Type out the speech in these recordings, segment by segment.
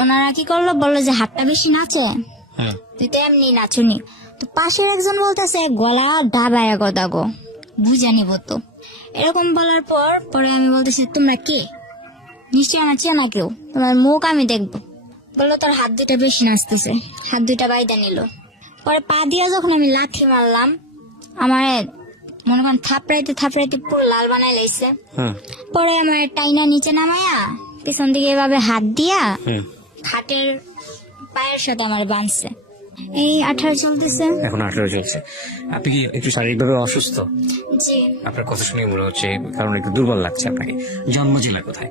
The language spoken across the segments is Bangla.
ওনারা কি করলো, বললো যে হাতটা বেশি নাচে, তুই তো এমনি নাচুনি। তো পাশের একজন বলতেছে গলা ডাবায়া গদা গো, বুঝা নিব তো। এরকম বলার পর পরে আমি বলতেছি তোমরা কে, নিশ্চয় নাচে না কেউ, তোমার মুখ আমি দেখবো। বললো তোর হাত দুইটা বেশি নাচতেছে, হাত দুইটা বাইদা নিল। পরে পা দিয়া যখন আমি লাথি মারলাম, আমার মনে করেন থাপড়াইতে থাপড়াইতে পুরো লাল বানাই লাইছে। পরে আমার টাইনা নিচে নামায়া পিছন দিকে এভাবে হাত দিয়া খাটের পায়ের সাথে আমার বাঁধছে। এই 18 চলতেছে, এখন 18 চলছে। আপনি কি একটু শারীরিকভাবে অসুস্থ? জি। আপনার কথা শুনে মনে হচ্ছে কারণ একটু দুর্বল লাগছে আপনাকে। জন্ম জেলা কোথায়?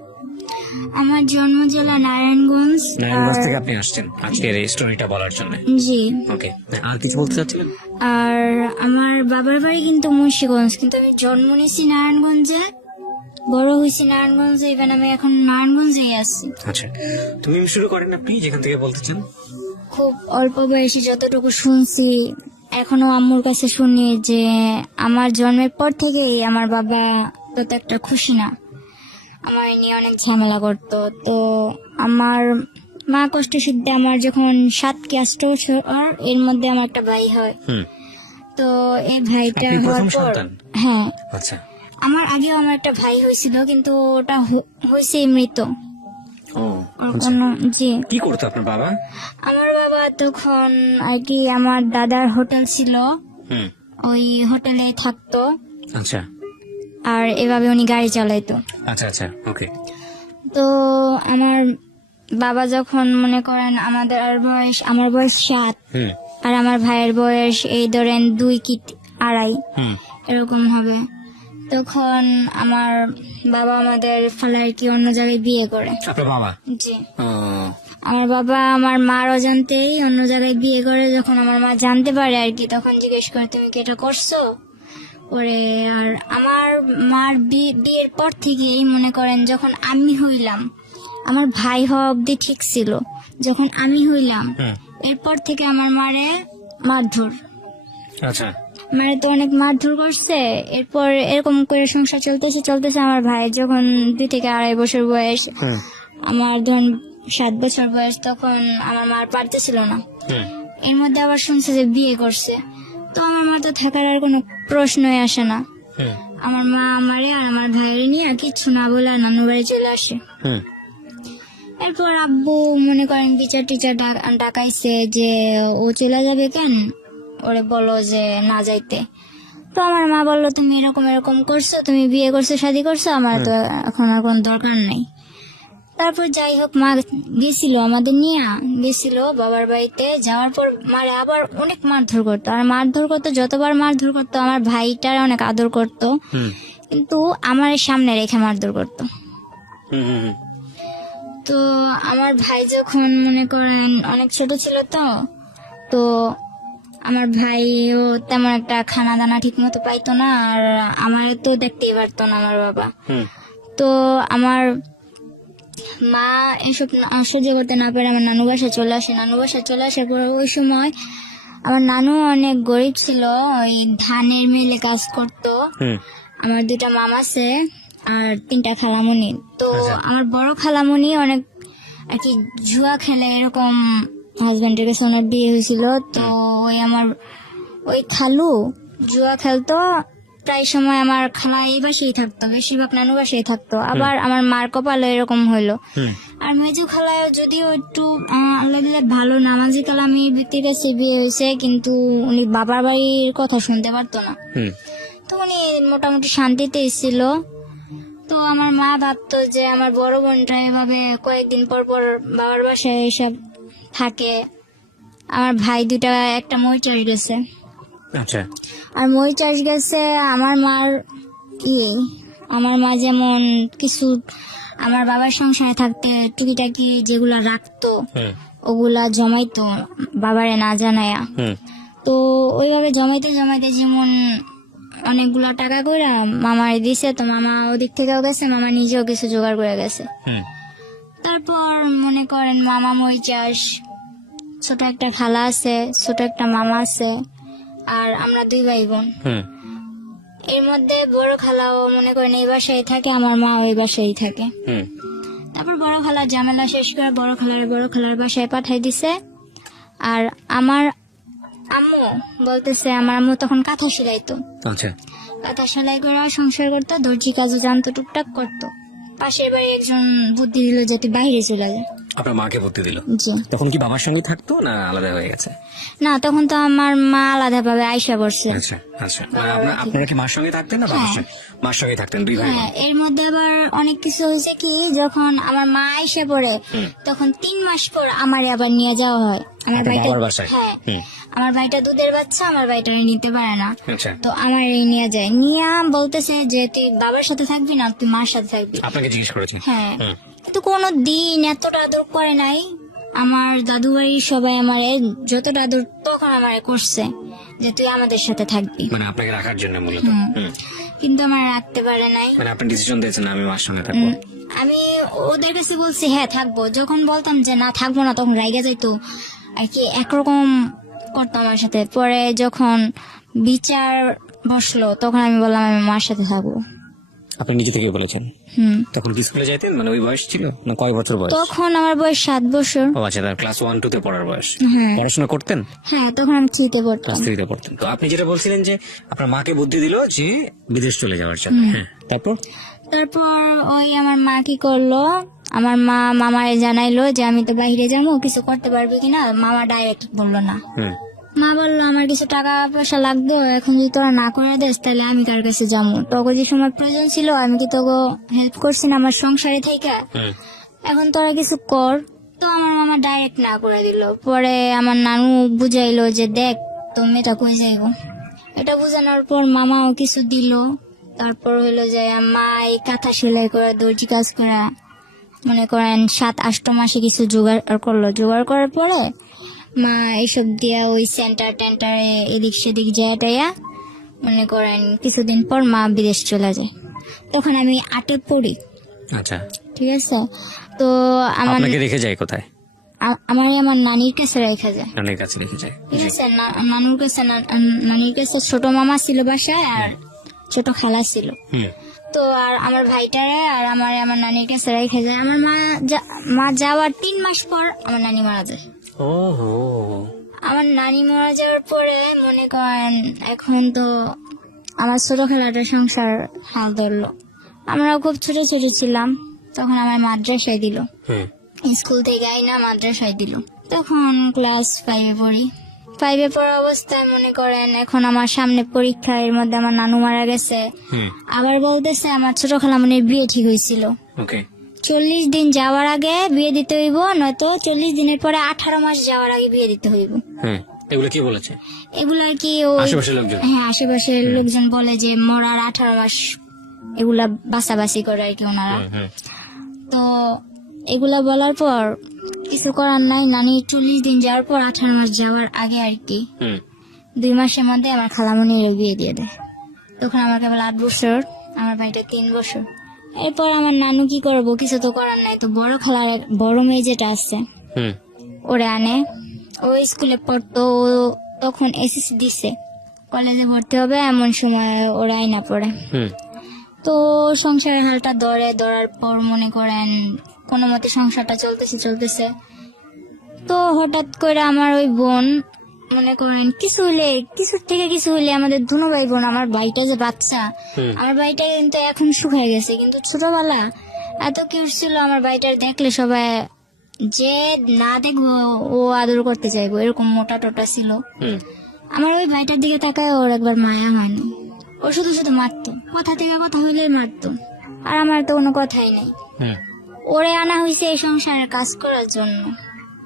আমার জন্ম জেলা নারায়ণগঞ্জ। নারায়ণগঞ্জ থেকে আপনি আসছেন আজকের এই স্টোরিটা বলার জন্য? জি। ওকে, আর কিছু বলতে চাচ্ছিলেন? আর আমার বাবার বাড়ি কিন্তু মুন্সিগঞ্জ, কিন্তু আমি জন্ম নিয়েছি নারায়ণগঞ্জে, বড় হয়েছি নারায়ণগঞ্জে, ইভেন আমি এখন নারায়ণগঞ্জেই আছি। আচ্ছা, তুমি শুরু করেন আপনি যেখান থেকে বলতে চান। খুব অল্প বয়সে যতটুকু শুনছি, এখনো আম্মুর কাছে শুনি যে আমার জন্মের পর থেকেই আমার বাবা তত একটা খুশি না, আমার নিয়ে অনেক ঝামেলা করতো। তো আমার মা কষ্ট সিদ্ধে আমার যখন 7 কি 8 বছর, এর মধ্যে আমার একটা ভাই হয়। তো এই ভাইটা আপনি হওয়ার প্রথম পর, সন্তান? হ্যাঁ, আচ্ছা। আমার আগেও আমার একটা ভাই হয়েছিল, কিন্তু ওটা হয়েছে মৃত। ও ওর আচ্ছা। কোনো, জি। কি করতো আপনার বাবা? আমার বাবা তখন আর কি আমার দাদার হোটেল ছিল, ওই হোটেলে থাকতো। আচ্ছা আর এভাবে উনি গাড়ি চালাইতো। আচ্ছা আচ্ছা, ওকে। তো আমার বাবা যখন মনে করেন আমার বয়স 7, আর আমার ভাইয়ের বয়স এই ধরেন 2 কি 2.5 এরকম হবে, তখন আমার বাবা আমাদের ফালা আর কি অন্য জায়গায় বিয়ে করে। আপনার বাবা? জি। আমার বাবা আমার মার অজান্তেই অন্য জায়গায় বিয়ে করে। যখন আমার মা জানতে পারে আর কি, তখন জিজ্ঞেস করে তুমি কি এটা করছো ওরে। আর আমার মার বিয়ের পর থেকেই মনে করেন যখন আমি হইলাম, আমার ভাই হওয়া অব্দি ঠিক ছিল, যখন আমি হইলাম এরপর থেকে আমার মারে মারধর, আচ্ছা। মারে তো অনেক মারধর করছে। এরপর এরকম করে সংসার চলতেছে। আমার ভাইয়ের যখন 2 থেকে 2.5 বছর বয়স, আমার ধরুন 7 বছর বয়স, তখন আমার মার পারতেছিল না। এর মধ্যে আবার শুনছে যে বিয়ে করছে, তো আমার মা তো থাকার আর কোনো প্রশ্নই আসে না। আমার মা আমারে আর আমার ভাইয়ের নিয়ে কিছু না বলে নানু বাড়ি চলে আসে। এরপর আব্বু মনে করেন টিচার ডাকাইছে যে ও চলে যাবে কেন, ওরে বলো যে না যাইতে। তো আমার মা বললো তুমি এরকম এরকম করছো, তুমি বিয়ে করছো, শাদী করছো, আমার তো এখন আর কোনো দরকার নাই। তারপর যাই হোক মা গেছিল, আমাদের নিয়ে গেছিল বাবার বাড়িতে। যাওয়ার পর মারে আবার অনেক মারধর করতো, আর মারধর করতো, যতবার মারধর করতো আমার ভাইটার অনেক আদর করতো, কিন্তু আমার সামনে রেখে মারধর করতো। তো আমার ভাই যখন মনে করেন অনেক ছোট ছিল, তো আমার ভাইও তেমন একটা খানা দানা ঠিক মতো পাইতো না, আর আমার তো দেখতেই পারতো না আমার বাবা। তো আমার মা এসব সহ্য করতে না পেরে আমার নানু বাসায় চলে আসে। নানু বাসায় চলে আসার পর ওই সময় আমার নানু অনেক গরিব ছিল, ওই ধানের মিলে কাজ করতো। আমার 2টা মামা আছে আর 3টা খালামণি। তো আমার বড় খালামণি অনেক আর কি জুয়া খেলে, এরকম হাজবেন্ডের কাছে ওনার বিয়ে হয়েছিল। তো ওই খালু জুয়া খেলতো, প্রায় সময় আমার খালা এই বাসায় থাকতো, বেশিরভাগ নানু বাসায় থাকতো। আবার আমার মার কপালে এরকম হইলো। আর মেজু খালা যদিও একটু আল্লাহ ভালো নামাজি কালামি ব্যক্তির কাছে বিয়ে হয়েছে, কিন্তু উনি বাবার বাড়ির কথা শুনতে পারতো না। তো উনি মোটামুটি শান্তিতে ছিল। তো আমার মা ভাবতো যে আমার বড় বোনটা এভাবে কয়েকদিন পর পর বাবার বাসায় এসব থাকে। আমার ভাই 2টা, একটা মই চাষ গেছে। আচ্ছা। আর মই চাষ গেছে আমার মার আমার মা যেমন কিছু আমার বাবার সংসারে থাকতে টুকিটাকি যেগুলা রাখতো ওগুলা জমাইতো বাবারে না জানায়া। তো ওইভাবে জমাইতে জমাইতে যেমন অনেকগুলা টাকা করে মামারে দিছে। তো মামা ওদিক থেকেও গেছে, মামা নিজেও কিছু জোগাড় করে গেছে। তারপর মনে করেন মামা মই চাষ, ছোট একটা খালা আছে, ছোট একটা মামা আছে, আর আমরা 2 ভাই বোন। এর মধ্যে বড় খালাও মনে করেন এই বাসায় থাকে, আমার মা ওই বাসায় থাকে। তারপর বড় খালার ঝামেলা শেষ করে বড় খালার বাসায় পাঠাই দিছে। আর আমার আম্মু বলতেছে, আমার আম্মু তখন কাঁথা সেলাইতো, আচ্ছা, কাঁথা সেলাই করে সংসার করতো, দর্জি কাজও জানতো, টুকটাক করতো। পাশের বাড়ি একজন বুদ্ধি দিল যে তুই বাইরে চলে যায়। আপনার মাকে বুদ্ধি দিল। জি তখন কি বাবার সঙ্গে থাকতো না আলাদা হয়ে গেছে? না, তখন তো আমার মা আলাদা ভাবে আইসা পড়ছে। আচ্ছা আচ্ছা, মানে আপনারা কি মার সঙ্গে থাকতেন না বাবার সঙ্গে? মার সঙ্গে থাকতেন দুই ভাই। হ্যাঁ, এর মধ্যে আবার অনেক কিছু হয়েছে কি, যখন আমার মা আইসা পড়ে তখন 3 মাস পর আমার আবার নিয়ে যাওয়া হয় আমার আপনার ভাইটা। বাবার বাসায়? হ্যাঁ, হুম। আমার ভাইটা দুধের বাচ্চা, আমার ভাইটা নিতে পারে না, আচ্ছা, তো আমার নিয়ে যায়। নিয়ে বলতেছে যে তুই বাবার সাথে থাকবি না, তুই মার সাথে থাকবি। আপনাকে জিজ্ঞেস করেছেন? হ্যাঁ, হুম। কিন্তু কোনো দিন এতটা আদর করে নাই। আমার দাদু বাড়ির সবাই আমারে যতটা আদর তখন আমারে করছে যে তুই আমাদের সাথে থাকবি, মানে আপনাকে রাখার জন্য মূলত। হুম। কিন্তু আমার রাখতে পারে নাই। মানে আপনি ডিসিশন দিয়েছেন আমি মার সঙ্গে থাকবো। আমি ওদের কাছে বলছি হ্যাঁ থাকবো, যখন বলতাম যে না থাকবো না তখন রাইগা যাইতো আর কি, একরকম করতো আমার সাথে। পরে যখন বিচার বসলো তখন আমি বললাম আমি মার সাথে থাকবো। আপনি নিজে থেকে বলেছেন? তখন কি স্কুলে যাইতেন? মানে ওই বয়স ছিল না? কয় বছর বয়স? তখন আমার বয়স 7 বছর। ও আচ্ছা, তার ক্লাস 1-2 তে পড়ার বয়স। হ্যাঁ। পড়াশোনা করতেন? হ্যাঁ, তখন আমি 3-তে পড়তাম। ক্লাস 3 তে পড়তেন। তো আপনি যেটা বলছিলেন যে আপনার মাকে বুদ্ধি দিল যে বিদেশ চলে যাওয়ার জন্য, হ্যাঁ, তারপর? তারপর ওই আমার মা কি করলো, আমার মা মামারে জানাইলো যে আমি তো বাইরে যাবো, কিছু করতে পারবি কিনা। মামা ডাইরেক্ট বললো না। হুম। মা বললো আমার কিছু টাকা পয়সা লাগতো, এখন যদি তোরা না করে দিস তাহলে আমি তার কাছে যাবো। তোকে যে সময় প্রয়োজন ছিল আমি কি তোকে হেল্প করছি না আমার সংসারে থেকে, হুম। এখন তোরা কিছু কর। তো আমার মামা ডাইরেক্ট না করে দিল। পরে আমার নানু বুঝাইলো যে দেখ তোর মেয়েটা কই যাইব। এটা বুঝানোর পর মামাও কিছু দিল। তারপর হলো যে মা এই কাঁথা সেলাই করে দর্জি কাজ করা মনে করেন 7-8 মাসে কিছু জোগাড় করলো। জোগাড় করার পরে মা এইসব দিয়া ওই সেন্টার টেন্টারে এদিক সেদিক যায় মনে করেন কিছুদিন পর মা বিদেশ চলে যায়। তখন আমি 8-এ পড়ি। আচ্ছা, ঠিক আছে। তো আমার আপনাকে রেখে যায় কোথায়? আমার নানির কাছে রেখে যায়। নানির কাছে রেখে যায়। ঠিক আছে, নানুর কাছে নানির কাছে ছোট মামা ছিল বাসায় আর ছোট খালা ছিল। হুম। তো আর আমার ভাইটারে আর আমার নানির কাছে রেখে যায়। আমার মা যাওয়ার 3 মাস পর আমার নানি মারা যায়। ওহো। আমার নানি মারা যাওয়ার পরে মনে করেন এখন তো আমার ছোট খালাটার সংসার হাল ধরলো। আমরা খুব ছোট ছোট ছিলাম তখন আমার মাদ্রাসায় দিল। হুম। স্কুল থেকে আইনা মাদ্রাসায় দিল। তখন ক্লাস 5-এ পড়ি। 5-এ পড়া অবস্থায় মনে করেন এখন আমার সামনে পরীক্ষা, এর মধ্যে আমার নানু মারা গেছে। হুম। আবার বলতেছে আমার ছোট খালামণির বিয়ে ঠিক হয়েছিল। ওকে। 40 দিন যাওয়ার আগে বিয়ে দিতে হইব, নয়তো 40 দিনের পরে 18 মাস যাওয়ার আগে বিয়ে দিতে হইব। হুম। এগুলো কি বলেছে এগুলো আর কি আশেপাশের লোকজন? হ্যাঁ, আশেপাশের লোকজন বলে যে মরার 18 মাস এগুলা বাছাবাছি করে আর কি ওনারা। হুম। তো এগুলা বলার পর কিছু করার নাই। নানি 40 দিন যাওয়ার পর 18 মাস যাওয়ার আগে আর কি হুম। 2 মাসের মধ্যে আমার খালামণির বিয়ে দিয়ে দেয়। তখন আমার কেবল 8 বছর, আমার ভাইটা 3 বছর। এরপর আমার নানু কি করবো, কিছু তো করার নাই। তো বড় খালার বড় মেয়ে যেটা আছে হুম। ওরে আনে, ও স্কুলে পড়তো, ও তখন এসএসসি দিছে, কলেজে ভর্তি হবে এমন সময় ওরা আইনা পড়ে। হুম। তো সংসারের হালটা ধরার পর মনে করেন কোনো মতে সংসারটা চলতেছে। তো হঠাৎ করে আমার ওই বোন মনে করেন কিছুর থেকে কিছু হইলে আমাদের দুনো ভাই বোন, আমার ভাইটা যে বাচ্চা, আমার ভাইটা কিন্তু এখন শুকায় গেছে, কিন্তু ছোটবেলা এত কিউট ছিল। আমার ভাইটার দেখলে সবাই যে না দেখবো ও আদর করতে চাইবো, এরকম মোটা টোটা ছিল। হুম। আমার ওই ভাইটার দিকে তাকায় ওর একবার মায়া হয়নি। ও শুধু শুধু মারতো, কথা থেকে কথা হইলে মারতো, আর আমার তো কোনো কথাই নেই। হুম। ওরে আনা হয়েছে এই সংসারের কাজ করার জন্য।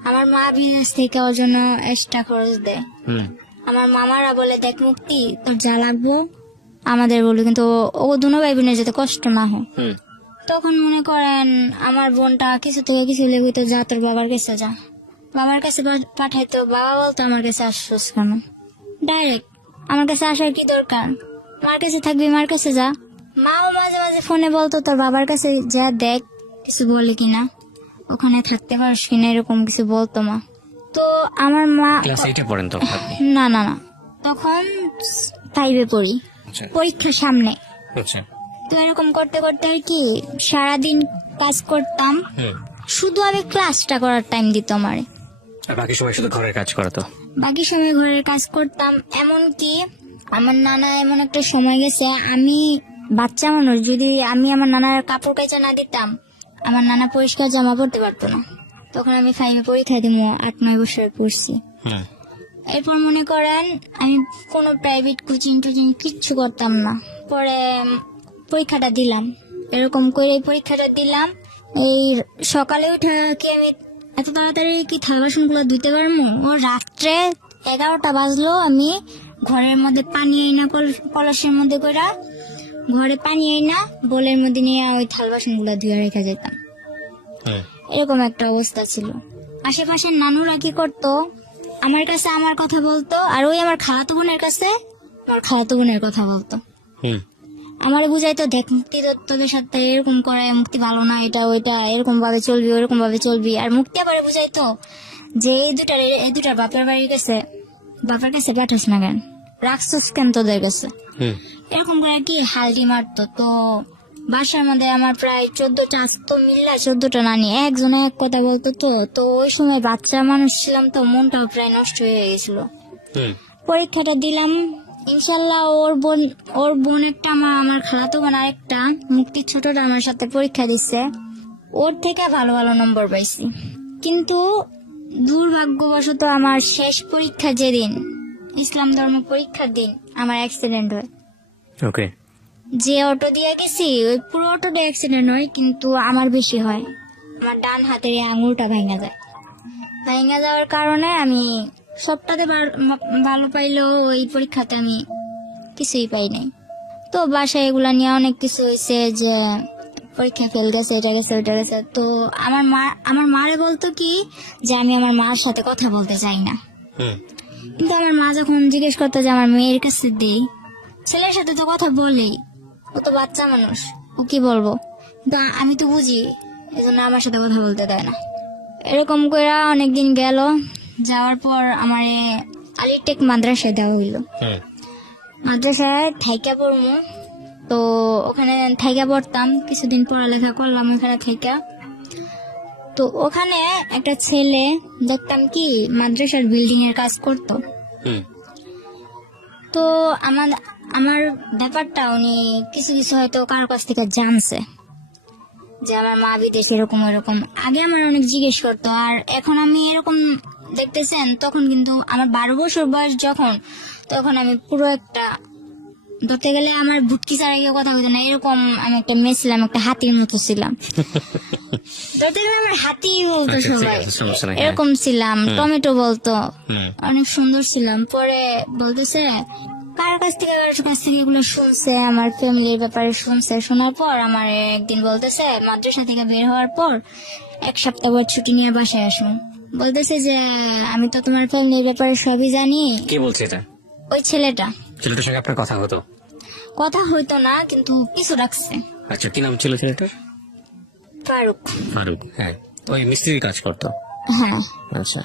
আমার মা বিদেশ থেকে ওর জন্য এক্সট্রা খরচ দেয়। হুম। আমার মামারা বলে দেখ মুক্তি তোর যা লাগবো আমাদের বলি, কিন্তু ও দুনো ভাই বোনের যাতে কষ্ট না হয়। হুম। তখন মনে করেন আমার বোনটা কিছু থেকে কিছু লেগে তো যা তোর বাবার কাছে যা, বাবার কাছে পাঠাইতো। বাবা বলতো আমার কাছে আসছোস কেন, ডাইরেক্ট আমার কাছে আসার কি দরকার, মার কাছে থাকবি মার কাছে যা। মাও মাঝে মাঝে ফোনে বলতো তোর বাবার কাছে যা দেখ কিছু বলে কিনা, ওখানে থাকতে পারিস কিনা, এরকম কিছু বলতো মা। তো আমার মা ক্লাস 8-এ পড়েন তখন আপনি? না তখন 5-এ পড়ি, আচ্ছা। পরীক্ষার সামনে। আচ্ছা। তো এরকম করতে করতে আর কি সারাদিন কাজ করতাম, শুধু আমি ক্লাসটা করার টাইম দিত আমারে। আর বাকি সময় শুধু ঘরের কাজ করা তো? বাকি সময় ঘরের কাজ করতাম। এমনকি আমার নানা এমন একটা সময় গেছে, আমি বাচ্চা মানুষ, যদি আমি আমার নানার কাপড় কাচা না দিতাম, আমার নানা পরিষ্কার জামা পরতে পারতো না। তখন আমি 5 পরীক্ষা দিব, 8-9 বছর পড়ছি। এরপর মনে করেন আমি কোনো প্রাইভেট কোচিং টোচিং কিচ্ছু করতাম না। পরে পরীক্ষাটা দিলাম, এরকম করে পরীক্ষাটা দিলাম। এই সকালে উঠে কি আমি এত তাড়াতাড়ি কি থালা বাসন গুলো ধুতে পারবো? ও রাত্রে 11টা বাজলো, আমি ঘরের মধ্যে পানি আইনা কলসের মধ্যে করে ঘরে পানি আইনা বোলের মধ্যে নিয়ে ওই থালা বাসন গুলো ধুয়ে রেখে যেতাম। এরকম একটা অবস্থা ছিল। আশেপাশের নানুরা কি করতো, আমার কাছে আমার কথা বলতো, আর ওই আমার খালাতো বোনের কাছে আমার খালাতো বোনের কথা বলতো। আমারে বুঝাইতো, দেখ মুক্তি তোদের সাথে এরকম করে, মুক্তি ভালো না, এটা ওইটা, এরকম ভাবে চলবি, ওইরকম ভাবে চলবি। আর মুক্তি আবার বুঝাইতো যে এই দুটার বাপের বাড়ির কাছে, বাপের কাছে পাঠাস না কেন, রাখছিস কেন তোদের কাছে, এরকম করে কি হালটি মারতো। তো বাসার মধ্যে আমার প্রায় 14টা আসতো, মিল্লা 14টা নানি, একজনে এক কথা বলতো। তো ওই সময় বাচ্চা মানুষ ছিলাম, তো মনটাও প্রায় নষ্ট হয়ে গেছিল। পরীক্ষাটা দিলাম, ইনশাল্লাহ ওর বোন একটা, আমার খালাতো বোন আরেকটা, মুক্তি ছোটটা আমার সাথে পরীক্ষা দিচ্ছে, ওর থেকে ভালো ভালো নম্বর পাইছি। কিন্তু দুর্ভাগ্যবশত আমার শেষ পরীক্ষা যেদিন, ইসলাম ধর্ম পরীক্ষার দিন, আমার অ্যাক্সিডেন্ট হয়। ওকে। যে অটো দিয়ে গেছি ওই পুরো অটোটা অ্যাক্সিডেন্ট হয়, কিন্তু আমার বেশি হয়। আমার ডান হাতের এই আঙুলটা ভেঙে যায়। ভেঙে যাওয়ার কারণে আমি সবটাতে ভালো পাইলেও ওই পরীক্ষাতে আমি কিছুই পাই নাই। তো বাসায় এগুলা নিয়ে অনেক কিছু হয়েছে, যে পরীক্ষা ফেল গেছে, এটা গেছে, ওইটা গেছে। তো আমার মারে বলতো কি যে আমি আমার মার সাথে কথা বলতে চাই না। কিন্তু আমার মা যখন জিজ্ঞেস করতো যে আমার মেয়ের কাছে দেই, ছেলের সাথে তো কথা বলেই, ও তো বাচ্চা মানুষ, ও কি বলবো। কিন্তু আমি তো বুঝি, এই জন্য আমার সাথে কথা বলতে দেয় না। এরকম করে অনেকদিন গেল, যাওয়ার পর আমার আলিটেক মাদ্রাসায় দেওয়া হইলো। মাদ্রাসায় থাইকা পড়বো, তো ওখানে থাইকা পড়তাম, কিছুদিন পড়ালেখা করলাম ওখানে থাইকা। তো ওখানে একটা ছেলে দেখতাম কি মাদ্রাসার বিল্ডিং এর কাজ করতো। তো আমার ব্যাপারটা উনি কিছু কিছু হয়তো কারোর কাছ থেকে জানছে, যে আমার মা বিদেশ এরকম এরকম। আগে আমার অনেক জিজ্ঞেস করতো, আর এখন আমি এরকম দেখতেছেন, তখন কিন্তু আমার 12 বছর বয়স যখন, তখন আমি পুরো একটা, ধরতে গেলে আমার ভুটকি ছাড়া কেউ কথা বলতো না, এরকম আমি একটা মেয়ে ছিলাম, একটা হাতির মতো ছিলাম। ধরতে গেলে আমার হাতি বলতো সবাই, এরকম ছিলাম। টমেটো বলতো, অনেক সুন্দর ছিলাম। পরে বলতেছে কার কাছ থেকে এগুলো শুনছে, আমার ফ্যামিলির ব্যাপারে শুনছে। শোনার পর আমার একদিন বলতেছে, মাদ্রাসা থেকে বের হওয়ার পর 1 সপ্তাহ পর ছুটি নিয়ে বাসায় আসুন। বলতেছে যে আমি তো তোমার ফ্যামিলির ব্যাপারে সবই জানি। কে বলছে এটা? ওই ছেলেটার সঙ্গে আপনার কথা হতো? কথা হইতো না, কিন্তু কিছু রাখছে। আচ্ছা, কি নাম ছিল ছেলেটার? ফারুক। হ্যাঁ, ওই মিস্ত্রির কাজ করতো? হ্যাঁ। আচ্ছা,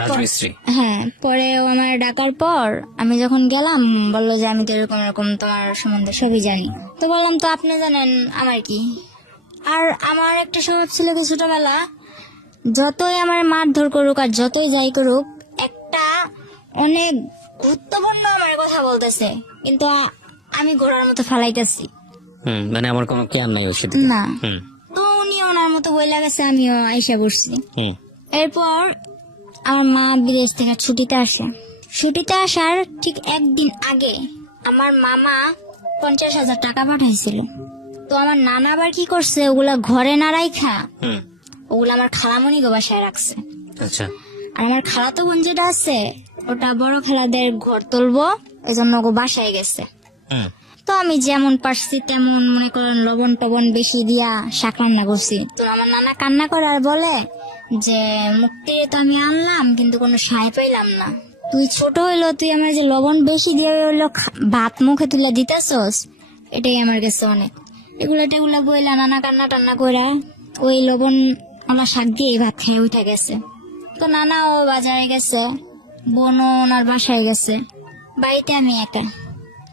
রাজমিস্ত্রি। হ্যাঁ। পরে ও আমার ডাকার পর আমি যখন গেলাম, বললো যে আমি তো এরকম এরকম তোমার সম্বন্ধে সবই জানি। তো বললাম তো আপনি জানেন আমার কি। আর আমার একটা স্বভাব ছিল কি, ছোটবেলা যতই আমার মারধর করুক আর যতই যাই করুক, একটা অনেক গুরুত্বপূর্ণ আমার কথা বলতেছে, কিন্তু আমি ঘোড়ার মতো ফালাইতেছি। মানে আমার কোনো কেয়ার নাই ওর সাথে না। তো উনি ওনার মতো বইলা গেছে, আমিও আইসা বসছি। এরপর আমার মা বিদেশ থেকে ছুটিতে আসে। ছুটিতে আসার ঠিক 1 দিন আগে আমার মামা 50,000 টাকা পাঠাইছিল। তো আমার নানা আবার কি করছে, ওগুলা ঘরে না রাইখা ওগুলা আমার খালামণি গো বাসায় রাখছে। আচ্ছা। আর আমার খালাতো বোন যেটা আছে, ওটা বড় খালাদের ঘর তুলবো, এজন্য ওগো বাসায় গেছে। তো আমি যেমন পারছি তেমন মনে করেন লবণ টবণ বেশি দিয়া শাক রান্না করছি। তো আমার নানা কান্না করে আর বলে যে মুক্তি তো আমি আনলাম, কিন্তু কোনো সায় পাইলাম না। তুই ছোট হইলো, তুই আমার যে লবণ বেশি দিয়ে হইলো ভাত মুখে তুলে দিতেছস, এটাই আমার কাছে অনেক। এগুলা টেগুলা বইলা নানা কান্না টান্না করে ওই লবণ ওলা শাক দিয়ে ভাত খেয়ে উঠে গেছে। তো নানাও বাজারে গেছে, বোনও ওনার বাসায় গেছে, বাড়িতে আমি একা।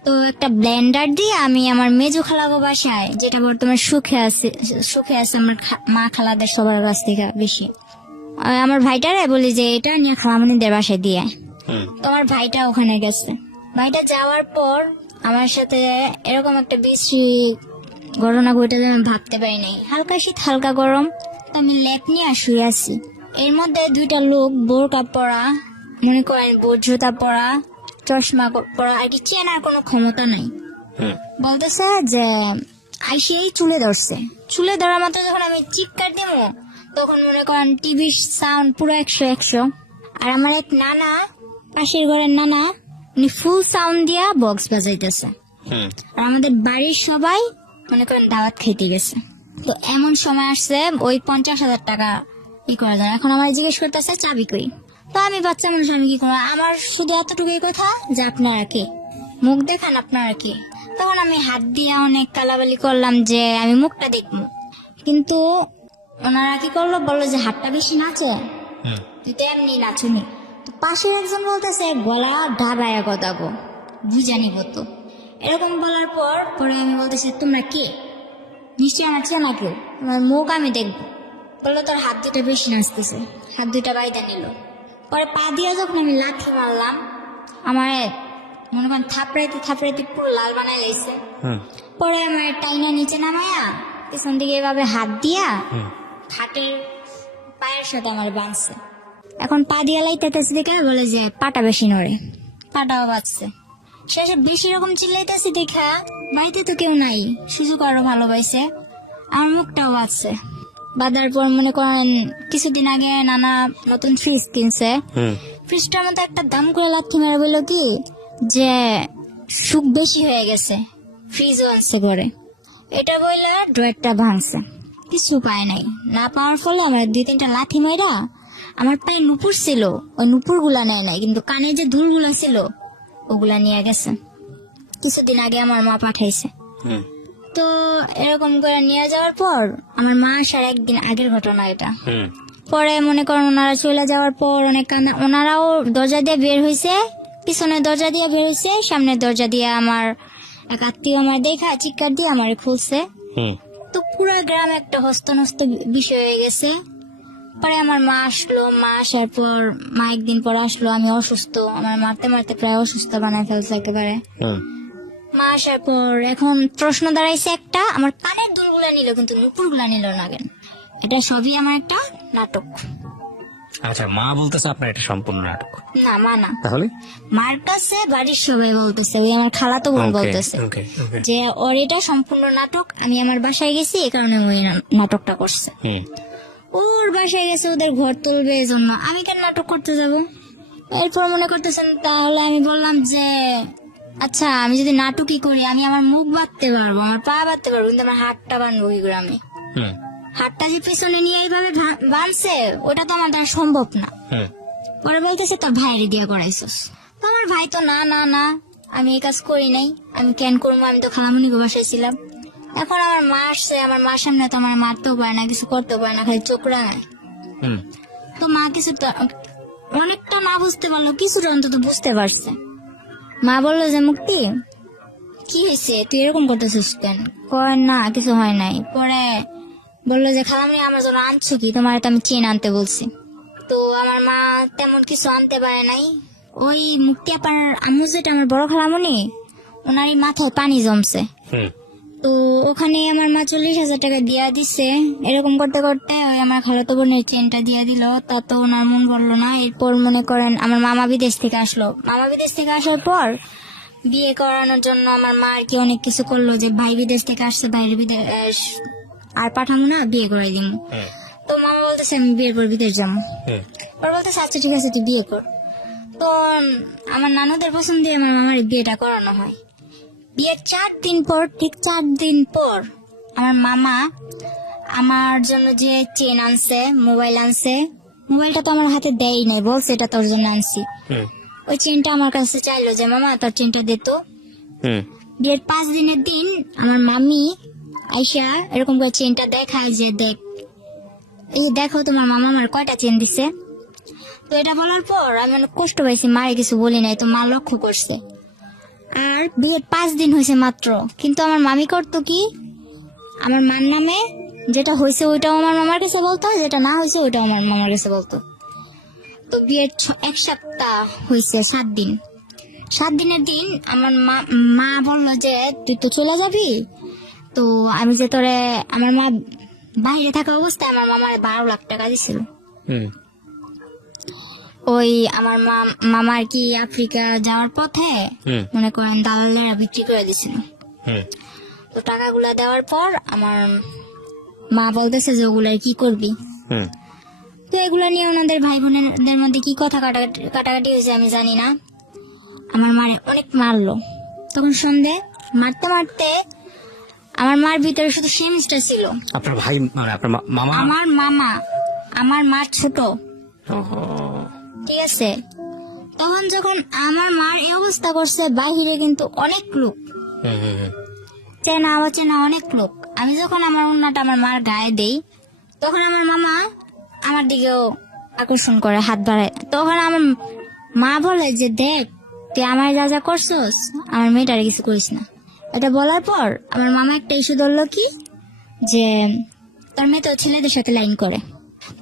তো একটা ব্লেন্ডার দিয়ে আমি আমার মেজো খালাগো বাসায়, যেটা বর্তমানে সুখে আছে আমার মা খালাদের সবার কাছ থেকে বেশি, আমার ভাইটারে বলি যে এটা নিয়ে খালামণিদের বাসায় দিয়ে আয়। হুম তো আমার ভাইটা ওখানে গেছে। ভাইটা যাওয়ার পর আমার সাথে এরকম একটা বিশ্রী ঘটনা ঘটে যে আমি ভাবতে পারি নাই। হালকা শীত হালকা গরম, তো আমি লেপ নিয়ে শুয়ে আছি। এর মধ্যে দুইটা লোক বোরকা পরা, মনে করেন বোট জুতা পরা, চশমা পরা, আর কি চেনার কোনো ক্ষমতা নাই, হুম বলতেছে যে আইসেই চুলে ধরছে। চুলে ধরার মাত্র যখন আমি চিৎকার দিব, তখন মনে করেন টিভির সাউন্ড পুরো 100। আর আমার এক নানা, পাশের ঘরের নানা, উনি ফুল সাউন্ড দিয়া বক্স বাজাইতেছে। হুম আর আমাদের বাড়ির সবাই মনে করেন দাওয়াত খাইতে গেছে। তো এমন সময় আসছে ওই 50,000 টাকা ই করা যায়। এখন আমার জিজ্ঞেস করতেছে চাবি কই। তো আমি বাচ্চা মানুষ, আমি কি করবো, আমার শুধু এতটুকুই কথা যে আপনারা কে, মুখ দেখান আপনারা কে। তখন আমি হাত দিয়ে অনেক কালাবালি করলাম যে আমি মুখটা দেখবো, কিন্তু ওনারা কি করলো, বললো যে হাতটা বেশি নাচে, হুম তুই তো এমনি নাচুনি। তো পাশের একজন বলতেছে গলা ঢাবায়া কথা গো, বুঝা নিব তো। এরকম বলার পর পরে আমি বলতেছি তোমরা কে, নিশ্চয়ই আমার চেনা কেউ, তোমার মুখ আমি দেখবো। বললো তোর হাত দুটা বেশি নাচতেছে, হাত দুটা বাইদা নিল। পরে পা দিয়ে যখন আমি লাথি মারলাম, আমার মনে করেন থাপড়াইতে পুরো লাল বানাই লাইছে। হুম পরে আমার টাইনা নিচে নামায়া পিছন দিকে এভাবে হাত দিয়া হুম খাটের পায়ের সাথে আমার বাঁধছে। এখন পা দিয়া লাইতেছে দেখে বলে যে পাটা বেশি নড়ে, পাটাও বাঁচছে। শেষে বেশি রকম চিল্লাইতেছি দেখা বাড়িতে তো কেউ নাই, সুযোগ আরো ভালোবাসে, আমার মুখটাও বাঁচছে। বাঁধার পর মনে করেন কিছুদিন আগে নানা নতুন ফ্রিজ কিনছে, হুম ফ্রিজটার মধ্যে একটা দাম করে লাথি মেরে বললো কি যে সুখ বেশি হয়ে গেছে, ফ্রিজও আনছে করে। এটা বললে ড্রয়ারটা ভাঙছে, কিছু পায় নাই। না পাওয়ার ফলে আমার 2-3টা লাথি মেরা, আমার পায়ে নুপুর ছিল, ওই নুপুর গুলা নেয় নাই, কিন্তু কানে যে ধুল গুলা ছিল ওগুলা নিয়ে গেছে। কিছুদিন আগে আমার মা পাঠাইছে। হুম তো এরকম করে নিয়ে যাওয়ার পর আমার মা আসার একদিন আগের ঘটনা এটা। হুম পরে মনে করেন ওনারা চলে যাওয়ার পর অনেক কান্না, ওনারাও দরজা দিয়ে বের হয়েছে, পিছনে দরজা দিয়ে বের হয়েছে, সামনের দরজা দিয়ে আমার এক আত্মীয় আমার দেখা চিৎকার দিয়ে আমার খুলছে। হুম তো পুরো গ্রামে একটা হস্তনস্ত বিষয় হয়ে গেছে। পরে আমার মা আসলো, মা আসার পর মা একদিন পর আসলো, আমি অসুস্থ, আমার মারতে মারতে প্রায় অসুস্থ বানায় ফেলছে একেবারে। হুম মা আসার পর এখন প্রশ্ন দাঁড়াইছে একটা, আমার কানের দুলগুলা নিল কিন্তু নুপুরগুলা নিল না কেন। এটা সবই আমার একটা নাটক। আচ্ছা, মা বলতেছে আপনার এটা সম্পূর্ণ নাটক। না মা না, তাহলে মার কাছে বাড়ির সবাই বলতেছে, ওই আমার খালাতো বোন বলতেছে ওকে ওকে যে ওর এটা সম্পূর্ণ নাটক, আমি আমার বাসায় গেছি এই কারণে ওই নাটকটা করছে। হুম ওর বাসায় গেছে ওদের ঘর তুলবে এই জন্য, আমি কেন নাটক করতে যাব। এরপর মনে করতেছেন, তাহলে আমি বললাম যে আচ্ছা আমি যদি নাটকই করি, আমি আমার মুখ বাঁধতে পারবো, আমার পা বাঁধতে পারবো, কিন্তু আমার হাতটা বাঁধবো কি করে আমি। হুম হাতটা যে পিছনে নিয়ে এইভাবে বাঁধছে ওটা তো আমার দ্বারা সম্ভব না। হুম পরে বলতেছে তোর ভাইয়ের দিয়ে করাইছস। তো আমার ভাই তো না না না, আমি এই কাজ করি নাই, আমি কেন করবো, আমি তো খালামুনিকে বাসায় ছিলাম। এখন আমার মা আসছে, আমার মার সামনে তো আমার মারতেও পারে না, কিছু করতেও পারে না, খালি চোখ রাঙায়। হুম তো মা কিছু অনেকটা না বুঝতে পারলো, কিছুটা অন্তত বুঝতে পারছে। মা বললো যে মুক্তি কি হয়েছে, তুই এরকম করতেছিস কেন? কয় না কিছু হয় নাই। পরে বললো যে খালামুনি আমার জন্য আনছো কি, তোমার তো আমি চেন আনতে বলছি। তো আমার মা তেমন কিছু আনতে পারে নাই। ওই মুক্তি আপার আম্মু যেটা আমার বড় খালামুনি, ওনারই মাথায় পানি জমছে। হুম তো ওখানে আমার মা 40,000 টাকা দিয়া দিছে। এরকম করতে করতে ওই আমার খালাতো বোনের চেনটা দিয়া দিল, তা তো ওনার মন বললো না। এরপর মনে করেন আমার মামা বিদেশ থেকে আসলো, মামা বিদেশ থেকে আসার পর বিয়ে করানোর জন্য আমার মা আর কি অনেক কিছু করলো, যে ভাই বিদেশ থেকে আসছে, বাইরে বিদেশ আর পাঠাবো না, বিয়ে করে দিব। হুম তো মামা বলতেছে আমি বিয়ের পর বিদেশ যাবো। হুম ওরা বলতেছে আচ্ছা ঠিক আছে তুই বিয়ে কর। তো আমার নানুদের পছন্দে আমার মামার বিয়েটা করানো হয়। বিয়ের 4 দিন পর, ঠিক 4 দিন পর আমার মামা আমার জন্য যে চেন আনছে, মোবাইল আনছে, মোবাইলটা তো আমার হাতে দেয় নাই, বলছে এটা তোর জন্য আনছি। হুম ওই চেনটা আমার কাছে চাইলো যে মামা তোর চেনটা দে তো। হুম বিয়ের 5 দিনের দিন আমার মামি আইসা এরকম করে চেনটা দেখায় যে দেখ, এই যে দেখো তোমার মামা আমার কয়টা চেন দিছে। তো এটা বলার পর আমি অনেক কষ্ট পাইছি, মারে কিছু বলি নাই, তো মা লক্ষ্য করছে। আর বিয়ের 5 দিন হয়েছে মাত্র, কিন্তু আমার মামি করতো কি, আমার মার নামে যেটা হয়েছে ওইটাও আমার মামার কাছে বলতো, যেটা না হয়েছে ওইটাও আমার মামার কাছে বলতো। তো বিয়ের 1 সপ্তাহ হয়েছে, 7 দিন। 7 দিনের দিন আমার মা বললো যে তুই তো চলে যাবি, তো আমি যে তোরে, আমার মা বাইরে থাকা অবস্থায় আমার মামার 12 লাখ টাকা দিছিল। হুম ওই আমার মামা আর কি আফ্রিকা যাওয়ার পথে হুম মনে করেন দালালেরা বিক্রি করে দিছিল। হুম তো টাকাগুলা দেওয়ার পর আমার মা বলতেছে যে ওগুলা কি করবি। হুম তো এগুলা নিয়ে ওনাদের ভাই বোনেদের মধ্যে কি কথা কাটাকাটি হয়েছে আমি জানি না। আমার মারে অনেক মারলো। তখন সন্ধে মারতে মারতে আমার মার ভিতরে শুধু সেমিস্টার ছিল। আপনার ভাই মানে আপনার মামা? আমার মামা, আমার মা ছোট, ওহো। ঠিক আছে। তখন যখন আমার মার এই অবস্থা করছে, বাহিরে কিন্তু অনেক লোক, হুম হুম হুম চেনা অচেনা অনেক লোক। আমি যখন আমার ওন্নাটা আমার মার গায়ে দেই, তখন আমার মামা আমার দিকেও আকর্ষণ করে, হাত বাড়ায়। তখন আমার মা বলে যে দেখ তুই আমার যা যা করছস, আমার মেয়েটারে কিছু করিস না। এটা বলার পর আমার মামা একটা ইস্যু ধরলো কি, যে তোর মেয়ে তো ছেলেদের সাথে লাইন করে।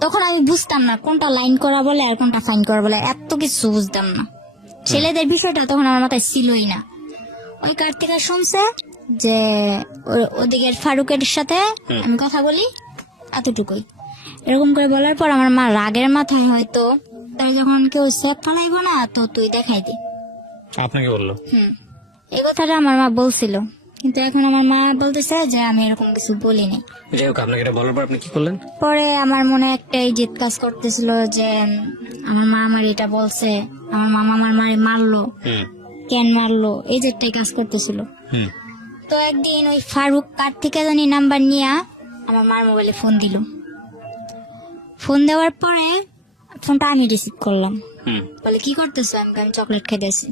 তখন আমি বুঝতাম না কোনটা লাইন করা বলে আর কোনটা ফাইন করা বলে, এত কিছু বুঝতাম না। ছেলেদের বিষয়টা তখন আমার মাথায় ছিলই না। ওই কার থেকে শুনছে যে ওদিকের ফারুকের সাথে আমি কথা বলি, এতটুকুই। এরকম করে বলার পর আমার মা রাগের মাথায় হয়তো তাই যখন কেউ সেফ ফলাইব না তো তুই দেখাই দে। আপনাকে বললো? এই কথাটা আমার মা বলছিল, কিন্তু এখন আমার মা বলতেছে যে আমি এরকম কিছু বলিনি। যাই হোক, আপনাকে এটা বলার পর আপনি কি করলেন? পরে আমার মনে একটা জিদ কাজ করতেছিল যে আমার মা আমার এটা বলছে, আমার মামা আমার মারে মারলো, হুম কেন মারলো, এই জেদটাই কাজ করতেছিল। হুম তো একদিন ওই ফারুক কার থেকে জানি নাম্বার নিয়ে আমার মার মোবাইলে ফোন দিল। ফোন দেওয়ার পরে ফোনটা আমি রিসিভ করলাম। হুম বলে কি করতেছো? আমি চকলেট খাইতেছি।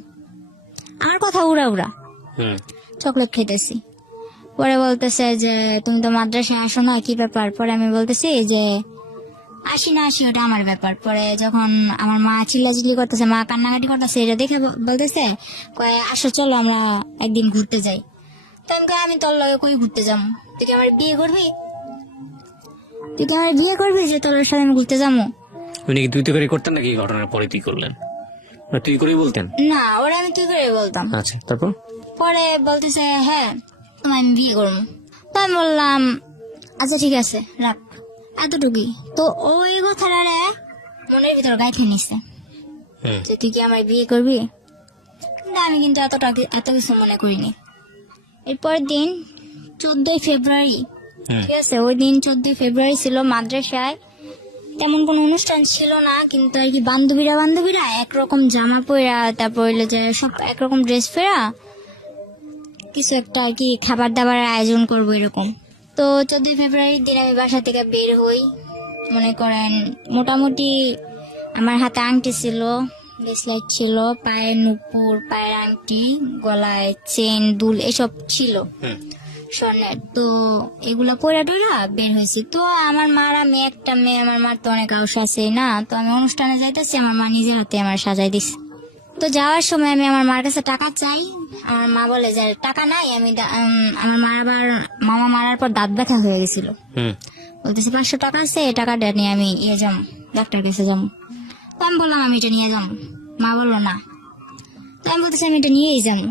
আমার কথা উড়া উড়া, হুম চকলেট খাইতেছি। পরে বলতেছে যে তুমি তো মাদ্রাসায় আসো না, কি ব্যাপার? পরে আমি বলতেছি যে আসি না আসি ওটা আমার ব্যাপার। পরে যখন আমার মা চিল্লাচিল্লি করতেছে, মা কান্নাকাটি করতেছে, এটা দেখে বলতেছে কয় আসো চলো আমরা একদিন ঘুরতে যাই। তো আমি কই, আমি তোর লগে কই ঘুরতে যাবো? তুই কি আমার বিয়ে করবি? তুই কি আমার বিয়ে করবি যে তোর সাথে আমি ঘুরতে যাবো? উনি কি তুই তো করে করতেন নাকি? ঘটনার পরে তুই করলেন না তুই করেই বলতেন? না, ওরা আমি তুই করে বলতাম। আচ্ছা, তারপর? পরে বলতেছে হ্যাঁ তোমায় আমি বিয়ে করবো। তো আমি বললাম আচ্ছা ঠিক আছে রাখ, এতটুকুই। তো ওই কথাটা মনের ভিতর গাইতে নিচ্ছে হুম যে তুই কি আমার বিয়ে করবি। কিন্তু আমি কিন্তু এত কিছু মনে করিনি। এরপরের দিন 14ই ফেব্রুয়ারি, হুম ঠিক আছে, ওই দিন 14ই ফেব্রুয়ারি ছিল। মাদ্রাসায় তেমন কোনো অনুষ্ঠান ছিল না, কিন্তু আর কি বান্ধবীরা একরকম জামা পরা, তারপর হইলো যে সব একরকম ড্রেস পরা কিছু একটা আর কি খাবার দাবারের আয়োজন করবো এরকম। তো 14ই ফেব্রুয়ারির দিন আমি বাসা থেকে বের হই। মনে করেন মোটামুটি আমার হাতে আংটি ছিল, ব্রেসলেট ছিল, পায়ে নুপুর, পায়ের আংটি, গলায় চেন, দুল এসব ছিল হুম স্বর্ণের। তো এগুলা পরে টরা বের হয়েছি। তো আমার মারা মেয়ে, একটা মেয়ে, আমার মার তো অনেক আউস আছে না। তো আমি অনুষ্ঠানে যাইতেছি, আমার মা নিজের হাতে আমার সাজাই দিছে। তো যাওয়ার সময় আমি আমার মার কাছে টাকা চাই। আমার মা বলে যে টাকা নাই। আমার মার আবার মামা মারার পর দাঁত ব্যথা হয়ে গেছিল। হুম বলতেছে 500 টাকা আছে, এই টাকাটা নিয়ে আমি যাবো, ডাক্তার কাছে যাবো। তো আমি বললাম আমি এটা নিয়ে যাবো। মা বললো না। তো আমি বলতেছি আমি এটা নিয়েই যাবো।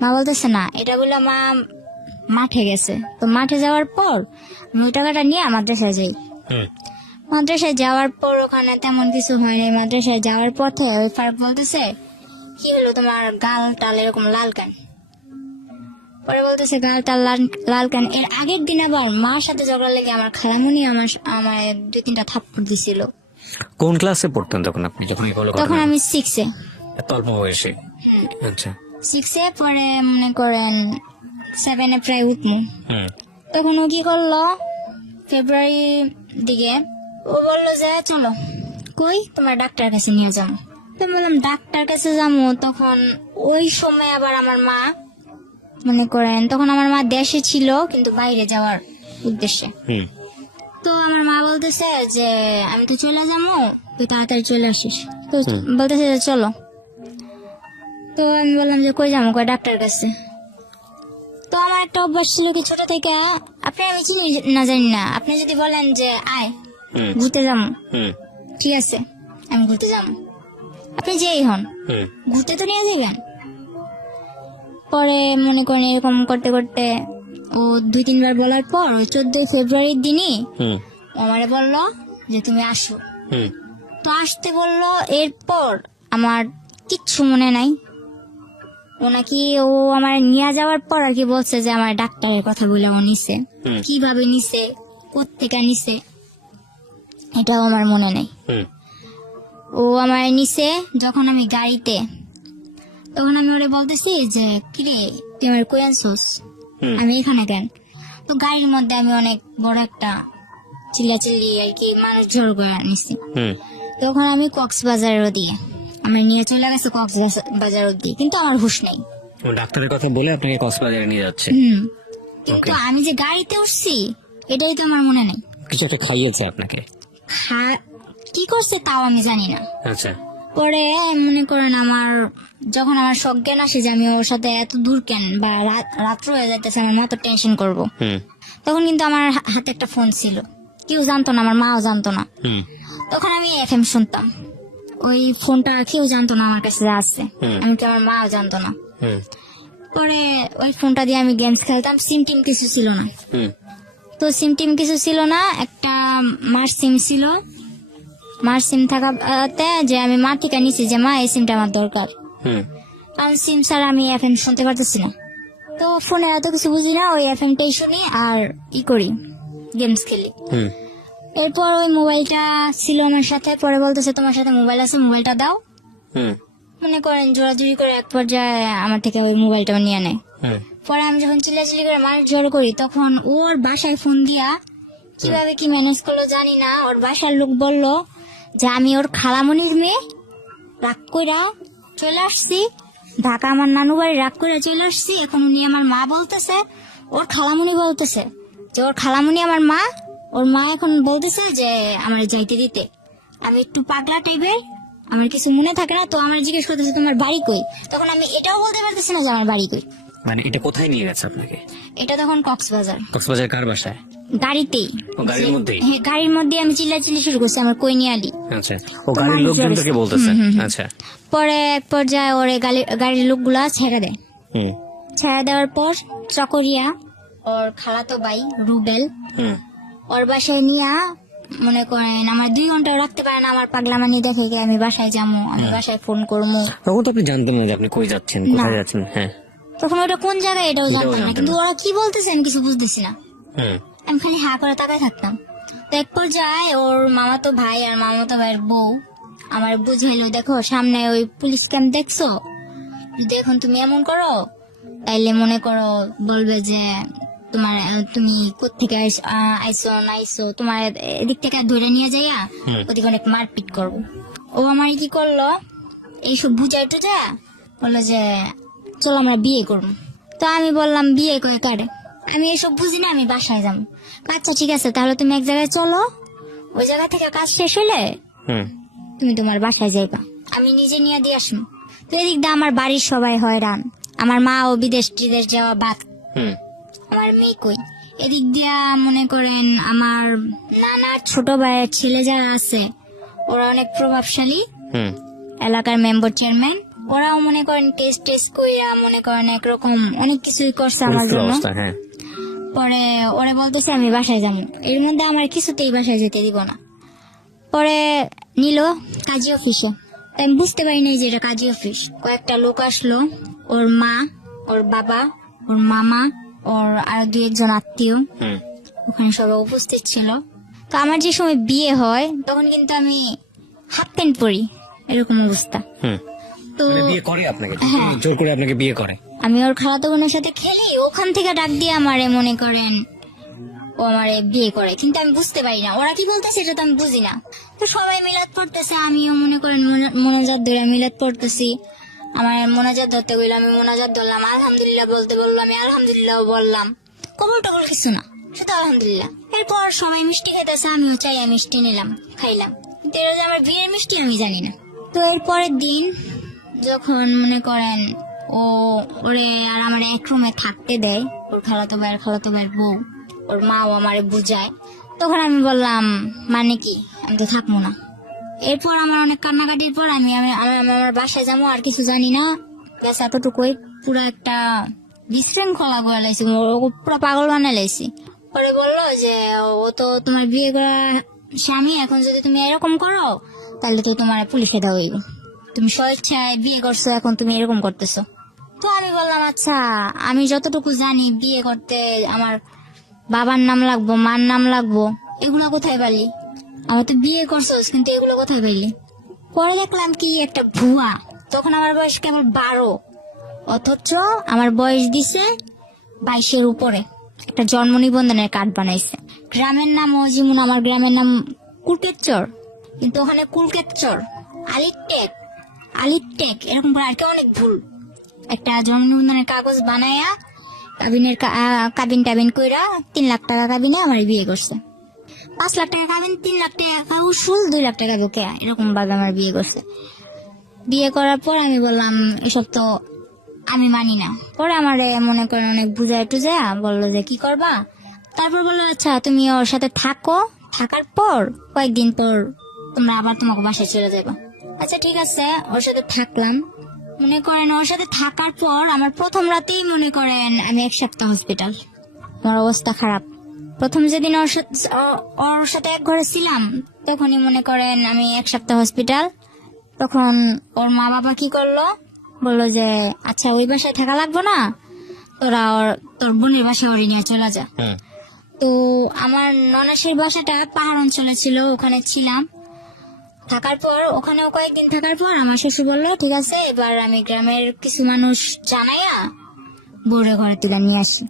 মা বলতেছে না। এটা বললো মা মাঠে গেছে। তো মাঠে যাওয়ার পর আমি ওই টাকাটা নিয়ে মাদ্রাসায় যাই। হুম মাদ্রাসায় যাওয়ার পর ওখানে তেমন কিছু হয়নি। মাদ্রাসায় যাওয়ার পথে ওই ফারুক বলতেছে কি হলো তোমার গাল টাল এরকম লাল কেন? পরে বলতেছে গাল টাল লাল কেন? এর আগের দিন আবার মার সাথে ঝগড়া লেগে আমার খালামুনি আমার 2-3টা থাপ্পড় দিছিল। কোন ক্লাসে পড়তেন তখন আপনি, যখন এই হলো তখন ঘটনা? আমি 6-এ। এত অল্প বয়সে? আচ্ছা। 6-এ পরে মনে করেন 7-এ প্রায় উঠমু। হুম তখন ও কি করলো, ফেব্রুয়ারি দিকে ও বললো যে চলো কই তোমার ডাক্তার কাছে নিয়ে যাবো। তো আমি বললাম ডাক্তার কাছে যাবো। তখন ওই সময় আবার আমার মা মনে করেন, তখন আমার মা দেশে ছিল কিন্তু বাইরে যাওয়ার উদ্দেশ্যে। হুম তো আমার মা বলতেছে যে আমি তো চলে যাবো, তুই তাড়াতাড়ি চলে আসিস। তো বলতেছে যে চলো। তো তো আমি বললাম যে কই যাবো, কয় ডাক্তার কাছে। তো আমার একটা অভ্যাস ছিল কি ছোট থেকে, আপনি আমি চিনি না জানি না, আপনি যদি বলেন যে আয় হুম ঘুরতে যাবো, হুম ঠিক আছে আমি ঘুরতে যাবো, আপনি যেই হন হুম ঘুরতে তো নিয়ে যাবেন। পরে মনে করেন এরকম করতে করতে ও 2-3 বার বলার পর ওই 14ই ফেব্রুয়ারির দিনই হুম ও আমারে বললো যে তুমি আসো। হুম তো আসতে বললো, এরপর আমার কিচ্ছু মনে নাই। ও নাকি ও আমার নিয়ে যাওয়ার পর আর কি বলছে যে আমার ডাক্তারের কথা বলে ও নিছে, হুম। কিভাবে নিছে, কোত্থেকে নিছে এটাও আমার মনে নেই। হুম ও আমার নিছে যখন আমি গাড়িতে, তখন আমি ওরে বলতেছি যে কিরে তুই আমার কই আনছোস, হুম আমি এখানে কেন। তো গাড়ির মধ্যে আমি অনেক বড় একটা চিল্লাচিল্লি আর কি মানুষ জড়ো করে নিছি। হুম তখন আমি কক্সবাজারের দিয়ে আমার নিয়ে চলে গেছে কক্সবাজার দিয়ে, কিন্তু আমার হুঁশ নেই। ও ডাক্তারের কথা বলে আপনাকে কক্সবাজারে নিয়ে যাচ্ছে। কিন্তু Okay. আমি যে গাড়িতে উঠছি এটাই তো আমার মনে নেই। কিছু একটা খাইয়েছে আপনাকে? কি করছে তাও আমি জানি না। আচ্ছা। পরে মনে করেন আমার যখন আমার সজ্ঞান আসে যে আমি ওর সাথে এত দূর কেন বা রাত্র হয়ে যাইতেছে, আমার মা তো টেনশন করবো, হুম তখন কিন্তু আমার হাতে একটা ফোন ছিল, কেউ জানতো না, আমার মাও জানতো না। হুম তখন আমি FM শুনতাম, ওই ফোনটা কেউ জানতো না আমার কাছে আছে, হুম। আমি তো আমার মাও জানতো না। হুম পরে ওই ফোনটা দিয়ে আমি গেমস খেলতাম, সিম টিম কিছু ছিল না। হুম তো সিম টিম কিছু ছিল না, একটা মার সিম ছিল। মার সিম থাকাতে যে আমি মা থেকে নিছি যে মা এই সিমটা আমার দরকার, হুম কারণ সিম ছাড়া আমি FM শুনতে পারতেছি না। তো ফোনে এত কিছু বুঝি না, ওই FMটাই শুনি আর ই করি, গেমস খেলি। হুম এরপর ওই মোবাইলটা ছিল আমার সাথে, পরে বলতেছে তোমার সাথে মোবাইল আছে, মোবাইলটা দাও। হুম মনে করেন জোরাজুরি করে এক পর্যায়ে আমার থেকে ওই মোবাইলটা নিয়ে নেয়। হুম পরে আমি যখন চিল্লাচিল্লি করে মানুষ জড়ো করি, তখন ওর বাসায় ফোন দিয়া কিভাবে কি ম্যানেজ করলো জানি না, ওর বাসার লোক বলল যে আমি ওর খালামণির মেয়ে, রাগ কইরা চলে আসছি ঢাকা, আমার নানু বাড়ি, রাগ করে চলে আসছি। এখন উনি আমার মা বলতেছে, ওর খালামণি বলতেছে যে ওর খালামণি আমার মা, ওর মা এখন বলতেছে যে আমার যাইতে দিতে। আমি একটু পাগলা টাইপের, আমার কিছু মনে থাকে না, তো আমার জিজ্ঞেস করতেছে তোমার বাড়ি কই। তখন আমি এটাও বলতে পারতেছি না যে আমার বাড়ি কই। মানে এটা কোথায় নিয়ে গেছে আপনাকে? এটা তখন কক্সবাজার, কক্সবাজার কার বাসায়? গাড়িতেই। ও গাড়ির মধ্যেই? হ্যাঁ, গাড়ির মধ্যে আমি চিল্লাচিল্লি শুরু করছি আমার কই নিয়ে আলি। আচ্ছা, ও গাড়ির লোকজন তোকে বলতেছে? আচ্ছা। পরে এক পর্যায়ে ওরে গাড়ির লোকগুলা ছেড়ে দেয়। হুম ছেড়ে দেওয়ার পর চকরিয়া ওর খালাতো ভাই রুবেল হুম ওর বাসায় নিয়ে, মনে করেন আমার 2 ঘন্টা রাখতে পারে না, আমার পাগলামানি দেখে গিয়ে আমি বাসায় যাবো, আমি বাসায় ফোন করবো। তখন তো আপনি জানতেন না যে আপনি কই যাচ্ছেন, কোথায় যাচ্ছেন? হ্যাঁ। তখন ওটা কোন জায়গায় এটাও এটাও জানতাম না, জানতেন কিন্তু না। ওরা কি বলতেছে আমি কিছু বুঝতেছি না। হুম আমি খালি হা করে তাকায় থাকতাম। তো এক পর্যায়ে ওর মামাতো ভাই আর মামাতো ভাইয়ের বউ আমার বুঝাইলো, দেখো সামনে ওই পুলিশ ক্যাম্প দেখছো, যদি এখন তুমি এমন করো তাইলে মনে করো বলবে যে তোমার তুমি কোত্থেকে আইসো না আইসো, তোমার এদিক থেকে ধরে নিয়ে যাইয়া হুম। ওদিকে অনেক মারপিট করবো। ও আমার কি করলো, এইসব বুঝাই টুজা বললো যে চলো আমরা বিয়ে করবো। তো আমি বললাম বিয়ে করে কারে, আমি এসব বুঝি না, আমি বাসায় যাবো। আচ্ছা ঠিক আছে, তাহলে তুমি এক জায়গায় চলো, ওই জায়গা থেকে কাজ শেষ হলে হুম তুমি তোমার বাসায় যাইবা, আমি নিজে নিয়ে দিয়ে আসবো। তো এদিক দিয়ে আমার বাড়ির সবাই হয়রান, আমার মা ও বিদেশ টিদেশ যাওয়া বাদ, হুম আমার মেয়ে কই। এদিক দিয়া মনে করেন আমার নানা ছোট ভাইয়ের ছেলে যারা আছে ওরা অনেক প্রভাবশালী, হুম এলাকার মেম্বার চেয়ারম্যান, ওরাও মনে করেন টেস্ট কইরা মনে করেন একরকম অনেক কিছুই করছে আমার পরিস্থিতির জন্য। অবস্থা। হ্যাঁ। পরে ওরা বলতেছে আমি বাসায় যাবো, এর মধ্যে আমার কিছুতেই বাসায় যেতে দিব না। পরে নিল কাজী অফিসে, আমি বুঝতে পারি নাই যে এটা কাজী অফিস। কয়েকটা লোক আসলো, ওর মা, ওর বাবা, ওর মামা, ওর আর 2-1 আত্মীয়, হুম ওখানে সবাই উপস্থিত ছিল। তো আমার যে সময় বিয়ে হয় তখন কিন্তু আমি হাফ প্যান্ট পরি, এরকম অবস্থা। হুম তো মানে বিয়ে করে আপনাকে? জোর করে আপনাকে বিয়ে করে? আমি ওর খালাতো বোনের সাথে খেলি, ওখান থেকে ডাক দিয়ে আমারে মনে করেন ও আমারে বিয়ে করে, কিন্তু আমি বুঝতে পারি না ওরা কি বলতেছে, এটা তো আমি বুঝি না। তো সবাই মিলাদ পড়তেছে, আমিও মনে করেন মোনাজাত ধরে মিলাদ পড়তেছি। আমার মোনাজাত ধরতে গেলে আমি মোনাজাত ধরলাম, আলহামদুলিল্লাহ বলতে বললো, আমি আলহামদুলিল্লাহ বললাম, কবর টবর কিছু না, শুধু আলহামদুলিল্লাহ। এরপর সবাই মিষ্টি খেতেছে, আমিও চাই মিষ্টি নিলাম, খাইলাম, কিন্তু এটা যে আমার বিয়ের মিষ্টি আমি জানি না। তো এর পরের দিন যখন মনে করেন ও ওরে আর আমার এক রুমে থাকতে দেয়, ওর খালাতো ভাইয়ের বউ, ওর মাও আমারে বুঝায়, তখন আমি বললাম মানে কি, আমি তো থাকবো না। এরপর আমার অনেক কান্নাকাটির পর আমি আমি আমি আমার বাসায় যাবো, আর কিছু জানি না, ব্যাস এতটুকুই। পুরো একটা বিশৃঙ্খলা করে লাইছি, পুরো পাগল বানাই লাইছি। পরে বললো যে ও তো তোমার বিয়ে করা স্বামী, এখন যদি তুমি এরকম করো তাহলে তো তোমার পুলিশে দেওয়া হইব, তুমি স্বেচ্ছায় বিয়ে করছো, এখন তুমি এরকম করতেছো। তো আমি বললাম আচ্ছা, আমি যতটুকু জানি বিয়ে করতে আমার বাবার নাম লাগবো, মার নাম লাগবো, এগুলো কোথায় পারলি? আমার তো বিয়ে করছোস, কিন্তু এগুলো কোথায় পাইলি? পরে দেখলাম কি একটা ভুয়া। তখন আমার বয়স কেবল 12, অথচ আমার বয়স দিছে 22-এর উপরে। একটা জন্ম নিবন্ধনের কার্ড বানাইছে, গ্রামের নাম ও যেমন আমার গ্রামের নাম কুলকেতচর, কিন্তু ওখানে কুলকেতচর, আলিটেক এরকম করে আর কি, অনেক ভুল। একটা জন্ম নিবন্ধনের কাগজ বানায়া কাবিন টাবিন কইরা 3 লাখ টাকা কাবিনে আমার বিয়ে করছে। 5 লাখ টাকা কাবিন, 3 লাখ টাকা উসুল, 2 লাখ টাকা বুকে, এরকম ভাবে আমার বিয়ে করছে। বিয়ে করার পর আমি বললাম এসব তো আমি মানি না। পরে আমার মনে করেন অনেক বুঝায় টুজায়া বললো যে কি করবা। তারপর বললো আচ্ছা তুমি ওর সাথে থাকো, থাকার পর কয়েকদিন পর তোমরা আবার তোমাকে বাসায় চলে যাবা। আচ্ছা ঠিক আছে, ওর সাথে থাকলাম। মনে করেন ওর সাথে থাকার পর আমার প্রথম রাতেই মনে করেন আমি 1 সপ্তাহ হসপিটাল, আমার অবস্থা খারাপ। প্রথম যেদিন ওর সাথে এক ঘরে ছিলাম, তখনই মনে করেন আমি 1 সপ্তাহ হসপিটাল। তখন ওর মা বাবা কি করলো, বললো যে আচ্ছা ওই বাসায় থাকা লাগবো না, তোর বোনের বাসায় ওরে নিয়ে চলে যা। তো আমার ননাসের বাসাটা পাহাড় অঞ্চলে ছিল, ওখানে ছিলাম। থাকার পর ওখানেও কয়েকদিন থাকার পর আমার শ্বশুর বললো ঠিক আছে, এবার আমি গ্রামের কিছু মানুষ জানাইয়া বউরে ঘরে তুলে নিয়ে আসি।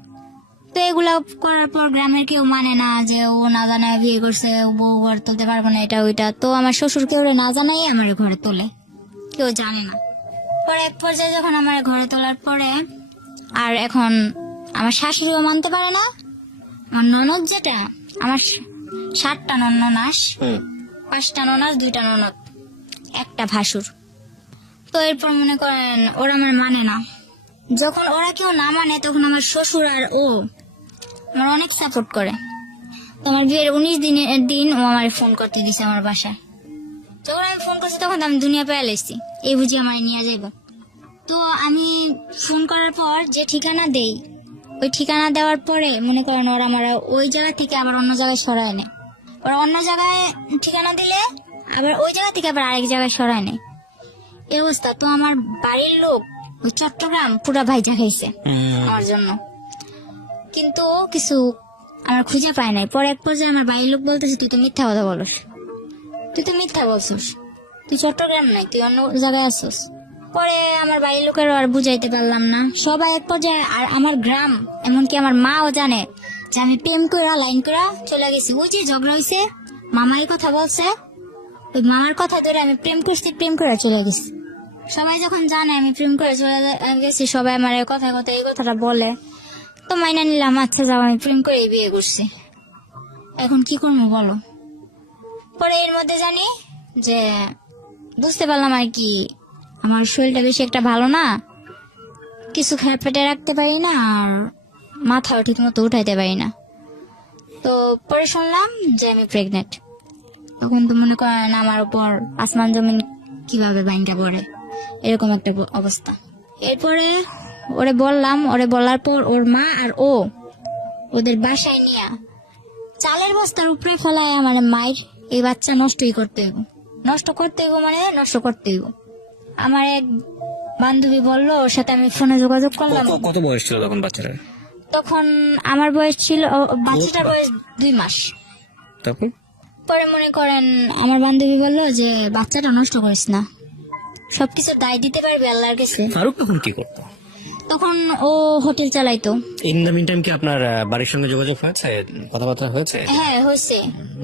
তো এগুলা করার পর গ্রামের কেউ মানে না, যে ও না জানায় বিয়ে করছে, ও বউ ঘর তুলতে পারবো না, এটা ওইটা। তো আমার শ্বশুর কেউ না জানাই আমার ঘরে তোলে, কেউ জানে না। পরে এক পর্যায়ে যখন আমার ঘরে তোলার পরে, আর এখন আমার শাশুড়িও মানতে পারে না। আমার ননদ যেটা, আমার 7টা ননাস, 5টা ননাস, 2টা ননদ, 1টা ভাসুর। তো এরপর মনে করেন ওরা আমার মানে না। যখন ওরা কেউ না মানে, তখন আমার শ্বশুর আর ও আমার অনেক সাপোর্ট করে। তো আমার বিয়ের 19 দিনের দিন ও আমার ফোন করতে দিছে আমার বাসায়। যখন আমি ফোন করছি তখন আমি দুনিয়া পেয়ে এসেছি, এই বুঝি আমার নিয়ে যাইব। তো আমি ফোন করার পর যে ঠিকানা দেই, ওই ঠিকানা দেওয়ার পরে মনে করেন ওরা আমার ওই জায়গা থেকে আবার অন্য জায়গায় সরায় নেয়। ওরা অন্য জায়গায় ঠিকানা দিলে আবার ওই জায়গা থেকে আবার আরেক জায়গায় সরায় নেয়, এই অবস্থা। তো আমার বাড়ির লোক ওই চট্টগ্রাম পুরা ভাইজা খাইছে আমার জন্য, কিন্তু কিছু আমার খুঁজে পায় নাই। পরে এক পর্যায়ে আমার বাড়ির লোক বলতেছে তুই তো মিথ্যা কথা বলস, তুই তো মিথ্যা বলছিস, তুই চট্টগ্রাম নাই, তুই অন্য জায়গায় আসছিস। পরে আমার বাড়ির লোকেরও আর বুঝাইতে পারলাম না, সবাই এক পর্যায়ে। আর আমার গ্রাম, এমনকি আমার মাও জানে যে আমি প্রেম করা লাইন করা চলে গেছি। ওই যে ঝগড়া হয়েছে, মামাই কথা বলছে, ওই মামার কথা ধরে আমি প্রেম করছি, প্রেম করে চলে গেছি। সবাই যখন জানে আমি প্রেম করে চলে গেছি, সবাই আমার কথা এই কথাটা বলে। তো মাইনা নিলাম, আচ্ছা যাও, আমি প্রেম করে বিয়ে করছি, এখন কি করবো বলো। পরে এর মধ্যে জানি যে বুঝতে পারলাম আর কি, আমার শরীরটা বেশি একটা ভালো না, কিছু খেয়ে পেটে রাখতে পারি না, আর মাথাও ঠিক মতো উঠাইতে পারি না। তো পরে শুনলাম যে আমি প্রেগনেন্ট। তখন তো মনে করেন আমার উপর আসমান জমিন কিভাবে বাইনটা পড়ে, এরকম একটা অবস্থা। এরপরে ওরে বললাম, ওরে বলার পর ওর মা আর ও ওদের বাসায় নিয়ে চালের বস্তার উপরে ফেলায় আমার মায়ের, এই বাচ্চা নষ্টই করতে হইব, নষ্ট করতে হইব। আমার এক বান্ধবী বললো, ওর সাথে আমি ফোনে যোগাযোগ করলাম। কত বয়স ছিল তখন বাচ্চারা? তখন আমার বয়স ছিল, বাচ্চাটার বয়স 2 মাস। তখন পরে মনে করেন আমার বান্ধবী বললো যে বাচ্চাটা নষ্ট করিস না, সবকিছু দায় দিতে পারবি আল্লাহর কাছে। ফারুক তখন কি করতো? তখন ও হোটেল চালাইতো। ইন দ্য মিন টাইম কি আপনার বাড়ির সঙ্গে যোগাযোগ হয়েছে, কথাবার্তা হয়েছে? হ্যাঁ হয়েছে।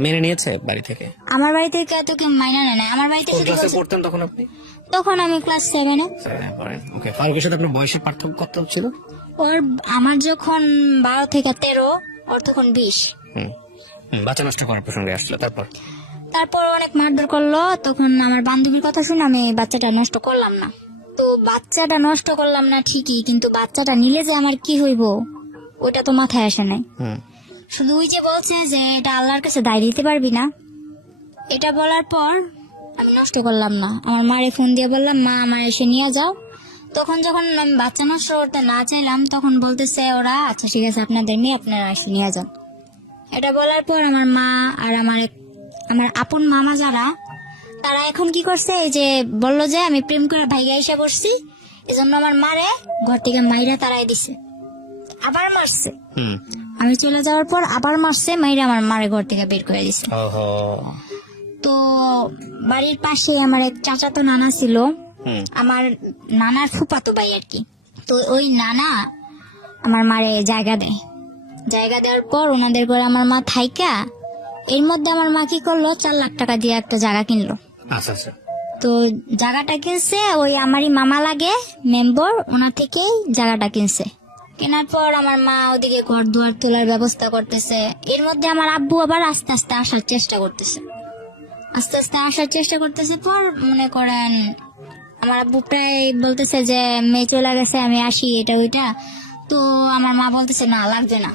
মেনে নিয়েছে বাড়ি থেকে? আমার বাড়ি থেকে এত কেউ মাইনা নেয় না। আমার বাড়িতে শুধু ক্লাসে বলছে- পড়তেন তখন আপনি? তখন আমি ক্লাস 7-এ। ওকে, ফারুকের সাথে আপনার বয়সের পার্থক্য কত ছিল? ওর আমার যখন 12 থেকে 13, ওর তখন 20। বাচ্চা নষ্ট করার প্রসঙ্গে আসলো, তারপর অনেক মারধর করলো। তখন আমার বান্ধবীর কথা শুনে আমি বাচ্চাটা নষ্ট করলাম না। তো বাচ্চাটা নষ্ট করলাম না ঠিকই, কিন্তু বাচ্চাটা নিলে যে আমার কি হইব ওটা তো মাথায় আসে নাই। হুম। শুধু ওই যে বলছে যে এটা আল্লাহর কাছে দায় দিতে পারবি না, এটা বলার পর আমি নষ্ট করলাম না। আমার মারে ফোন দিয়ে বললাম, মা আমার এসে নিয়ে যাও। তখন যখন আমি বাচ্চা নষ্ট করতে না চাইলাম তখন বলতেছে ওরা, আচ্ছা ঠিক আছে আপনাদের মেয়ে আপনারা এসে নিয়ে যান। এটা বলার পর আমার মা আর আমার আপন মামা যারা, তারা এখন কি করছে, এই যে বললো যে আমি প্রেম করে ভাইগা এসে বসছি, এজন্য আমার মারে ঘর থেকে মাইরা তারাই দিছে, আবার মারছে। হুম। আমি চলে যাওয়ার পর আবার মারছে, মাইরা আমার মারে ঘর থেকে বের করে দিছে। ওহো। তো বাড়ির পাশে আমার এক চাচাতো নানা ছিল, হুম। আমার নানার ফুফাতো ভাই আর কি। তো ওই নানা আমার মারে জায়গা দেয়, জায়গা দেওয়ার পর ওনাদের ঘরে আমার মা থাইকা, এর মধ্যে আমার মা কি করলো, 4 লাখ টাকা দিয়ে একটা জায়গা কিনলো। আচ্ছা আচ্ছা। তো জায়গাটা কিনছে ওই আমারই মামা লাগে মেম্বার, ওনার থেকেই জায়গাটা কিনছে। কেনার পর আমার মা ওদিকে ঘর দুয়ার তোলার ব্যবস্থা করতেছে। এর মধ্যে আমার আব্বু আবার আস্তে আস্তে আসার চেষ্টা করতেছে, আস্তে আস্তে আসার চেষ্টা করতেছে। পর মনে করেন আমার আব্বু প্রায় বলতেছে যে মেয়ে চলে গেছে আমি আসি, এটা ওইটা। তো আমার মা বলতেছে না লাগবে না।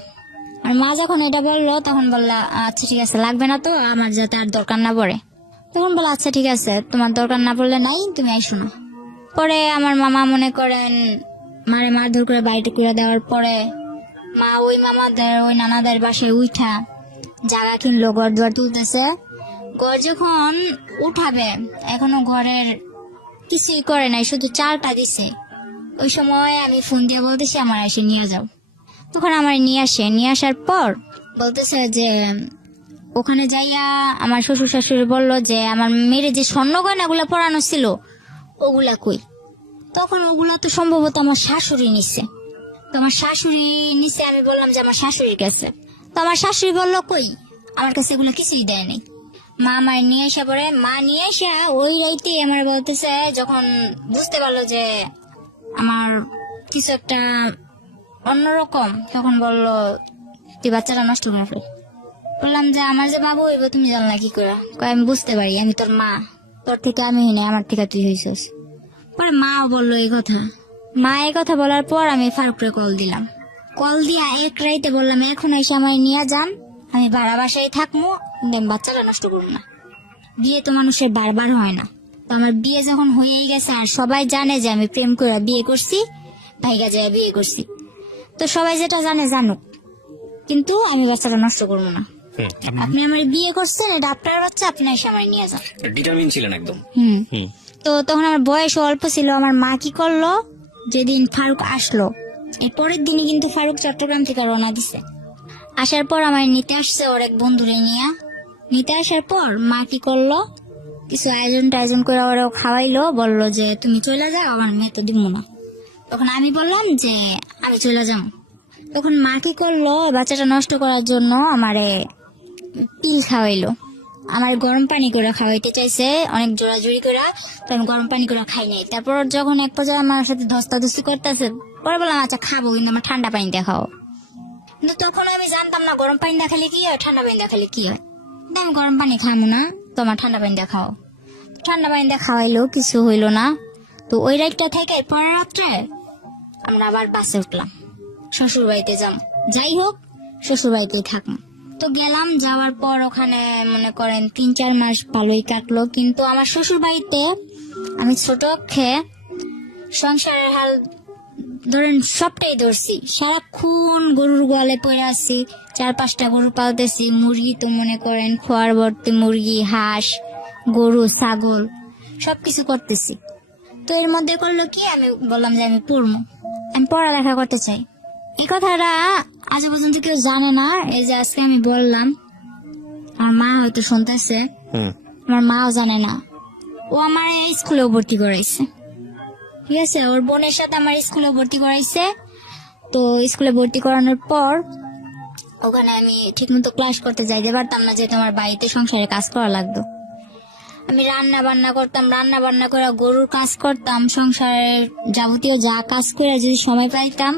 আর মা যখন এটা বললো তখন বললা, আচ্ছা ঠিক আছে লাগবে না, তো আমার যাতে আর দরকার না পড়ে। তখন বললো আচ্ছা ঠিক আছে, তোমার দরকার না পড়লে নাই, তুমি আইসো না। পরে আমার মামা মনে করেন মারে মারধর করে বাড়িতে করে দেওয়ার পরে মা ওই মামাদের ওই নানাদের বাসায় উঠা জায়গা কিনলো, ঘর দুয়ার তুলতেছে। ঘর যখন উঠাবে এখনো ঘরের কিছুই করে নাই, শুধু চালটা দিছে। ওই সময় আমি ফোন দিয়ে বলতেছি আমার এসে নিয়ে যাও। তখন আমার নিয়ে আসে, নিয়ে আসার পর বলতেছে যে ওখানে যাইয়া আমার শ্বশুর শাশুড়ি বললো যে আমার মেয়ের যে স্বর্ণ গয়নাগুলো পরানো ছিল ওগুলা কই। তখন ওগুলা তো সম্ভবত আমার শাশুড়ি নিচ্ছে। তো আমার শাশুড়ি নিচ্ছে, আমি বললাম যে আমার শাশুড়ির কাছে। তো আমার শাশুড়ি বললো কই, আমার কাছে এগুলো কিছুই দেয় নাই। মা আমার নিয়ে এসে পরে, মা নিয়ে এসে ওই রাইতে আমার বলতেছে, যখন বুঝতে পারলো যে আমার কিছু একটা অন্যরকম, তখন বললো তুই বাচ্চাটা নষ্ট করে ফেল। বললাম যে আমার যে বাবু এবার তুমি জানো না কি করে। কয় আমি বুঝতে পারি, আমি তোর মা, তোর থেকে আমি হই না, আমার থেকে তুই হয়েছিস। পরে মাও বললো এই কথা। মা এই কথা বলার পর আমি ফারুকরে কল দিলাম। কল দিয়া এক রাইতে বললাম এখন এসে আমার নিয়ে যান, আমি ভাড়া বাসায় থাকবো, কিন্তু আমি বাচ্চাটা নষ্ট করবো না। বিয়ে তো মানুষের বারবার হয় না। তো আমার বিয়ে যখন হয়েই গেছে আর সবাই জানে যে আমি প্রেম করে বিয়ে করছি, ভাইগা যায় বিয়ে করছি, তো সবাই যেটা জানে জানুক, কিন্তু আমি বাচ্চাটা নষ্ট করবো না। আপনি আমার বিয়ে করছেন, এটা আপনার বাচ্চা, আপনি এসে আমার নিয়ে যান। ডিটারমিন ছিলেন একদম। হুম। হুম। তো তখন আমার বয়স অল্প ছিল। আমার মা কি করলো, যেদিন ফারুক আসলো এর পরের দিনই কিন্তু ফারুক চট্টগ্রাম থেকে রওনা দিছে। আসার পর আমার নিতে আসছে ওর এক বন্ধুরে নিয়ে। নিতে আসার পর মা কি করলো, কিছু আয়োজন করে ওরা খাওয়াইলো, বললো যে তুমি চলে যাও, আমার মেয়ে তো দিব না। তখন আমি বললাম যে আমি চলে যাবো। তখন মা কি করলো, বাচ্চাটা নষ্ট করার জন্য আমারে পিল খাওয়াইলো। আমার গরম পানি করে খাওয়াইতে চাইছে অনেক জোরাজুরি করে, তো আমি গরম পানি করে খাই নাই। তারপর যখন এক পর্যায়ে আমার সাথে ধস্তাধস্তি করতেছে, পরে বললাম আচ্ছা খাবো, কিন্তু আমার ঠান্ডা পানি দিয়ে খাও। কিন্তু তখন আমি জানতাম না গরম পানি দেখালে কি হয়, ঠান্ডা পানি দেখালে কি হয়। কিন্তু আমি গরম পানি খাবো না, তোমার ঠান্ডা পানি দিয়ে খাও। ঠান্ডা পানি দিয়ে খাওয়াইলো, কিছু হইলো না। তো ওই রাতটা থেকে পরের রাত্রে আমরা আবার বাসে উঠলাম, শ্বশুর বাড়িতে যাম, যাই হোক শ্বশুর বাড়িতেই থাকবো। তো গেলাম, যাওয়ার পর ওখানে মনে করেন 3-4 মাস ভালোই কাটলো। কিন্তু আমার শ্বশুর বাড়িতে আমি ছোট খেয়ে সংসারের হাল ধরেন সবটাই ধরছি। সারাক্ষণ গরুর গোয়ালে পড়ে আছি, 4-5টা গরু পালতেছি, মুরগি তো মনে করেন খোয়ার ভর্তি মুরগি, হাঁস, গরু, ছাগল সবকিছু করতেছি। তো এর মধ্যে করলো কি, আমি বললাম যে আমি পড়বো, আমি পড়ালেখা করতে চাই। এই কথাটা আজ পর্যন্ত কেউ জানে না, এই যে আজকে আমি বললাম। আমার মা হয়তো শুনতেছে, আমার মাও জানে না। ও আমার স্কুলেও ভর্তি করাইছে, ঠিক আছে, ওর বোনের সাথে আমার স্কুলে ভর্তি করাইছে। তো স্কুলে ভর্তি করানোর পর ওখানে আমি ঠিকমতো ক্লাস করতে যাইতে পারতাম না, যেহেতু আমার বাড়িতে সংসারে কাজ করা লাগতো। আমি রান্না বান্না করতাম, রান্না বান্না করে গরুর কাজ করতাম, সংসারের যাবতীয় যা কাজ করে যদি সময় পাইতাম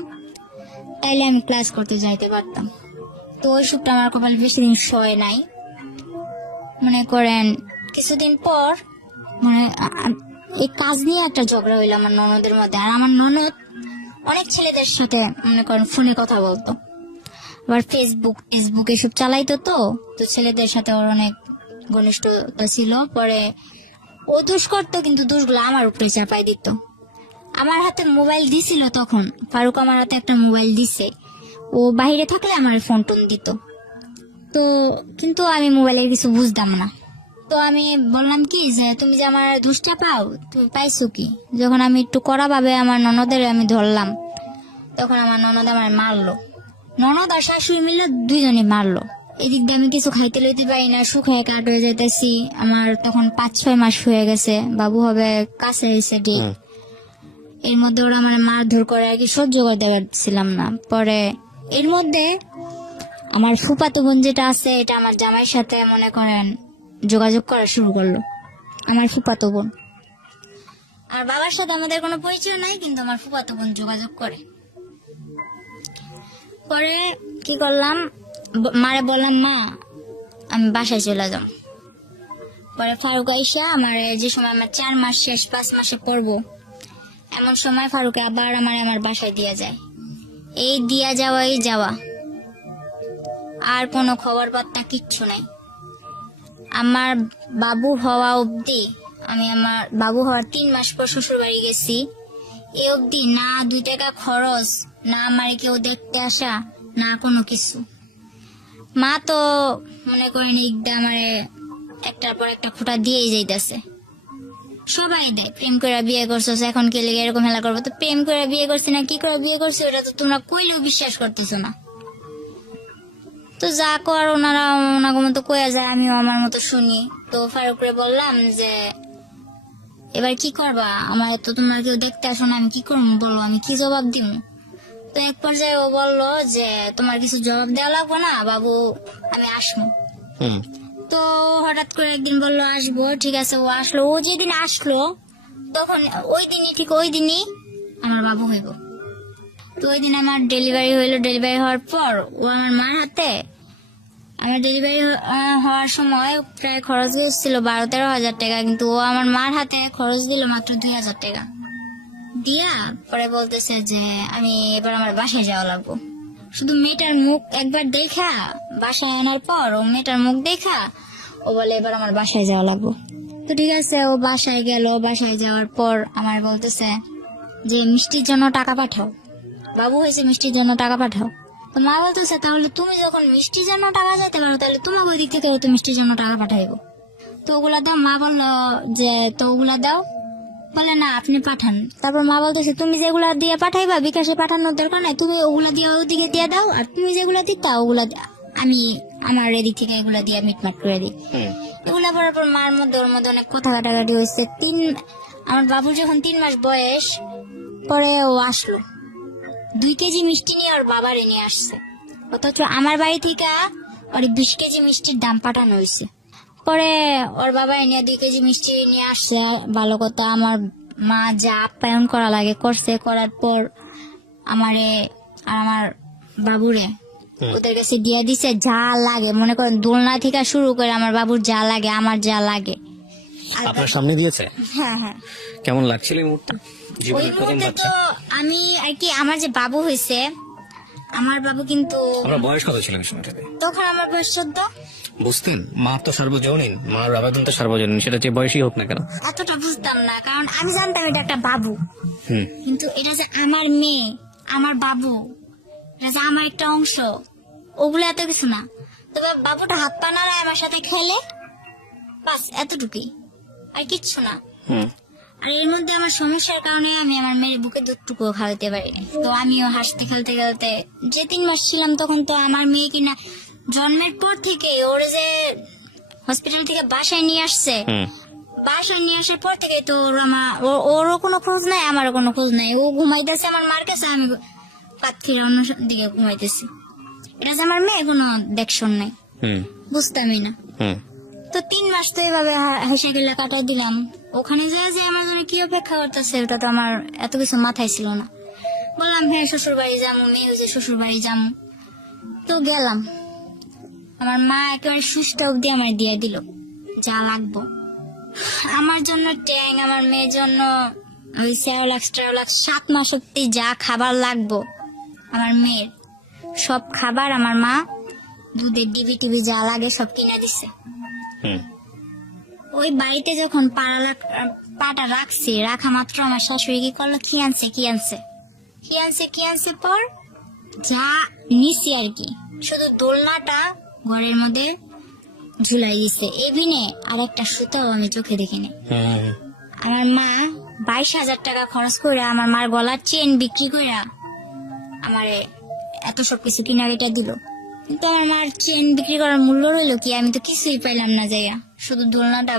তাইলে আমি ক্লাস করতে যাইতে পারতাম। তো ওই সুখটা আমার কপালে বেশি দিন সয় নাই। মনে করেন কিছুদিন পর মানে এই কাজ নিয়ে একটা ঝগড়া হইলো আমার ননদের মধ্যে। আর আমার ননদ অনেক ছেলেদের সাথে মনে করেন ফোনে কথা বলতো, আবার ফেসবুক এসব চালাইতো। তো ছেলেদের সাথে ওর অনেক ঘনিষ্ঠতা ছিল। পরে ও দোষ করতো, কিন্তু দোষগুলো আমার উপরে চাপাই দিত। আমার হাতে মোবাইল দিছিল তখন, ফারুক আমার হাতে একটা মোবাইল দিছে। ও বাইরে থাকলে আমার ফোন টোন দিত। তো কিন্তু আমি মোবাইলের কিছু বুঝতাম না। তো আমি বললাম কি যে তুমি যে আমার দোষটা পাও, তুমি পাইছো কি? যখন আমি একটু কড়া ভাবে আমার ননদের আমি ধরলাম, তখন আমার ননদ আমার মারলো। ননদ আর শাশুড়ি মিলে দুইজনই মারলো। এদিক দিয়ে আমি কিছু খাইতে লইতে পারি না, শুকায় কাঠ হয়ে যাইতেছি। আমার তখন 5-6 মাস হয়ে গেছে, বাবু হবে কাছে এসে ঠিক। এর মধ্যে ওরা আমার মারধর করে আর কি, সহ্য করতে পারছিলাম না। পরে এর মধ্যে আমার ফুফাতো বোন যেটা আছে, এটা আমার জামাইয়ের সাথে মনে করেন যোগাযোগ করা শুরু করলো। আমার ফুফাতো বোন, আর বাবার সাথে আমাদের কোনো পরিচয় নাই, কিন্তু আমার ফুফাতো বোন যোগাযোগ করে। পরে কি করলাম, মারে বললাম মা আমি বাসায় চলে যাও। পরে ফারুক আইসা আমার যে সময় আমার 4 মাস শেষ 5 মাসে পড়বো, এমন সময় ফারুকে আবার আমার বাসায় দিয়া যায়। এই দিয়া যাওয়াই যাওয়া, আর কোনো খবর পাত্তা কিচ্ছু নাই। আমার বাবু হওয়া অবধি, আমি আমার বাবু হওয়ার 3 মাস পর শ্বশুর বাড়ি গেছি, এ অবধি না 2 টাকা খরচ, না আমার কেউ দেখতে আসা, না কোনো কিছু। মা তো মনে করেন আমারে একটার পর একটা খোঁটা দিয়েই যাইতেছে। সবাই দেয়, প্রেম করে বিয়ে করছো, এখন কে লেগে এরকম হেলা করবো? তো প্রেম করে বিয়ে করছি না কি করে বিয়ে করছি, ওটা তো তোমরা কইলেও বিশ্বাস করতেছো না। তো যা কর ওনারা ওনার মতো কয়ে যায়, আমিও আমার মতো শুনি। তো ফারুকরে বললাম যে এবার কি করবা, আমার তো তোমরা কেউ দেখতে আসো না, আমি কি করবো বলো, আমি কি জবাব দিব? তো এক পর্যায়ে ও বললো যে তোমার কিছু জবাব দেওয়া লাগবে না বাবু, আমি আসবো। তো হঠাৎ করে একদিন বললো আসবো, ঠিক আছে ও আসলো। ও যেদিন আসলো তখন ওই দিনই আমার বাবু হইব। তো ওই দিন আমার ডেলিভারি হইলো। ডেলিভারি হওয়ার পর ও আমার মার হাতে, আমার ডেলিভারি হওয়ার সময় প্রায় খরচ গেছিল 12-13 হাজার টাকা, কিন্তু ও আমার মার হাতে খরচ দিল মাত্র 2,000 টাকা দিয়া। পরে বলতেছে যে আমি এবার আমার বাসায় যাওয়া লাগবো। শুধু মেয়েটার মুখ একবার দেখা, বাসায় আনার পর ও মেয়েটার মুখ দেখা ও বলে এবার আমার বাসায় যাওয়া লাগবো। তো ঠিক আছে, ও বাসায় গেল। বাসায় যাওয়ার পর আমার বলতেছে যে মিষ্টির জন্য টাকা পাঠাও, বাবু হয়েছে মিষ্টির জন্য টাকা পাঠাও। তো মা বলতেছে তাহলে তুমি যখন মিষ্টির জন্য টাকা যেতে পারো, তাহলে তোমাকে ওই দিক থেকে তো মিষ্টির জন্য টাকা পাঠাইবো। তো ওগুলা দাও। মা বললো যে তো ওগুলা দাও, বলে না আপনি পাঠান। তারপর মা বলতেছে তুমি যেগুলা দিয়ে পাঠাইবা বিকাশে পাঠানোর দরকার নাই, তুমি ওগুলা দিয়ে ওদিকে দিয়ে দাও, আর তুমি যেগুলা দিতা ওগুলা আমি আমার এদিক থেকে এগুলা দিয়ে মিটমাট করে দিই। এগুলা করার পর মার মধ্যে ওর মধ্যে অনেক কথা কাটাকাটি হয়েছে। আমার বাবুর যখন 3 মাস বয়স, পরে ও আসলো 2 কেজি মিষ্টি নিয়ে ওর বাবারে নিয়ে আসছে, অথচ আমার বাড়ি থেকে ওর 20 কেজি মিষ্টির দাম পাঠানো হয়েছে। পরে ওর বাবা এনে 2 কেজি মিষ্টি নিয়ে আসছে, ভালো কথা। আমার মা যা আপ্যায়ন করা লাগে করছে, করার পর আমারে আর আমার বাবুরে ওদের কাছে দিয়ে দিছে যা লাগে, মনে করেন দোলনা থেকে শুরু করে আমার বাবুর যা লাগে, আমার যা লাগে আপনার সামনে দিয়েছে? হ্যাঁ হ্যাঁ। কেমন লাগছিল এই মুহূর্তে? ওই জীবনের প্রথম মুহূর্তে বাচ্চা। তো আমি আর কি, আমার যে বাবু হয়েছে, আমার বাবু কিন্তু আপনার বয়স কত ছিল এই সময়টাতে? তখন আমার বয়স 14। বুঝতেন মা তো সার্বজনীন, মার আবেদন তো সার্বজনীন, সেটা যে বয়সই হোক না কেন। এতটা বুঝতাম না, কারণ আমি জানতাম এটা একটা বাবু, কিন্তু এটা যে আমার মেয়ে, আমার বাবু, এটা যে আমার একটা অংশ, ওগুলো এত কিছু না। তবে বাবুটা হাত পা নাড়ায় আমার সাথে খেলে, বাস এতটুকুই, আর কিচ্ছু না। আর এর মধ্যে আমার সমস্যার কারণে আমি আমার মেয়ের বুকে দুধটুকুও খাওয়াতে পারিনি। তো আমিও হাসতে খেলতে খেলতে, যে 3 মাস ছিলাম তখন তো আমার মেয়ে কিনা জন্মের পর থেকে ওরে যে হসপিটাল থেকে বাসায় নিয়ে আসছে, বাসায় নিয়ে আসার পর থেকে তো ওরও কোনো খোঁজ নাই, আমারও কোনো খোঁজ নাই। ও ঘুমাইতেছে আমার মার কাছে, আমি পাত্রীর অন্য দিকে ঘুমাইতেছি। এটা যে আমার মেয়ে, কোনো দেখশন নাই, বুঝতামই না। তো 3 মাস তো এভাবে হেসে গেলে কাটাই দিলাম। ওখানে যায় যে আমার জন্য কি অপেক্ষা করতেছে ওটা তো আমার এত কিছু মাথায় ছিল না। বললাম হ্যাঁ শ্বশুর বাড়ি যাবো, মেয়ে হয়েছে শ্বশুর বাড়ি যাবো। তো গেলাম, আমার মা একেবারে সুস্থ অব্দি আমার দিয়ে দিল যা লাগবো। আমার জন্য ট্যাং, আমার মেয়ের জন্য ওই সেরোলাক্স 7 মাস অব্দি যা খাবার লাগবো আমার মেয়ের সব খাবার আমার মা দুধের ডিবি টিবি যা লাগে সব কিনে দিছে। হুম ওই বাড়িতে যখন পাটা রাখছি, রাখা মাত্র আমার শাশুড়ি কি করলো, কি আনছে পর যা নিছি আর কি, শুধু দোলনাটা ঘরের মধ্যে ঝুলাই দিছে, এবিনে আর একটা সুতাও আমি চোখে দেখিনি। হুম আমার মা 22,000 টাকা খরচ করে আমার মার গলার চেন বিক্রি করে আমারে এত সবকিছু কিনা এটা দিল, কিন্তু আমার মার চেন বিক্রি করার মূল্য রইলো কি, আমি তো কিছুই পাইলাম না যাইয়া, শুধু দোলনাটা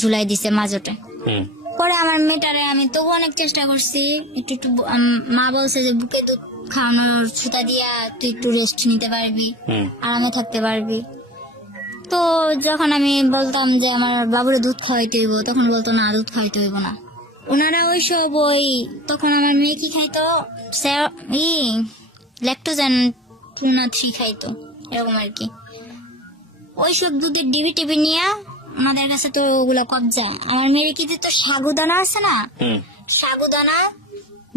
ঝুলাই দিছে মাঝতে। হুম পরে আমার মেয়েটারে আমি তবু অনেক চেষ্টা করছি, একটু মা বলছে যে বুকে দুধ খাওয়ানোর সুতা দিয়া তুই একটু রেস্ট নিতে পারবি, হুম আরামে থাকতে পারবি। তো যখন আমি বলতাম যে আমার বাবুরে দুধ খাওয়াইতে হইব, তখন বলতো না দুধ খাওয়াইতে হইব না। ওনারা ওইসব তখন আমার মেয়ে কি খাইতো, ল্যাকটোজেন 2 না 3 খাইতো এরকম আর কি। ওইসব দুধের ডিবি টিবি নিয়ে আমাদের কাছে তো ওগুলো কবজা। আমার মেয়ের কি দিত, সাগুদানা আছে না, হুম সাগুদানা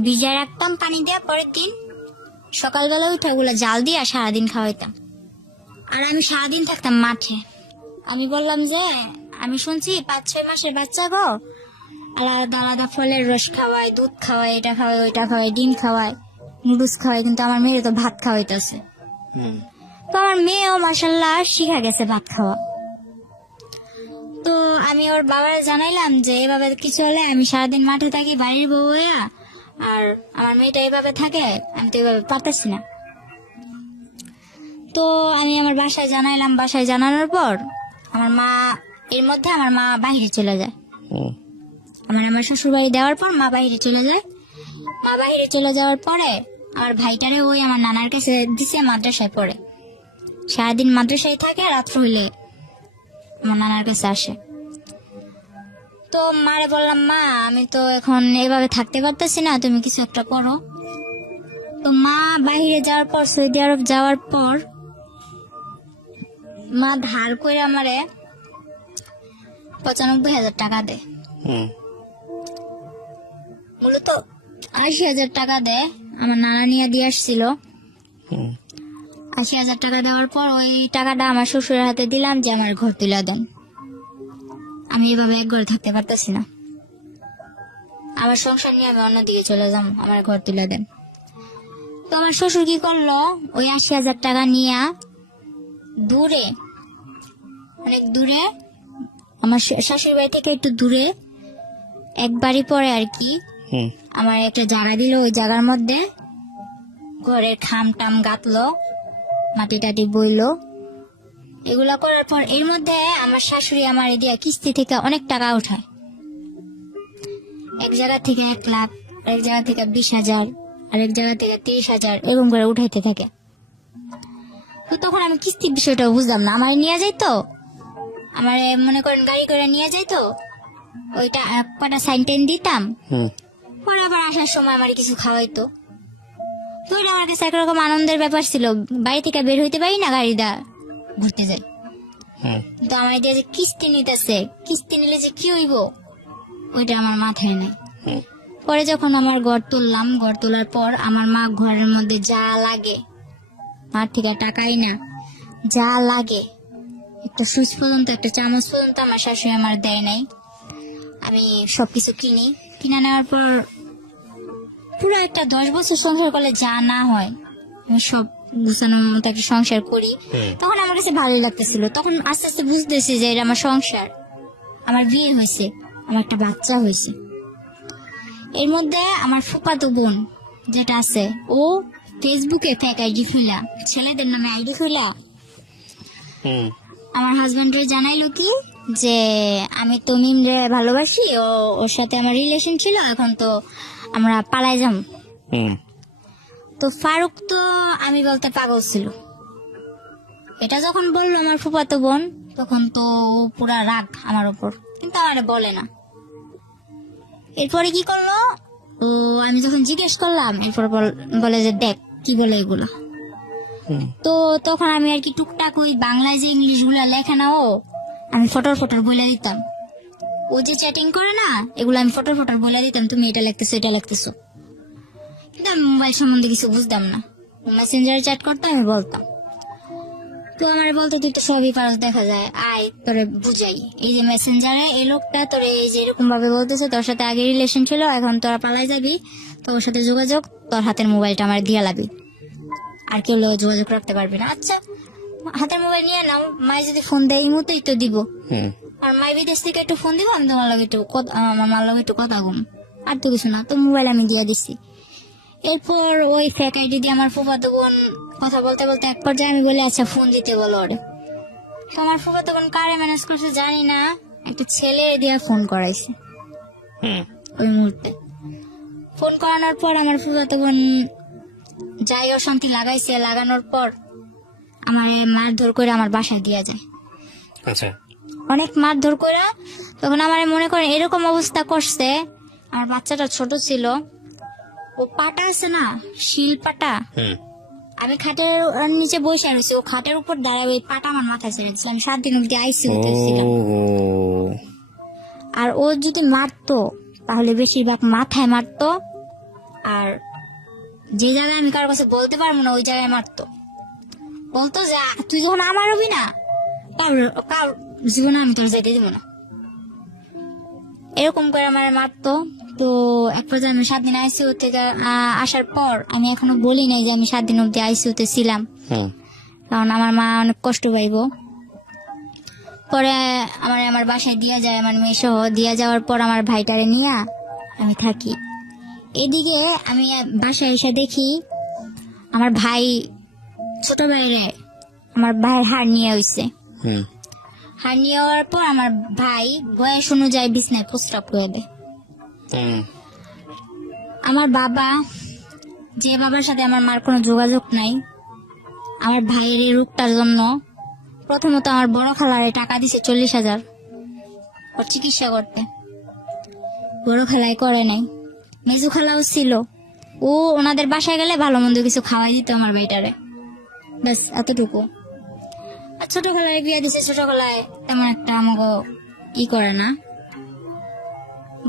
ভিজায় রাখতাম পানি দিয়ে, পরের দিন সকালবেলা উঠে ওগুলো জাল দিয়ে সারাদিন খাওয়াইতাম। আর আমি সারাদিন থাকতাম মাঠে। আমি বললাম যে আমি শুনছি 5-6 মাসের বাচ্চা গো আলাদা আলাদা ফলের রস খাওয়ায়, দুধ খাওয়ায়, এটা খাওয়ায়, ওইটা খাওয়ায়, ডিম খাওয়ায়, নুডলস খাওয়ায়, কিন্তু আমার মেয়ে তো ভাত খাওয়াইতেছে। হুম তো আমার মেয়েও মাশাল্লাহ শিখা গেছে ভাত খাওয়া। তো আমি ওর বাবারে জানাইলাম যে এভাবে কিছু হলে আমি সারাদিন মাঠে থাকি বাড়ির বউ হইয়া, আর আমার মেয়েটা এভাবে থাকে, আমি তো এভাবে পারতেছি না। তো আমি আমার বাসায় জানাইলাম, বাসায় জানানোর পর আমার মা, এর মধ্যে আমার মা বাহিরে চলে যায়। হুম আমার শ্বশুর বাড়ি দেওয়ার পর মা বাহিরে চলে যায়। মা বাহিরে চলে যাওয়ার পরে আমার ভাইটারে ওই আমার নানার কাছে দিছে, মাদ্রাসায় পড়ে, সারাদিন মাদ্রাসায় থাকে, রাত্র হইলে আমার নানার কাছে আসে। তো মারে বললাম, মা আমি তো এখন এভাবে থাকতে পারতেছি না, তুমি কিছু একটা করো। তো মা বাহিরে যাওয়ার পর, সৌদি আরব যাওয়ার পর মা ধার করে আমারে 95,000 টাকা দেয়, হুম মূলত 80,000 টাকা দেয়, আমার নানা নিয়ে দিয়ে আসছিল। হুম 80,000 টাকা দেওয়ার পর ওই টাকাটা আমার শ্বশুরের হাতে দিলাম যে আমার ঘর তুলে দেন, আমি এভাবে এক ঘরে থাকতে পারতেছি না, আমার সংসার নিয়ে আমি অন্যদিকে চলে যাবো, আমার ঘর তুলে দেন। তো আমার শ্বশুর কি করলো, ওই 80,000 টাকা নিয়ে দূরে, অনেক দূরে, আমার শাশুড়ি বাড়ি থেকে একটু দূরে এক বাড়ি পরে আর কি, হুম আমার একটা জায়গা দিল, ওই জায়গার মধ্যে ঘরের খাম টাম গাঁথলো, মাটি টাটি বইলো, এগুলা করার পর এর মধ্যে আমার শাশুড়ি আমার এদিকে কিস্তি থেকে অনেক টাকা উঠায়, এক জায়গা থেকে 1 লাখ, এক জায়গা থেকে 20,000, আরেক জায়গা থেকে 30,000, এরকম করে উঠাইতে থাকে। তো তখন আমি কিস্তির বিষয়টা বুঝলাম না, আমার নিয়ে যাইতো, আমার মনে করেন গাড়ি করে নিয়ে যাইতো, ওইটা কটা সাইন টাইন দিতাম, হুম পরে আবার আসার সময় আমার কিছু খাওয়াইতো। তো এটা আমার কাছে একরকম আনন্দের ব্যাপার ছিল, বাড়ি থেকে বের হইতে পারি না, গাড়িটা ঘুরতে যাই। হুম তো আমার দিয়ে যে কিস্তি নিতেছে, কিস্তি নিলে যে কি হইব ওইটা আমার মাথায় নাই। হুম পরে যখন আমার ঘর তুললাম, ঘর তোলার পর আমার মা ঘরের মধ্যে যা লাগে, মার থেকে টাকাই না, যা লাগে একটা সুইচ পর্যন্ত, একটা চামচ পর্যন্ত আমার শাশুড়ি আমার দেয় নাই। আমি সবকিছু কিনে নেওয়ার পর পুরো একটা 10 বছর সংসার করলে যা না হয়, আমি সব গুছানোর মতো একটা সংসার করি। হুম। তখন আমার কাছে ভালোই লাগতেছিল, তখন আস্তে আস্তে বুঝতেছি যে এটা আমার সংসার, আমার বিয়ে হয়েছে, আমার একটা বাচ্চা হয়েছে। এর মধ্যে আমার ফুফাতো বোন যেটা আছে, ও ফেসবুকে ফেক আইডি খুলা, ছেলেদের নামে আইডি খুলা হুম আমার হাজবেন্ডরে জানাইলো কি যে আমি তমিমরে ভালোবাসি, ওর সাথে আমার রিলেশন ছিল, এখন তো আমরা পালাই যাম। হুম তো ফারুক তো আমি বলতে পাগল ছিল, এটা যখন বললো আমার ফুফাতো বোন, তখন তো ও পুরা রাগ আমার উপর, কিন্তু আমারে বলে না। এরপরে কি করলো, ও আমি যখন জিজ্ঞেস করলাম, এরপর বলে যে দেখ কি বলে এগুলো। হুম তো তখন আমি আর কি টুকটাক ওই বাংলায় যে ইংলিশ গুলা লেখে না, আমি ফটোর বলে দিতাম ও যে চ্যাটিং করে না, এগুলো আমি ফটো বলে দিতাম, তুমি এটা লিখতেছো এটা লিখতেছো, কিন্তু আমি মোবাইল সম্বন্ধে কিছু বুঝতাম না। মেসেঞ্জারে চ্যাট করতাম, আমি বলতাম। তো আমার বলতো তুই তো সবই পারস, দেখা যায়, আয় তোরে বুঝাই। এই যে মেসেঞ্জারে এই লোকটা তোরে এই যে এরকম ভাবে বলতেছে, তোর সাথে আগে রিলেশন ছিল, এখন তোরা পালাই যাবি, তোর সাথে যোগাযোগ, তোর হাতের মোবাইলটা আমার দিয়া লাবি, আর কেউ যোগাযোগ রাখতে পারবি না। আচ্ছা, হাতের মোবাইল নিয়ে নাও, মাই যদি ফোন দেয় এই মুহূর্তেই তো দিব, আর মাই বিদেশ থেকে একটু ফোন দিব, আমি তোমার লগে একটু আমার লগে একটু কথা কম, আর তো কিছু না। তো মোবাইল আমি দিয়ে দিচ্ছি। এরপর ওই ফেক আইডি দিয়ে আমার ফুফাতো বোন কথা বলতে বলতে এক পর্যায়ে আমি বলি আচ্ছা ফোন দিতে বলো ওরে। তো আমার ফুফাতো বোন কারে ম্যানেজ করছে জানি না, একটা ছেলে দিয়ে ফোন করাইছে। ওই মুহূর্তে ফোন করানোর পর আমার ফুফাতো বোন যাই অশান্তি লাগাইছে, লাগানোর পর আমার মারধর করে আমার বাসায় দিয়া যায়। আচ্ছা, অনেক মারধর করে। তখন আমার মনে করেন এরকম অবস্থা করছে, আমার বাচ্চাটা ছোট ছিল, ও পাটা আছে না, শিল পাটা, আমি খাটের নিচে বসে রয়েছি, ও খাটের উপর দাঁড়ায় ওই পাটা আমার মাথায় ছেড়ে দিচ্ছিল। আমি 7 দিন অব্দি আইসিইউতে ছিলাম। আর ও যদি মারতো তাহলে বেশিরভাগ মাথায় মারতো, আর যে জায়গায় আমি কারোর কাছে বলতে পারবো না ওই জায়গায় মারতো। বলতো যে তুই যখন আমার হবি না, কার জীবনে আমি তোর যেতে দিব না, এরকম করে আমার মারতো। তো এক পর্যায়ে আমি 7 দিন আইসিইউ থেকে আসার পর আমি এখনো বলি নাই যে আমি 7 দিন অব্দি আইসিইউতে ছিলাম, কারণ আমার মা অনেক কষ্ট পাইবো। পরে আমার বাসায় দিয়া যায়, আমার মেয়ে সহ দিয়া যাওয়ার পর আমার ভাইটারে নিয়ে আমি থাকি। এদিকে আমি বাসায় এসে দেখি আমার ভাই, ছোট ভাইরে আমার ভাইয়ের হাড় নিয়ে হইছে। হাড় নিয়ে হওয়ার পর আমার ভাই বয়স অনুযায়ী বিছনায় প্রস্রাব করে দেয়। আমার বাবা, যে বাবার সাথে আমার মার কোনো যোগাযোগ নাই, আমার ভাইয়ের এই রোগটার জন্য প্রথমত আমার বড় খালারে টাকা দিছে 40,000 ওর চিকিৎসা করতে। বড় খালাই করে নাই, মেজু খালাও ছিল, ও ওনাদের বাসায় গেলে ভালো মন্দ কিছু খাওয়াই দিত আমার ভাইটারে, ব্যাস এতটুকু। আর ছোট খালায় বিয়ে দিছে, ছোট খালায় তেমন একটা আমাকে করে না।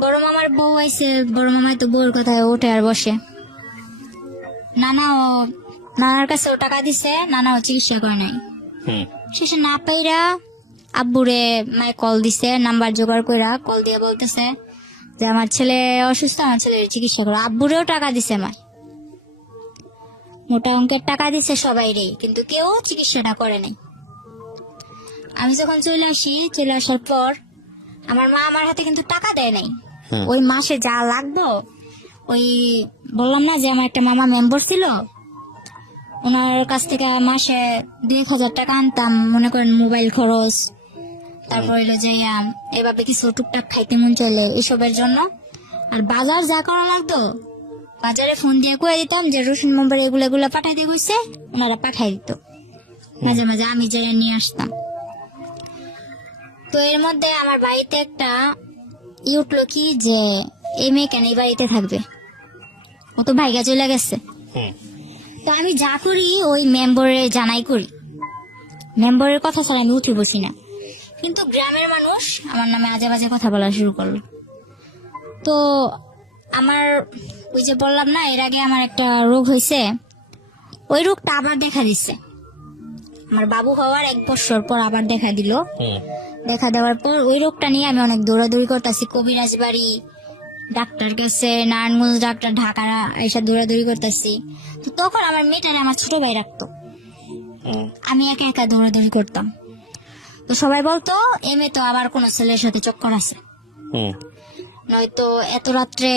বড় মামার বউ আইছে, বড় মামাই তো বউর কথায় ওঠে আর বসে। নানার কাছেও টাকা দিছে, নানাও চিকিৎসা করে নাই। শেষে না পাইরা আব্বুরে মায় কল দিছে, নাম্বার জোগাড় কইরা কল দিয়ে বলতেছে যে আমার ছেলে অসুস্থ, আমার ছেলের চিকিৎসা করো। আব্বুরেও টাকা দিছে মায়, মোটা অঙ্কের টাকা দিছে সবাইরে, কিন্তু কেউ চিকিৎসাটা করে নাই। আমি যখন চলে আসার পর আমার মা আমার হাতে কিন্তু টাকা দেয় নাই। ওই মাসে যা লাগতো, ওই বললাম না যে আমার একটা মামা মেম্বার ছিল, ওনার কাছ থেকে মাসে 2,000 টাকা আনতাম, মনে করেন মোবাইল খরচ, তারপর হইলো যে এভাবে কিছু টুকটাক খাইতে মন চলে এসবের জন্য। আর বাজার যা করা লাগতো বাজারে ফোন দিয়ে কয়ে দিতাম যে রসুন মোবাইল এগুলো পাঠাই দিয়ে গেছে, ওনারা পাঠাই দিত। মাঝে মাঝে আমি যাই নিয়ে আসতাম। তো এর মধ্যে আমার বাড়িতে একটা উঠলো কি যে এই মেয়ে কেন এই বাড়িতে থাকবে, ও তো ভাইগা চলে গেছে। তো আমি যা করি ওই মেম্বরে জানাই করি, মেম্বরের কথা ছাড়া আমি উঠে বসি না। কিন্তু গ্রামের মানুষ আমার নামে আজে বাজে কথা বলা শুরু করলো। তো আমার ওই যে বললাম না এর আগে আমার একটা রোগ হয়েছে, ওই রোগটা আবার দেখা দিচ্ছে। আমার বাবু হওয়ার 1 বছর পর আবার দেখা দিল। দেখা দেওয়ার পর ওই রোগটা নিয়ে আমি অনেক দৌড়াদৌড়ি করতেছি, কবিরাজ বাড়ি, ডাক্তার কাছে, নারায়ণগঞ্জ ডাক্তার, ঢাকা এসে দৌড়াদৌড়ি করতেছি। তো তখন আমার মেয়েটারে আমার ছোট ভাই রাখতো, আমি একা একা দৌড়াদৌড়ি করতাম। তো সবাই বলতো এ মেয়ে তো আবার কোন ছেলের সাথে চক্কর আছে, নয়তো এত রাত্রে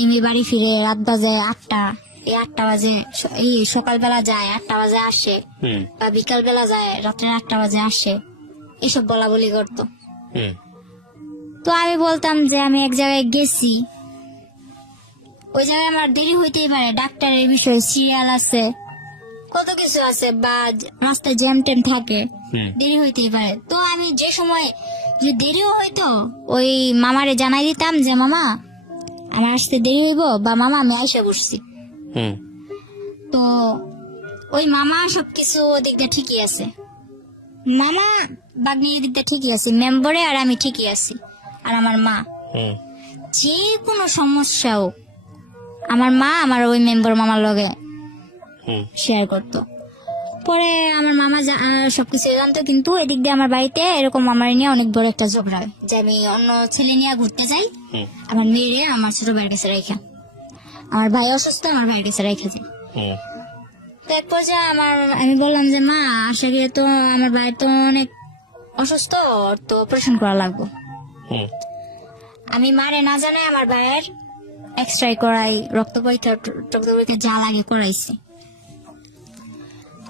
এমনি বাড়ি ফিরে, রাত বাজে 8টা, এই 8টা বাজে, এই সকালবেলা যায় 8টা বাজে আসে, বা বিকাল বেলা যায় রাত্রে 8টা বাজে আসে, এসব বলা বলি করতো। তো আমি বলতাম যে আমি এক জায়গায় গেছি, ওই জায়গায় আমার দেরি হইতেই পারে, ডাক্তারের বিষয়ে সিরিয়াল আছে, কত কিছু আছে, বা রাস্তায় জ্যাম ট্যাম থাকে, দেরি হইতেই পারে। তো আমি যে সময় যে দেরিও হইতো ওই মামারে জানাই দিতাম যে মামা আমার আসতে দেরি হইব, বা মামা আমি আইসা বসছি। তো ওই মামা সবকিছু দিক দিয়ে ঠিকই আছে, মামা বাগনির দিক দিয়ে ঠিকই আছে, মেম্বরে আর আমি ঠিকই আছি। আর আমার মা, হুম যে কোনো সমস্যা হোক আমার মা আমার ওই মেম্বার মামার লগে হুম শেয়ার করতো। পরে আমার মামা সবকিছু জানতো, কিন্তু এদিক দিয়ে আমার বাড়িতে এরকম আমার নিয়ে অনেক বড় একটা ঝগড়া হয় যে আমি অন্য ছেলে নিয়ে ঘুরতে যাই, হুম আমার মেয়েরে আমার ছোট ভাইয়ের কাছে রেখা, আমার ভাই অসুস্থ আমার ভাইয়ের কাছে রেখে যাই। হুম তো এক পর্যায়ে আমি বললাম যে মা আশা গিয়ে তো আমার ভাই তো অনেক অসুস্থ, ওর তো অপারেশন করা লাগবে। হুম আমি মারে না জানাই আমার ভাইয়ের এক্সট্রাই করাই, রক্ত পরীক্ষা যা লাগে করাইছি।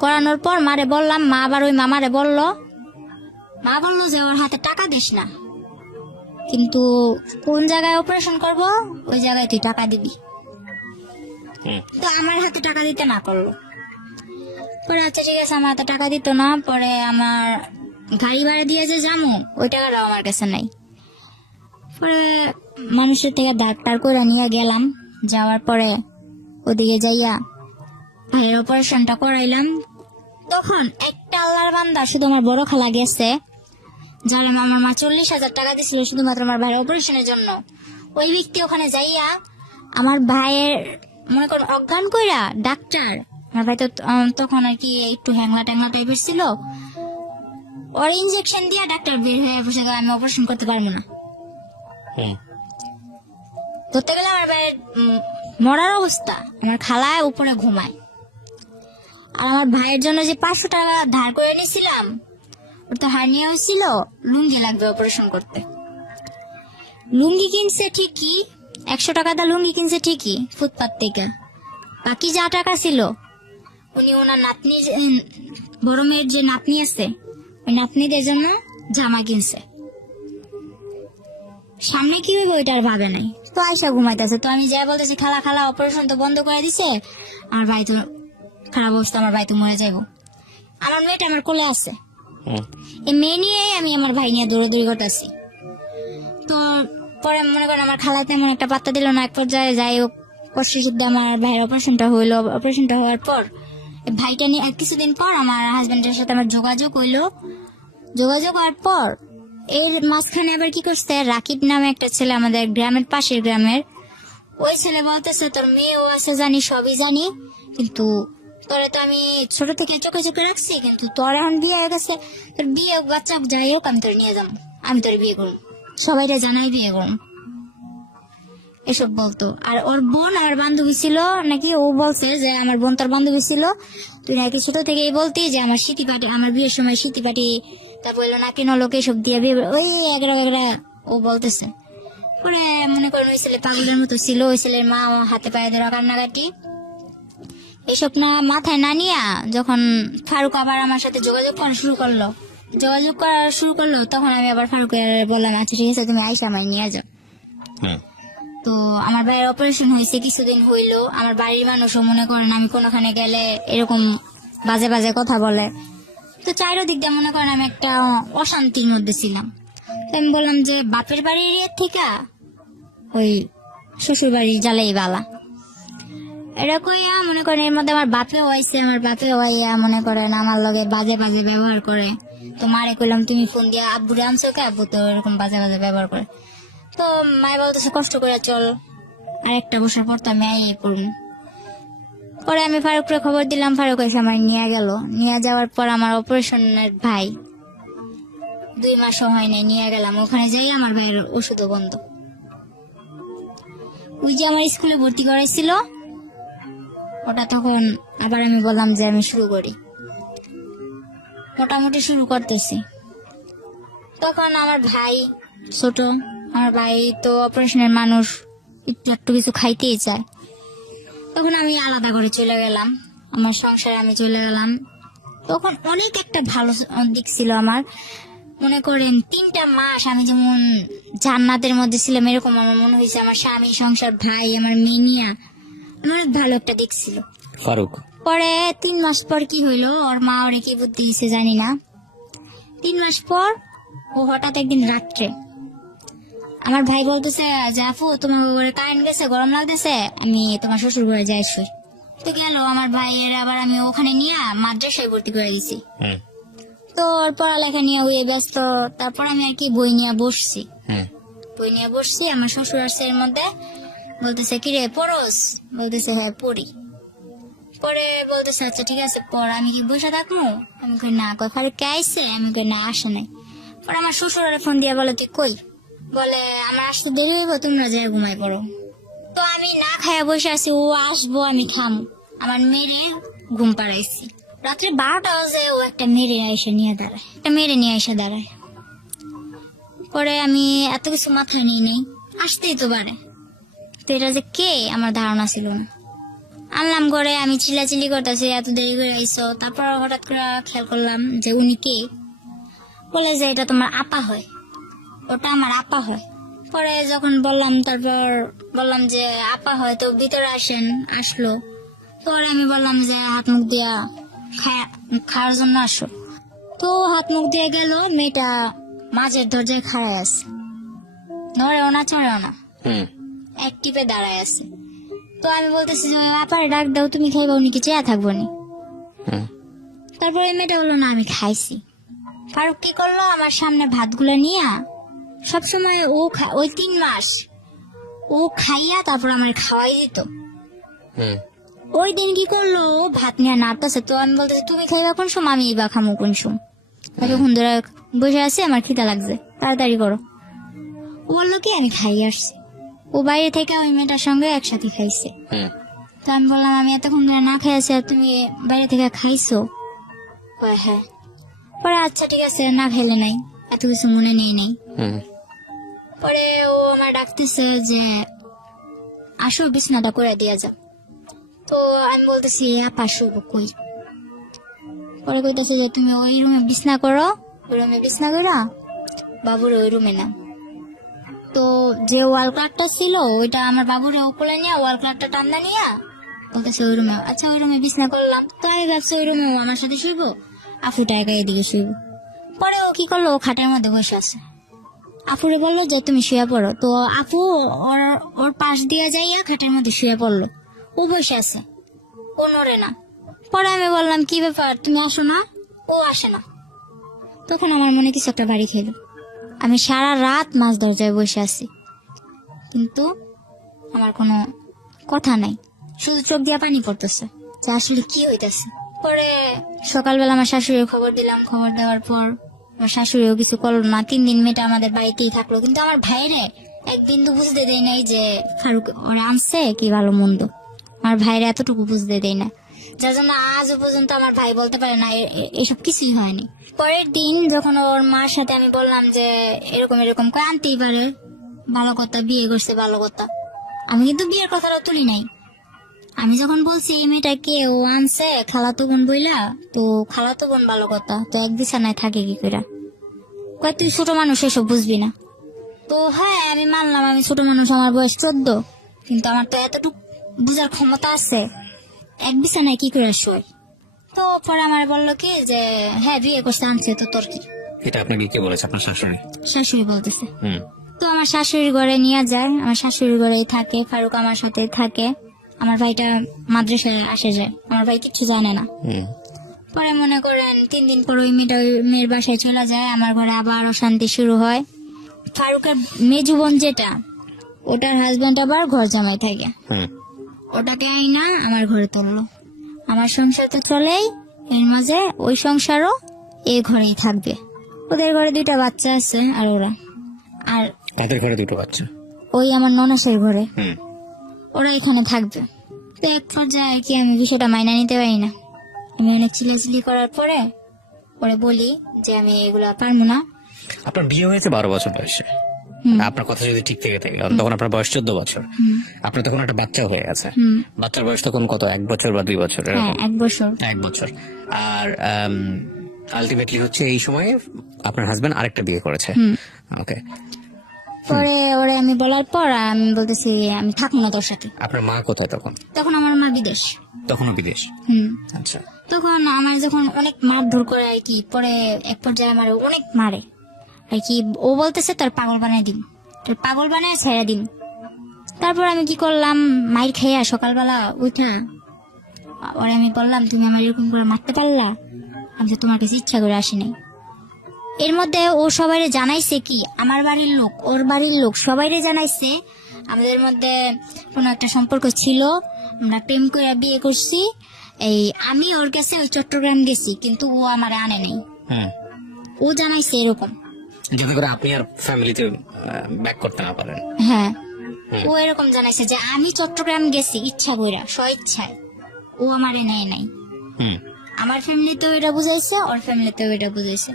করানোর পর মারে বললাম, মা আবার ওই মামারে বললো, মা বললো যে ওর হাতে টাকা দিস না, কিন্তু কোন জায়গায় অপারেশন করব ওই জায়গায় তুই টাকা দিবি। হুম তো আমার হাতে টাকা দিতে না করলো। পরে আচ্ছা ঠিক আছে, আমার হাতে টাকা দিত না। পরে আমার গাড়ি ভাড়া দিয়ে যে যাবো ওই টাকাটাও আমার কাছে নাই। পরে মানুষের থেকে ডাক্তার করে নিয়ে গেলাম, যাওয়ার পরে ওদিকে যাইয়া ভাইয়ের অপারেশনটা করাইলাম। তখন একটা আল্লাহর বান্দা, শুধু আমার বড় খালা গেছে, যার আমার মা 40,000 টাকা দিছিল শুধুমাত্র আমার ভাইয়ের অপারেশনের জন্য। ওই ব্যক্তি ওখানে যাইয়া আমার ভাইয়ের মনে করেন অজ্ঞান কইরা ডাক্তার, আমার ভাই তো তখন আর কি একটু হ্যাংলা ট্যাংলা টাইপের ছিল, ওর ইনজেকশন দিয়া ডাক্তার বের হয়ে বসে গেল আমি অপারেশন করতে পারবো না। হুম ধরতে গেলে আমার ভাইয়ের মরার অবস্থা, আমার খালায় উপরে ঘুমায়। আর আমার ভাইয়ের জন্য যে 500 টাকা ধার করে নিয়েছিলাম, ওর তো হার্নিয়া হয়েছিল, লুঙ্গি লাগবে অপারেশন করতে। লুঙ্গি কিনছে ঠিকই, 100 টাকা দা লুঙ্গি কিনছে ঠিকই ফুটপাত থেকে, বাকি যা টাকা ছিল উনি ওনার নাতনি, বড় মেয়ের যে নাতনি আছে ওই নাতনিদের জন্য জামা কিনছে। সামনে কি হইব ওইটা আর ভাবে নাই। তো আয়সা ঘুমাইতেছে, তো আমি যাই বলতেছি খালা খালা অপারেশন তো বন্ধ করে দিছে, আমার ভাই তো খারাপ অবস্থা, আমার ভাই তো মরে যাইবো। আমার মেয়েটা আমার কোলে আছে, হুম এই মেয়ে নিয়ে আমি আমার ভাই নিয়ে দৌড়াদৌড়ি করতেছি। তো পরে মনে করেন আমার খালা তেমন একটা পাত্তা দিল না। এক পর্যায়ে যাই হোক কষ্ট সিদ্ধ আমার ভাইয়ের অপারেশনটা হইলো। অপারেশনটা হওয়ার পর ভাইটা নিয়ে কিছুদিন পর আমার হাজবেন্ডের সাথে আমার যোগাযোগ হইলো। যোগাযোগ হওয়ার পর এর মাঝখানে আবার কি করছে, রাকিব নামে একটা ছেলে আমাদের গ্রামের পাশের গ্রামের, ওই ছেলে বলতেছে তোর মেয়েও আছে জানি, সবই জানি, কিন্তু তোরে তো আমি ছোট থেকে চোখে চোখে রাখছি, কিন্তু তোর এখন বিয়ে হয়ে গেছে, তোর বিয়ে হোক বাচ্চা হোক যাই হোক আমি তোর নিয়ে যাবো, আমি তোর বিয়ে করবো, সবাইটা জানাই বিয়ে করুন, এসব বলতো। আর ওর বোন আমার বান্ধবী ছিল নাকি, ও বলছে যে আমার বোন তোর বান্ধবী ছিল, তুই নাকি ছোট থেকেই বলতি যে আমার স্মৃতি পাটি, আমার বিয়ের সময় স্মৃতি পাটি, তা বললো নাকি নলোকে এসব দিয়ে বিয়ে, ওই এগরা ও বলতেছে। পরে মনে করেন ওই ছেলে পাগলের মতো ছিল, ওই ছেলের মা হাতে পায়ে ধরা কান্নাকাটি, এসব না মাথায় না নিয়া যখন ফারুক আবার আমার সাথে যোগাযোগ করা শুরু করলো, তখন আমি আবার ফারুকের বললাম আচ্ছা ঠিক আছে তুমি আইসা আমায় নিয়ে যাও। হুম তো আমার ভাইয়ের অপারেশন হয়েছে কিছুদিন হইলো, আমার বাড়ির মানুষও মনে করেন আমি কোনোখানে গেলে এরকম বাজে বাজে কথা বলে, তো চারিদিক দিয়ে মনে করেন আমি একটা অশান্তির মধ্যে ছিলাম। তো আমি বললাম যে বাপের বাড়ির ইয়ে থেকে ওই শ্বশুর বাড়ির জ্বালাই বালা, এটা কইয়া মনে করেন এর মধ্যে আমার বাপেও হয়েছে, আমার বাপেও হইয়া মনে করেন আমার লগে বাজে বাজে ব্যবহার করে। তো মারে কইলাম তুমি ফোন দিয়ে আব্বুরে আনছো কে, আব্বু তো এরকম বাজে বাজে ব্যবহার করে। তো মায়ে বলতেছে কষ্ট করে চল, আর একটা বছর পর তো আমি আইয়ে পড়ব। পরে আমি ফারুকরে খবর দিলাম, ফারুক এসে আমার নিয়ে গেল। নিয়ে যাওয়ার পর আমার অপারেশনের ভাই 2 মাসও হয় নাই, নিয়ে গেলাম ওখানে যাই, আমার ভাইয়ের ওষুধও বন্ধ। ওই যে আমার স্কুলে ভর্তি করাইছিল ওটা, তখন আবার আমি বললাম যে আমি শুরু করি, মোটামুটি শুরু করতেছি। তখন আমার ভাই ছোট, আমার ভাই তো অপারেশনের মানুষ, একটু কিছু খাইতেই চায়। তখন আমি আলাদা করে চলে গেলাম, আমার সংসারে আমি চলে গেলাম। তখন অনেক একটা ভালো দিক ছিল আমার, মনে করেন 3টা মাস আমি যেমন জান্নাতের মধ্যে ছিলাম, এরকম আমার মনে হয়েছে। আমার স্বামী, সংসার, ভাই, আমার মেনিয়া, আমার ভালো একটা দিক ছিল। ফারুক পরে 3 মাস পর কি হইলো, ওর মা ওরে কি বুদ্ধি দিয়েছে জানি না, 3 মাস পর ও হঠাৎ একদিন রাত্রে আমার ভাই বলতেছে যে আপু তোমার ঘরে কারেন্ট গেছে, গরম লাগতেছে, আমি তোমার শ্বশুর ঘরে যাই শুই। তো গেল আমার ভাইয়ের, আবার আমি ওখানে নিয়ে মাদ্রাসায় ভর্তি করে গেছি। হুম তো ওর পড়ালেখা নিয়ে ওই ব্যস্ত, তারপর আমি আর কি বই নিয়ে বসছি। হুম বই নিয়ে বসছি, আমার শ্বশুর আসছে এর মধ্যে, বলতেছে কিরে পড়স, বলতেছে হ্যাঁ পড়ি। পরে বলতেছে আচ্ছা ঠিক আছে পড়, আমি কি বসে থাকবো? আমি কই না। কই ফারুক কে আইছে? আমি কই না আসে নাই। পরে আমার শ্বশুর ফোন দিয়ে বলে তুই কই? বলে আমার আসতে দেরি হইব, তোমরা যে ঘুমাই পড়ো। তো আমি না খাইয়া বসে আছি, ও আসবো আমি খামু, আমার মেরে ঘুম পাড়াইছি। রাত্রে 12টা বাজে ও একটা মেরে নিয়ে এসে দাঁড়ায়। পরে আমি এত কিছু মাথায় নিই নেই, আসতেই তো পারে। তো এটা যে কে আমার ধারণা ছিল না। আনলাম ঘরে, আমি চিল্লাচিল্লি করতেছি এত দেরি করে আইসো। তারপর হঠাৎ করে খেয়াল করলাম যে উনি কে। বলে যে এটা তোমার আপা হয়, ওটা আমার আপা হয়। পরে যখন বললাম, তারপর বললাম যে আপা হয় তো ভিতরে আসেন। আসলো। পরে আমি বললাম যে হাত মুখ দিয়া খাওয়ার জন্য আসো। তো হাত মুখ দিয়ে গেল, মেয়েটা মাঝের দরজায় খাড়ায় আছে, নড়েও না চড়েও না, হুম এক টিপে দাঁড়ায় আছে। তো আমি বলতেছি যে আপারে ডাক দাও, তুমি খাইবা, উনি কি চেয়া থাকবো নি? হুম তারপরে মেয়েটা বললো না আমি খাইছি। ফারুক কি করলো, আমার সামনে ভাতগুলো নিয়ে, সবসময় ওই 3 মাস ও খাইয়া তারপর আমার খাওয়াই দিত। হুম ওই দিন কি করলো, ও ভাত নিয়ে নাড়তেছে। তো আমি বলতেছি তুমি খাইবা কোন সময়, আমি বা খামো কোন সময়, যখন ধরে বসে আছি আমার খিদা লাগছে, তাড়াতাড়ি করো। ও বললো কি আমি খাই আসছি। ও বাইরে থেকে ওই মেয়েটার সঙ্গে একসাথে খাইছে। হুম তো আমি বললাম আমি এতক্ষণ ধরে না খাইছি আর তুমি বাইরে থেকে খাইছো? কয় হ্যাঁ। পরে আচ্ছা ঠিক আছে, না খাইলে নাই, এত কিছু মনে নেই নাই। হুম পরে ও আমার ডাকতেছে যে আসো বিছনাটা করে দিয়া যাও। তো আমি বলতেছি আপা শুভ কই? পরে কইতেছে যে তুমি ওই রুমে বিছনা করো, ওই রুমে বিছনা করো, বাবুর ওই রুমে না। তো যে ওয়াল ক্লকটা ছিল ওইটা আমার বাবুরে উপরে নিয়ে ওয়াল ক্লকটা টান্দা নিয়ে বলতেছে ওই রুমে। আচ্ছা ওই রুমে বিছনা করলাম। তো আমি ভাবছি ওই রুমে আমার সাথে শুইব, আফুটা একা এদিকে শুইব। পরে ও কি করলো, ও খাটের মধ্যে বসে আছে। আপুরে বললো যে তুমি শুয়ে পড়ো। তো আপু ওর ওর পাশ দিয়ে যাইয়া খাটের মধ্যে শুয়ে পড়লো। ও বসে আছে, ও নড়ে না। পরে আমি বললাম কি ব্যাপার, তুমি আসো না? ও আসে না। তখন আমার মনে কিছু একটা বাড়ি খেলো। আমি সারা রাত মাছ দরজায় বসে আছি, কিন্তু আমার কোনো কথা নাই, শুধু চোখ দিয়া পানি পড়তেছে যে আসলে কি হইতেছে। পরে সকালবেলা আমার শাশুড়ির খবর দিলাম। খবর দেওয়ার পর আমার শাশুড়িও কিছু করলো না। 3 দিন মেয়েটা আমাদের বাড়িতেই থাকলো। কিন্তু আমার ভাইরে একদিন তো বুঝতে দেয় নাই যে ফারুক ওরা আনছে কি ভালো মন্দ। আমার ভাইরে এতটুকু বুঝতে দেয় না, যার জন্য আজও পর্যন্ত আমার ভাই বলতে পারে না এসব কিছুই হয়নি। পরের দিন যখন ওর মার সাথে আমি বললাম যে এরকম এরকম কয় আনতেই পারে, ভালো কথা, বিয়ে করছে ভালো কথা। আমি কিন্তু বিয়ের কথাটা তুলি নাই। আমি যখন বলছি এই মেয়েটা কে, ও আনছে খালাতো বোন বইলা, তো খালাতো বোন ভালো কথা, তো এক বিছানায় থাকে কি করে? কয় তুই ছোট মানুষ, এসব বুঝবি না। তো হ্যাঁ আমি মানলাম আমি ছোট মানুষ, আমার বয়স 14, কিন্তু আমার তো এতটুকু বুঝার ক্ষমতা আছে এক বিছানায় কি করে শোয়। তো পরে আমার বললো কি যে হ্যাঁ বিয়ে করছে আনছে, তো তোর কি? এটা আপনাকে কে বলেছে? আপনার শাশুড়ি? শাশুড়ি বলতেছে। হুম তো আমার শাশুড়ির ঘরে নিয়ে যায়, আমার শাশুড়ির ঘরেই থাকে, ফারুক আমার সাথে থাকে। আমার ভাইটা মাদ্রাসায় আসে যায়, আমার ভাই কিছু জানে না। হুম পরে মনে করেন 3 দিন পর ওই মেয়েটা ওই মেয়ের বাসায় চলে যায়, আমার ঘরে আবার অশান্তি শুরু হয়। ফারুকের মেজু বোন যেটা, ওটার হাজবেন্ড আবার ঘর জামাই থাকে, হুম ওটাকে আইনা আমার ঘরে তুললো। আমার সংসার তো চলেই, এর মাঝে ওই সংসারও এই ঘরেই থাকবে। ওদের ঘরে 2টা বাচ্চা আছে, আর ওরা আর তাদের ঘরে 2টো বাচ্চা। ওই আমার ননাসের ঘরে হুম ওরা এখানে থাকবে। তো এক পর্যায়ে আর কি আমি বিষয়টা মাইনা নিতে পারি না। আমি অনেক চিল্লাচিল্লি করার পরে পরে বলি যে আমি এগুলা পারবো না। আপনার বিয়ে হয়েছে 12 বছর বয়সে, আপনার কথা যদি ঠিক থেকে থাকলো তখন আপনার বয়স 14 বছর। আপনার তখন একটা বাচ্চা হয়ে গেছে। বাচ্চার বয়স তখন কত, 1 বছর বা 2 বছর? হ্যাঁ 1 বছর। 1 বছর। আর আলটিমেটলি হচ্ছে এই সময়ে আপনার হাজবেন্ড আরেকটা বিয়ে করেছে। ওকে। পরে ওরে আমি বলার পর আমি বলতেছি আমি থাকবো না তোর সাথে। আপনার মা কোথায় তখন? তখন আমার মা বিদেশ। তখনও বিদেশ? হুম। আচ্ছা। তখন আমার যখন অনেক মারধর করে আর কি, পরে এক পর্যায়ে আমার অনেক মারে আর কি। ও বলতেছে তোর পাগল বানাই দিম, তোর পাগল বানায় ছেড়ে দিম। তারপর আমি কি করলাম, মাইর খাইয়া সকালবেলা উঠা ওরে আমি বললাম তুমি আমার এরকম করে মারতে পারলা, আমি তো তোমার কাছে ইচ্ছা করে আসি নাই। এর মধ্যে ও সবাই জানাইছে কি, আমার বাড়ির লোক ওর বাড়ির লোক সবাইরে জানাইছে আমাদের মধ্যে কোনো একটা সম্পর্ক ছিল, আমরা প্রেম করে বিয়ে করছি। এই আমি ওর কাছে ওই চট্টগ্রাম গেছি, কিন্তু ও আমার আনে নাই, ও জানাইছে এরকম। যদি করে আপনি আর ফ্যামিলিতে ব্যাক করতে না পারেন। হ্যাঁ, ও এরকম জানাইছে যে আমি চট্টগ্রাম গেছি ইচ্ছা কইরা, স্বইচ্ছায়, ও আমারে নেয় নাই। আমার ফ্যামিলিতেও এটা বুঝাইছে, ওর ফ্যামিলিতেও এটা বুঝাইছে।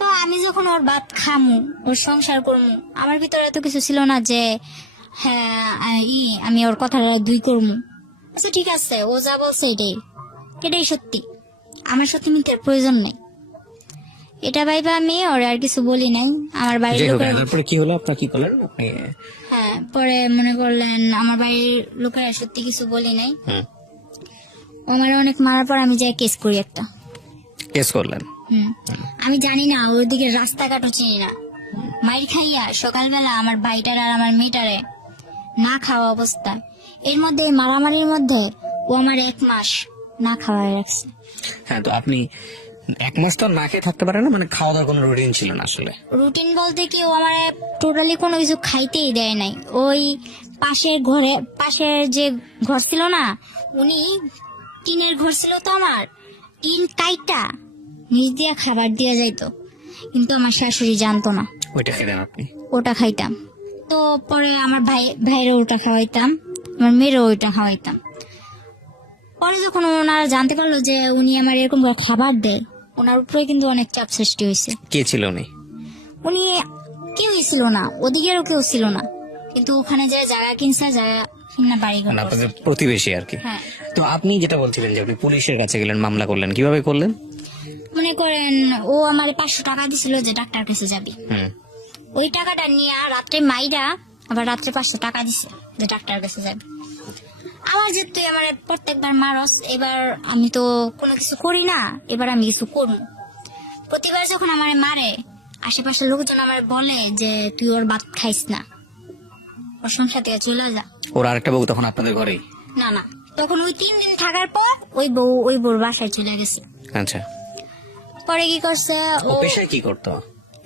তো আমি যখন ওর বাপ খামু, ওর সংসার করমু, আমার ভিতরে এত কিছু ছিল না যে হ্যাঁ আমি ওর কথাটা দুই করমু। আচ্ছা ঠিক আছে, ও যা বলছে এটাই সত্যি, আমার সত্যি মিথ্যার প্রয়োজন নেই। এটা ভাইবা আমি ওর আর কিছু বলি নাই। আমার বাড়ির লোকেরা, তারপরে কি হলো, আপনার কি করলেন আপনি? হ্যাঁ, পরে মনে করলেন আমার বাড়ির লোকেরা সত্যি কিছু বলি নাই। ও আমার অনেক মারার পর আমি যাই কেস করি একটা। কেস করলেন? আমি জানি না, ওর দিকে রাস্তাঘাটও চিনি না। মাইর খাইয়া সকালবেলা আমার ভাইটার আর আমার মেয়েটারে না খাওয়া অবস্থা, এর মধ্যে মারামারির মধ্যে ও আমার 1 মাস না খাওয়ায় রাখছে। হ্যাঁ, তো আপনি 1 মাস তো না খেয়ে থাকতে পারেন না, মানে খাওয়া দাওয়ার কোনো রুটিন ছিল না আসলে? রুটিন বলতে কি, ও আমার টোটালি কোনো কিছু খাইতেই দেয় নাই। ওই পাশের যে ঘর ছিল না, উনি টিনের ঘর ছিল, তো আমার টিন কাইটা নিচ দিয়া খাবার দিয়া যাইতো, কিন্তু আমার শাশুড়ি জানতো না। ওইটা খেলেন আপনি? ওটা খাইতাম। তো পরে আমার ভাইয়েরও ওটা খাওয়াইতাম, আমার মেয়েরও ওইটা খাওয়াইতাম। পরে যখন ওনারা জানতে পারলো যে উনি আমার এরকম করে খাবার দেয়, ওনার উপরে কিন্তু অনেক চাপ সৃষ্টি হয়েছে। কে ছিল উনি? উনি কেউই ছিল না, ওদিকেরও কেউ ছিল না, কিন্তু ওখানে যে জায়গা কিনছে, জায়গা কিনা বাড়ি ঘর মানে করছে। আপনাদের প্রতিবেশী আর কি। হ্যাঁ। তো আপনি যেটা বলছিলেন যে আপনি পুলিশের কাছে গেলেন, মামলা করলেন, কিভাবে করলেন? মনে করেন ও আমার 500 টাকা দিছিল যে ডাক্তার কাছে যাবি, ওই টাকাটা নিয়ে রাত্রে মাইরা আবার রাত্রে 500 টাকা দিছে যে ডাক্তার কাছে যাবি। আমার যে তুই আমার প্রত্যেকবার মারস, এবার আমি তো কোনো কিছু করি না, এবার আমি কিছু করবো। প্রতিবার যখন আমার মারে, আশেপাশের লোকজন আমার বলে যে তুই ওর ভাত খাইস না, ওর সংসার থেকে চলে যা। ওর আরেকটা বউ তখন আপনাদের ঘরেই? না, তখন ওই 3 দিন থাকার পর ওই বউর বাসায় চলে গেছে। আচ্ছা। পরে কি করছে, ও পেশায় কি করতো?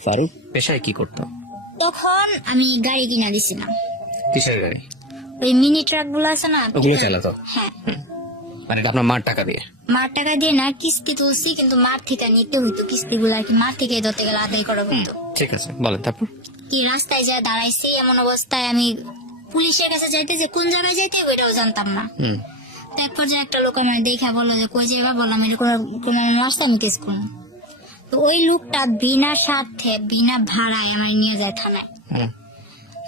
ফারুক পেশায় কি করতো? তখন আমি গাড়ি কিনা দিছিলাম। কিসের গাড়ি? ওই মিনি ট্রাক গুলো আছে না, ওগুলো চালাতো? হ্যাঁ। মানে এটা আপনার মার টাকা দিয়ে? মার টাকা দিয়ে না, কিস্তি তুলছি, কিন্তু মার থেকে নিতে হইতো কিস্তি গুলো আর কি, মার থেকে ধরতে গেলে আদায় করা হইতো। ঠিক আছে, বলেন তারপর। কি রাস্তায় যায় দাঁড়াইছি, এমন অবস্থায় আমি পুলিশের কাছে যাইতে, যে কোন জায়গায় যাইতে ওইটাও জানতাম না। তারপর যে একটা লোক আমার দেখা বললো যে কই যাইবা, বললাম এরকম কোন রাস্তা, আমি কেস করবো। তো ওই লোকটা বিনা স্বার্থে বিনা ভাড়ায় আমার নিয়ে যায় থানায়।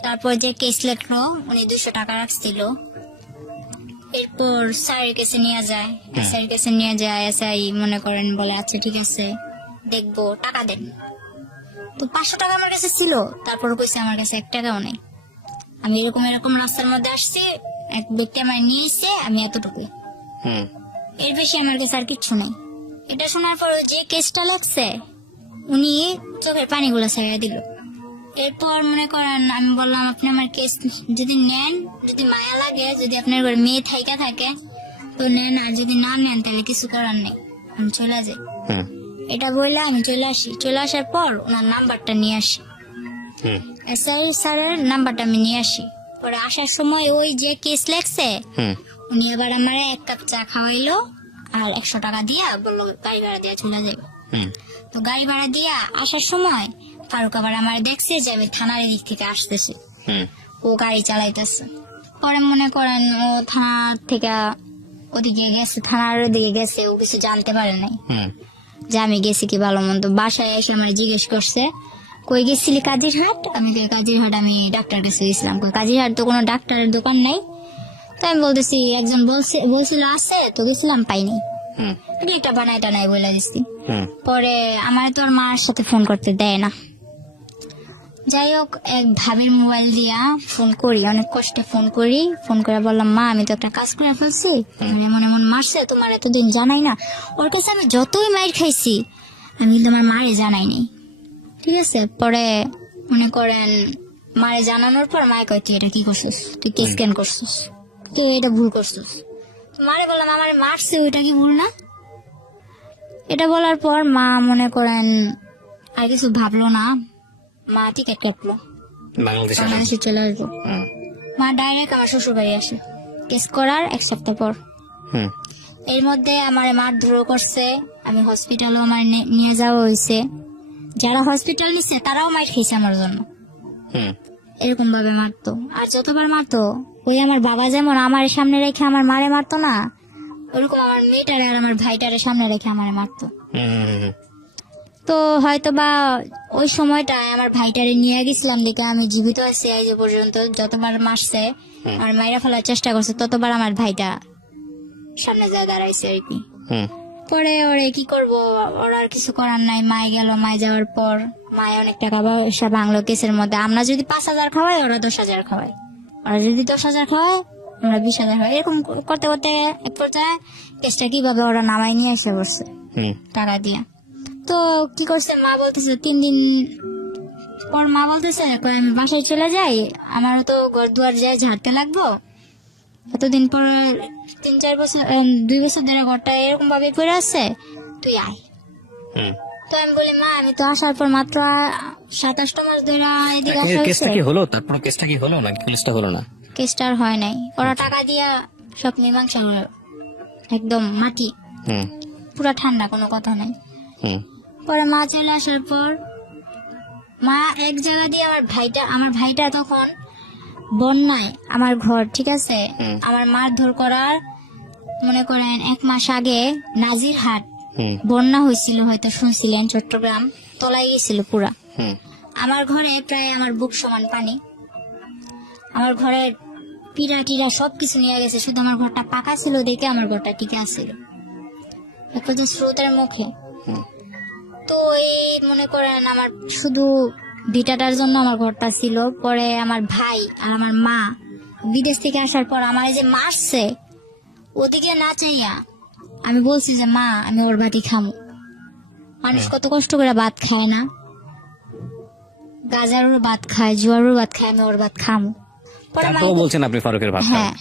তারপর যে কেস লেখলো, উনি 200 টাকা রাখছিল। এরপর স্যারের কাছে নিয়ে যায়, স্যারের কাছে নিয়ে যায়, এসআই মনে করেন বলে আচ্ছা ঠিক আছে দেখবো, টাকা দেন। তো 500 টাকা আমার কাছে ছিল, তারপর কইছে আমার কাছে 1 টাকাও নেই। আমি এরকম রাস্তার মধ্যে আসছি, এক ব্যক্তি আমার নিয়ে এসে, আমি এতটুকুই, এর বেশি আমার কাছে আর কিচ্ছু নেই। এটা শোনার পর যে কেসটা লাগছে, উনি চোখের পানিগুলো ছাড়িয়ে দিল। এরপর মনে করেন আমি বললাম আপনি আমার কেস যদি নেন, যদি মায়া লাগে, যদি আপনার ঘরে মেয়ে থাইকা থাকে তো নেন, আর যদি না নেন তাহলে কিছু করার নেই, আমি চলে যাই। এটা বললে আমি চলে আসি। চলে আসার পর ওনার নাম্বারটা নিয়ে আসি, এসআই স্যারের নাম্বারটা আমি নিয়ে আসি। পরে আসার সময় ওই যে কেস লেখছে, উনি আবার আমার 1 কাপ চা খাওয়াইলো আর 100 টাকা দিয়া বললো গাড়ি ভাড়া দিয়ে চলে যাবে। তো গাড়ি ভাড়া দিয়া আসার সময় ফারুক আবার আমার দেখছে যে আমি থানার দিক থেকে আসতেছি, ও গাড়ি চালাইতেছে। পরে মনে করেন ও থানা থেকে ওদিকে গেছে, থানার ওদিকে গেছে, ও কিছু জানতে পারে নাই যে আমি গেছি কি ভালো মন্দ। বাসায় এসে আমার জিজ্ঞেস করছে কই গেছিলি, কাজিরহাট। আমি কাজিরহাট, আমি ডাক্তার কাছে গেছিলাম। কাজিরহাট তো কোনো ডাক্তারের দোকান নাই। তো আমি বলতেছি একজন বলছিল আছে, তো গেছিলাম পাইনি, একটা বানাই টানাই বলে দিচ্ছি। পরে আমার তো আর মার সাথে ফোন করতে দেয় না। যাই হোক, এক ভাবির মোবাইল দিয়া ফোন করি, অনেক কষ্টে ফোন করি। ফোন করে বললাম মা আমি তো একটা কাজ করে ফেলছি, এমন এমন মারছে, তোমার এতদিন জানাই না। ওর কাছে আমি যতই মাইর খাইছি, আমি কিন্তু আমার মারে জানাইনি, ঠিক আছে। পরে মনে করেন মারে জানানোর পর মায়ে কয় তুই এটা কি করছিস, তুই কেস কেন করছিস, তুই এটা ভুল করছিস। মারে বললাম আমার মারছে, ওইটা কি ভুল না। এটা বলার পর মা মনে করেন আর কিছু ভাবলো না, মা টিকিট কাটলো, বাংলাদেশে আসেন? বাংলাদেশে চলে আসবো। হুম, মা ডাইরেক্ট আমার শ্বশুর বাড়ি আসে কেস করার 1 সপ্তাহ পর। হুম, এর মধ্যে আমার মারধর করছে, আমি হসপিটালও আমার নিয়ে যাওয়া হয়েছে, যারা হসপিটাল নিচ্ছে তারাও মার খেয়েছে আমার জন্য, হুম, এরকম ভাবে মারতো। আর যতবার মারতো, ওই আমার বাবা যেমন আমার সামনে রেখে আমার মারে মারতো না, ওরকম আমার মেয়েটারে আর আমার ভাইটারে সামনে রেখে আমারে মারতো। হুম, তো হয়তো বা ওই সময়টায় আমার ভাইটারে নিয়ে গেছিলাম দেখে আমি জীবিত আছি এই যে পর্যন্ত। যতবার মারছে আমার মাইরা ফেলার চেষ্টা করছে, ততবার আমার ভাইটা সামনে যা দাঁড়াইছে আর কি। হুম, পরে ওরে কি করব, ওর আর কিছু করার নাই। মায় গেল, মায় যাওয়ার পর মায় অনেক টাকা পয়সা ভাঙলো কেসের মধ্যে। আমরা যদি 5,000 খাওয়াই, ওরা 10,000 খাওয়াই, ওরা যদি 10,000 খাওয়ায়, আমরা 20,000 খাওয়াই। এরকম করতে করতে এক পর্যায়ে কেসটা কিভাবে ওরা নামাই নিয়ে এসে বসছে হুম, টাকা দিয়ে। তো কি করছে, মা বলতেছে 3 দিন পর মা বলতেছে কই আমি বাসায় চলে যাই, আমারও তো ঘর দুয়ার যায় ঝাড়তে লাগবো। এতদিন পর 3-4 বছর 2 বছর ধরে ঘরটা এরকম ভাবে করে আছে, তুই আয়। হুম। তো আমি বলি মা আমি তো আসার পর মাত্র 27টা মাস ধরে এদিকে আসা কেসটা হয়েছে। কি হলো? তারপর কেসটা কি হলো না? কেসটা হলো না? কেসটা আর হয় নাই, ওরা টাকা দিয়া সব মীমাংসা হলো, একদম মাটি হুম, পুরা ঠান্ডা, কোনো কথা নাই। হুম, পরে মা চলে আসার পর মা এক জায়গা দিয়ে আমার ভাইটা তখন বন্যায় আমার ঘর, ঠিক আছে, আমার মারধর করার মনে করেন 1 মাস আগে নাজিরহাট হুম, বন্যা হয়েছিল, হয়তো শুনছিলেন, চট্টগ্রাম তলায় গেছিল পুরা। হুম, আমার ঘরে প্রায় আমার বুক সমান পানি, আমার ঘরের পিড়া টিরা সবকিছু নিয়ে গেছে, শুধু আমার ঘরটা পাকা ছিল দেখে আমার ঘরটা টিকে আছিল একটা যে স্রোতের মুখে। হুম। তো এই মনে করেন আমার শুধু ভিটাটার জন্য আমার ঘরটা ছিল। পরে আমার ভাই আর আমার মা বিদেশ থেকে আসার পর আমার এই যে মারছে, ওদিকে না চাইয়া আমি বলছি যে মা আমি ওর বাটি খামু। মানুষ কত কষ্ট করে ভাত খায় না, গাজারও ভাত খায়, জোয়ারও ভাত খায়, আমি ওর ভাত খামু। পরে মা তারপরও বলছেন আপনি ফারুকের ভাত খান? হ্যাঁ,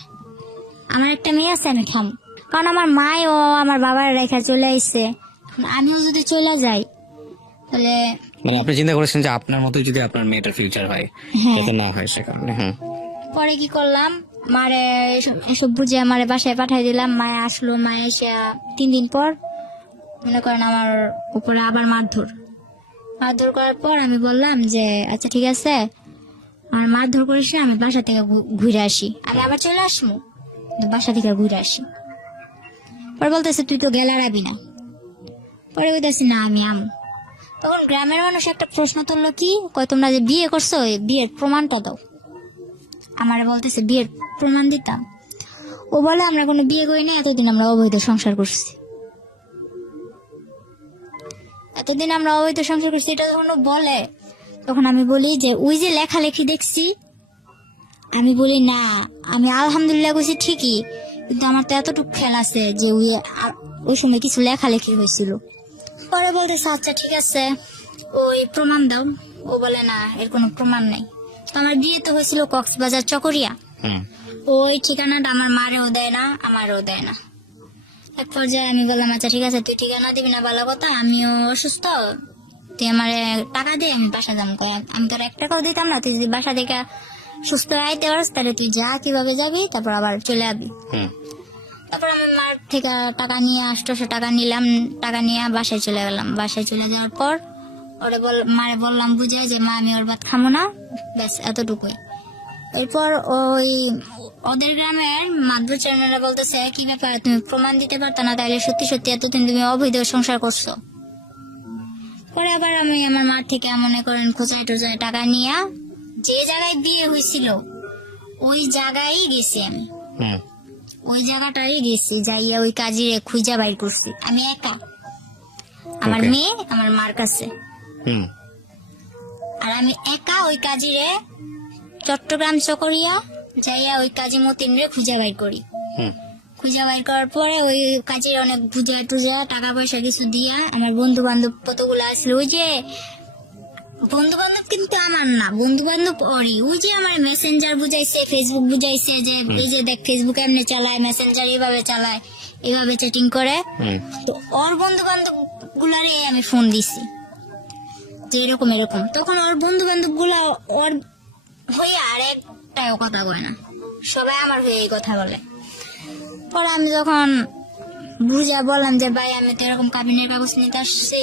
আমার একটা মেয়ে আছে, আমি খামু। কারণ আমার মাই ও আমার বাবার রেখা চলে আইছে, আমিও যদি চলে যাই তাহলে। মানে আপনি চিন্তা করেছেন যে আপনার মতো যদি আপনার মেয়েটার ফিউচার হয়, হ্যাঁ। যাতে না হয় সে কারণে। হ্যাঁ, পরে কি করলাম, মারে এসব বুঝে মারে বাসায় পাঠাই দিলাম। মায়ে আসলো, মায়ে এসে 3 দিন পর মনে করেন আমার উপরে আবার মারধর করার পর আমি বললাম যে আচ্ছা ঠিক আছে, আমার মারধর করিস না, আমি বাসা থেকে ঘুরে আসি, আমি আবার চলে আসবো, কিন্তু বাসা থেকে ঘুরে আসি। পরে বলতেছে তুই তো গেলা রাবি না। পরে বলতেছি না আমি আমু। তখন গ্রামের মানুষ একটা প্রশ্ন তুললো, কি কয় তোমরা যে বিয়ে করছো এই বিয়ের প্রমাণটা দাও। আমারে বলতেছে বিয়ের প্রমাণ দিতাম। ও বলে আমরা কোনো বিয়ে করি না, এতদিন আমরা অবৈধ সংসার করছি, এতদিন আমরা অবৈধ সংসার করছি। এটা যখন ও বলে তখন আমি বলি যে ওই যে লেখালেখি দেখছি, আমি বলি না আমি আলহামদুলিল্লাহ কইছি ঠিকই, কিন্তু আমার তো এতটুকু খেয়াল আছে যে ওই সময় কিছু লেখালেখি হয়েছিল। পরে বলতেছে আচ্ছা ঠিক আছে ওই প্রমাণ দাও। ও বলে না এর কোনো প্রমাণ নাই। তো আমার বিয়ে তো হয়েছিল কক্সবাজার চকরিয়া, হুম, ওই ঠিকানাটা আমার মারেও দেয় না, আমারও দেয় না। এক পর্যায়ে আমি বললাম আচ্ছা ঠিক আছে তুই ঠিকানা দিবি না ভালো কথা, আমিও অসুস্থ, তুই আমার টাকা দিয়ে আমি বাসা যাবো। আমি তোর 1 টাকাও দিতাম না, তুই যদি বাসা থেকে সুস্থ আইতে পারস তাহলে তুই যা, কিভাবে যাবি, তারপর আবার চলে আসবি। হুম, তারপর আমি মার থেকে টাকা নিয়ে 800 টাকা নিলাম, টাকা নিয়ে বাসায় চলে গেলাম। বাসায় চলে যাওয়ার পর মারে বললাম বুঝাই যে মা আমি ওর ভাত খামো না, ব্যাস এতটুকুই। এরপর ওই ওদের গ্রামের মাদুর চ্যানেলরা বলতেছে কি ব্যাপার তুমি প্রমাণ দিতে পারতো না, তাহলে সত্যি সত্যি এতদিন তুমি অবৈধ সংসার করছো। পরে আবার আমি আমার মার থেকে মনে করেন খোঁচায় টোচায় টাকা নিয়ে যে জায়গায় বিয়ে হয়েছিল ওই জায়গায় গেছি আমি, হুম, ওই জায়গাটাই গেছি, যাইয়া ওই কাজিরে খুঁজা বাইর করছি আমি একা, আমার Okay. মেয়ে আমার মার কাছে। হুম, আর আমি একা ওই কাজিরে চট্টগ্রাম চকরিয়া যাইয়া ওই কাজী মতিন রে খুঁজা বাইর করি। হুম, খুঁজা বাইর করার পরে ওই কাজের অনেক বুঝা টুজা টাকা পয়সা কিছু দিয়া আমার বন্ধু বান্ধব কতগুলো আসলো, ওই যে বন্ধু বান্ধব কিন্তু আমার না, বন্ধু বান্ধব ওরই, ওই যে আমার মেসেঞ্জার বুঝাইছে, ফেসবুক বুঝাইছে যে এই যে দেখ ফেসবুক এমনি চালায়, মেসেঞ্জার এইভাবে চালায়, এইভাবে চ্যাটিং করে। হুম, তো ওর বন্ধু বান্ধব গুলারে আমি ফোন দিছি, যে এরকম এরকম। তখন ওর বন্ধু বান্ধব গুলা ওর হয়ে আর একটাও কথা বলে না, সবাই আমার হয়ে এই কথা বলে। পরে আমি যখন বুঝা বললাম যে ভাই আমি তো এরকম কাবিনের কাগজ নিতে আসছি,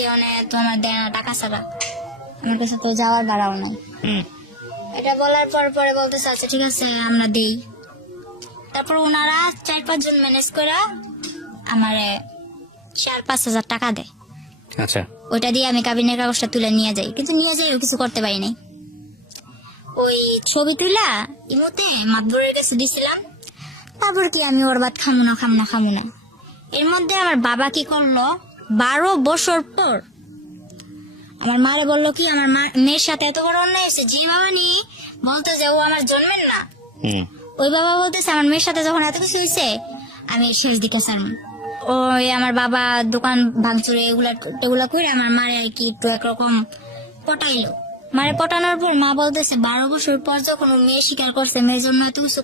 তো আমার দেয় না টাকা ছাড়া, আমার কাছে তো যাওয়ার ভাড়াও নাই। এটা বলার পরে বলতেছে আচ্ছা ঠিক আছে আমরা দেই। তারপর ওনারা 4-5 জন ম্যানেজ করে আমারে 4-5 হাজার টাকা দেয়। আচ্ছা, ওইটা দিয়ে আমি কাবিনের কাগজটা তুলে নিয়ে যাই, কিন্তু নিয়ে যাই কিছু করতে পারি নাই। ওই ছবি তুলা ইমোতে মাতবরের কাছে দিছিলাম। তারপর কি আমি ওর বাদ খামু না। এর মধ্যে আমার বাবা কি করলো, 12 বছর পর আমার মারে বললো কি আমার মেয়ের সাথে এত বড় অন্যায় হয়েছে। যে বাবা নি বলতে যে ও আমার জন্মের না, ওই বাবা বলতেছে আমার মেয়ের সাথে যখন এত কিছু হয়েছে আমি শেষ দিকে ছাড়ব। ওই আমার বাবা দোকান ভাঙচুরে এগুলা করে আমার মারে আর কি একটু একরকম পটাইলো। মারে পটানোর পর মা বলতেছে 12 বছর পর যখন ও মেয়ে স্বীকার করছে মেয়ের জন্য এত কিছু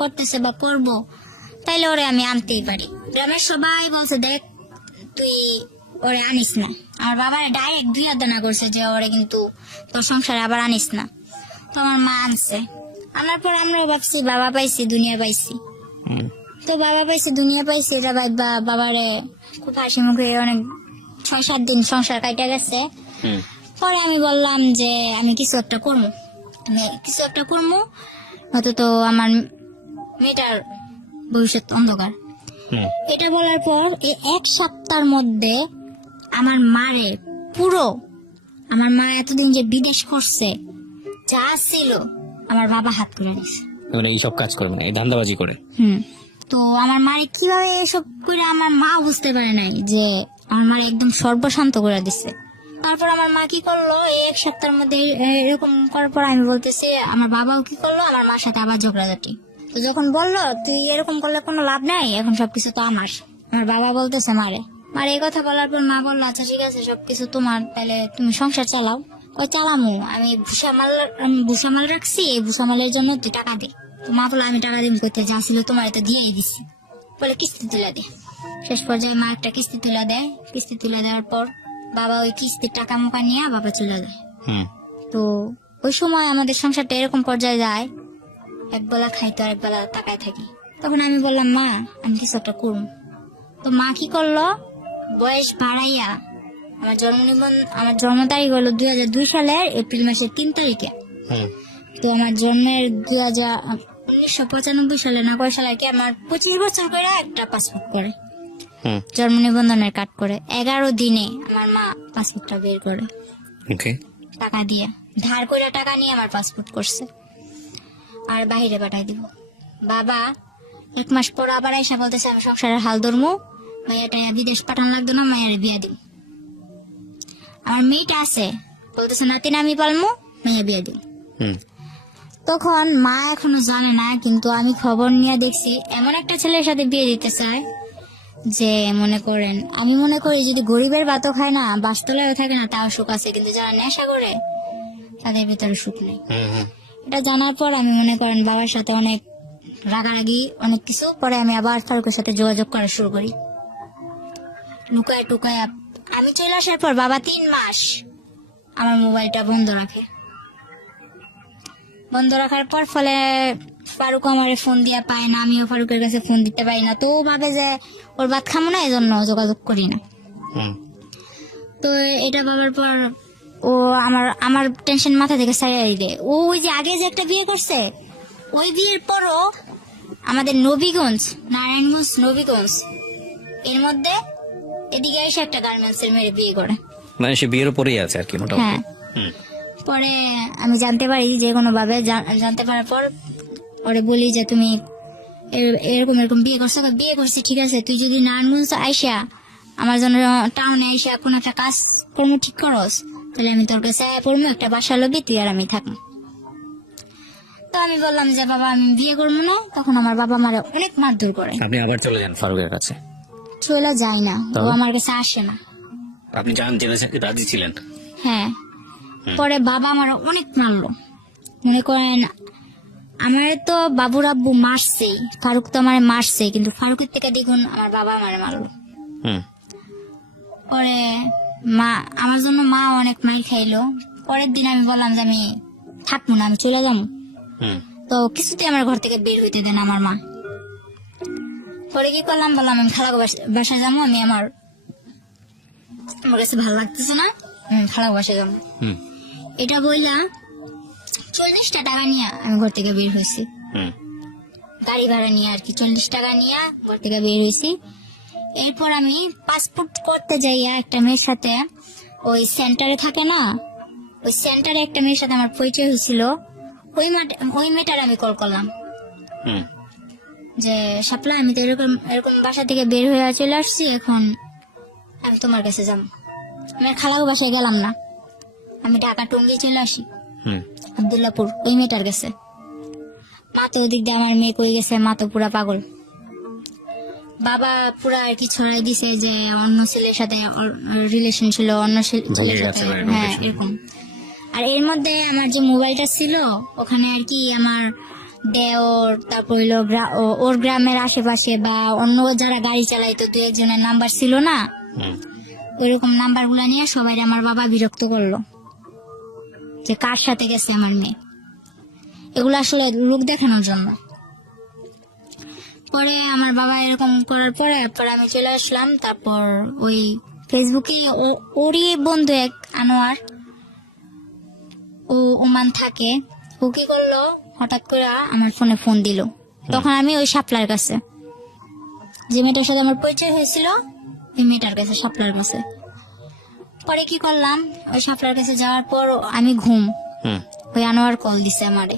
করতেছে বা করবো, তাইলে ওরে আমি আনতেই পারি। গ্রামের সবাই বলছে দেখ তুই ওরে আনিস না। আমার বাবা ডাইরেক্ট 2 হাত দানা করছে যে ওরে কিন্তু তোর সংসারে আবার আনিস না। তো আমার মা আনছে, আনার পর আমরাও ভাবছি বাবা পাইছি দুনিয়া পাইছি। তো বাবা পাইছি দুনিয়া পাইছি এটা ভাববা বাবারে খুব হাসি মুখে অনেক 6-7 দিন সংসার কাটা গেছে। পরে আমি বললাম যে আমি কিছু একটা করবো, হয়তো তো আমার মেয়েটার ভবিষ্যৎ অন্ধকার। এটা বলার পর এই 1 সপ্তাহের মধ্যে আমার মারে আমার মা এতদিন যে বিদেশ করছে যা ছিল আমার বাবা হাত করে দিছে। মানে এইসব কাজ করবে না, এই ধান্দাবাজি করে। তো আমার মারে কিভাবে এসব করে আমার মা বুঝতে পারে নাই যে আমার মারে একদম সর্বশান্ত করে দিছে। তারপর আমার মা কি করলো, এই 1 সপ্তাহের মধ্যে এরকম করার পর আমি বলতেছি আমার বাবাও কি করলো আমার মার সাথে আবার ঝগড়াঝাটি। তো যখন বললো তুই এরকম করলে কোনো লাভ নাই, এখন সবকিছু তো আমার বাবা বলতেছে মারে এই কথা বলার পর মা বললো আচ্ছা ঠিক আছে সবকিছু তোমার, তাহলে তুমি সংসার চালাও। ওই চালামু, আমি ভুষা মাল রাখছি, এই ভুষা মালের জন্য তুই টাকা দে। তো মা বললো আমি টাকা দিন করতে যা ছিল তোমার তো দিয়েই দিচ্ছি, বলে কিস্তি তুলে দে। শেষ পর্যায়ে মা একটা কিস্তি তুলে দেয়। কিস্তি তুলে দেওয়ার পর বাবা ওই কিস্তির টাকা মোকা নিয়ে বাবা চলে যায়। তো ওই সময় আমাদের সংসারটা এরকম পর্যায়ে যায়, একবেলা খাইতো আর একবেলা তাকায় থাকি। তখন আমি বললাম মা আমি কিছু একটা করুন। তো মা কি করলো, বয়স বাড়াইয়া আমার জন্ম তারিখ হলো 2002 সালের এপ্রিল মাসের 3 তারিখে। তো আমার জন্মের 1995 সালে না কয় সালে আর কি আমার 25 বছর করে একটা পাসপোর্ট করে, জন্ম নিবন্ধনের কার্ড করে 11 দিনে আমার মা পাসপোর্টটা বের করে টাকা দিয়ে, ধার করে টাকা নিয়ে আমার পাসপোর্ট করছে আর বাহিরে পাঠাই দিব। বাবা 1 মাস পর আবার এসে বলতেছে আমি সংসারের হাল ধরমু, মাইয়াটা বিদেশ পাঠানো লাগতো না, মায়ের বিয়া দিই। আমার মেয়েটা আছে বলতেছে নাতিন আমি পালমু, মাইয়া বিয়া দিই। তখন মা এখনো জানে না, কিন্তু আমি খবর নিয়ে দেখছি এমন একটা ছেলের সাথে বিয়ে দিতে চায় যে মনে করেন আমি মনে করি যদি গরিবের ভাতও খায় না বাসতলায় থাকে না তাও সুখ আছে, কিন্তু যারা নেশা করে তাদের ভিতরে সুখ নেই। এটা জানার পর আমি মনে করেন বাবার সাথে অনেক রাগারাগি অনেক কিছু, পরে আমি আবার ফারুকের সাথে যোগাযোগ করা শুরু করি লুকায় টুকায়। আমি চলে আসার পর বাবা 3 মাস আমার মোবাইলটা বন্ধ রাখার পর ফলে ফারুক আমারে ফোন দিয়া পায় না, আমিও ফারুকের কাছে ফোন দিতে পারি না। তো ও ভাবে যে ওর ভাত খামো না, এই জন্য যোগাযোগ করি না। তো এটা ভাবার পর ও আমার টেনশন মাথা থেকে ছাড়িয়ে দেয়। ও ওই যে আগে যে একটা বিয়ে করছে ওই বিয়ের পরও আমাদের নারায়ণগঞ্জ এর মধ্যে এদিকে এসে একটা গার্মেন্টস এর মেয়ে বিয়ে করে, মানে সে বিয়ের উপরেই আছে আর কি মোটামুটি। হ্যাঁ। পরে আমি জানতে পারি যে কোনো ভাবে, জানতে পারার পর ওরে বলি যে তুমি এরকম বিয়ে করছি ঠিক আছে, তুই যদি নারায়ণগঞ্জ আইসা আমার জন্য টাউনে আইসা কোন একটা কাজ কর্ম ঠিক করস তাহলে আমি তোর কাছে পড়বো, একটা বাসা লবি তুই আর আমি থাকবো। তো আমি বললাম যে বাবা আমি বিয়ে করবো না। তখন আমার বাবা আমার অনেক মারধর করে। আপনি আবার চলে যান ফারুকের কাছে? চলে যায় না, ও আমার কাছে আসে না। আপনি জানতে রাজি ছিলেন? হ্যাঁ। পরে বাবা আমার অনেক মারলো, মনে করেন আমার তো বাবুর আব্বু মারছেই, ফারুক তো আমার মারছে, কিন্তু ফারুকের থেকে দেখুন আমার বাবা আমার মারলো। পরে মা আমার জন্য মা অনেক মাইর খাইলো। পরের দিন আমি বললাম যে আমি থাকবো না, আমি চলে যাবো। হুম তো কিছুতে আমার ঘর থেকে বের হইতে দেন আমার মা। পরে কি করলাম, বললাম আমি খালাগো বাসায় যাবো, আমি আমার কাছে ভালো লাগতেছে না, আমি খালাগো বাসায় যাবো। হুম এটা বললা 40টা টাকা নিয়ে আমি ঘর থেকে বের হয়েছি, হুম গাড়ি ভাড়া নিয়ে আর কি। 40 টাকা নিয়ে ঘর থেকে বের হয়েছি। এরপর আমি পাসপোর্ট করতে যাইয়া একটা মেয়ের সাথে, ওই সেন্টারে থাকে না, ওই সেন্টারে একটা মেয়ের সাথে আমার পরিচয় হয়েছিল। ওই মেয়েটার আমি কল করলাম হুম যে শাপলা, আমি তো এরকম এরকম বাসা থেকে বের হয়ে চলে আসছি, এখন আমি তোমার কাছে যাবো। আমি আর খালাগো বাসায় গেলাম না, আমি ঢাকা টঙ্গি চলে আসি হুম আব্দুল্লাহপুর ওই মেয়েটার কাছে। মা তো ওদিক দিয়ে আমার মেয়ে কই গেছে, মা তো পুরা পাগল। বাবা পুরা আর কি ছড়াই দিছে যে অন্য ছেলের সাথে রিলেশন ছিল, অন্য ছেলের ভুলে সাথে, গেছে বা এরকম হ্যাঁ কিছু। এরকম। আর এর মধ্যে আমার যে মোবাইলটা ছিল ওখানে আর কি আমার দেওর, তারপর হইলো ওর গ্রামের আশেপাশে বা অন্য যারা গাড়ি চালাইতো 2-1 জনের নাম্বার ছিল না, হুম ওইরকম নাম্বার গুলা নিয়ে সবাই আমার বাবা বিরক্ত করলো যে কার সাথে গেছে আমার মেয়ে। এগুলো আসলে লোক দেখানোর জন্য। পরে আমার বাবা এরকম করার পরে আমি চলে আসলাম। তারপর ওই ফেসবুকে ওরই বন্ধু এক আনোয়ার, ও ওমান থাকে, ও কি করলো হঠাৎ করে আমার ফোনে ফোন দিল। তখন আমি ওই শাপলার কাছে, যে মেয়েটার সাথে আমার পরিচয় হয়েছিল, ওই মেয়েটার কাছে, শাপলার কাছে। পরে কি করলাম, ওই শাপলার কাছে যাওয়ার পর আমি ঘুম, হুম ওই আনোয়ার কল দিছে আমারে।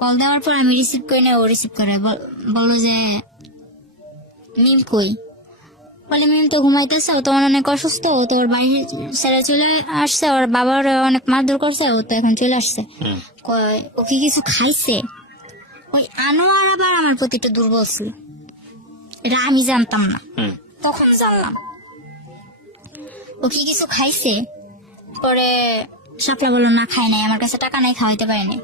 কল দেওয়ার পর আমি রিসিভ করি না, ও রিসিভ করে বললো যে মিম কই। বলে মিম তো ঘুমাইতেছে, ও তো অনেক অসুস্থ, ও তো ওর বাড়ি ছেড়ে চলে আসছে, ওর বাবার অনেক মারধর করছে, ও তো এখন চলে আসছে। হুম কয় ও কি কিছু খাইছে? ওই আনোয়ার আবার আমার প্রতি একটু দুর্বল ছিল, এটা আমি জানতাম না, হুম তখন জানলাম ও কি কিছু খাইছে। পরে শাপলা বললো না খাই নাই, আমার কাছে টাকা নাই, খাওয়াইতে পারিনি।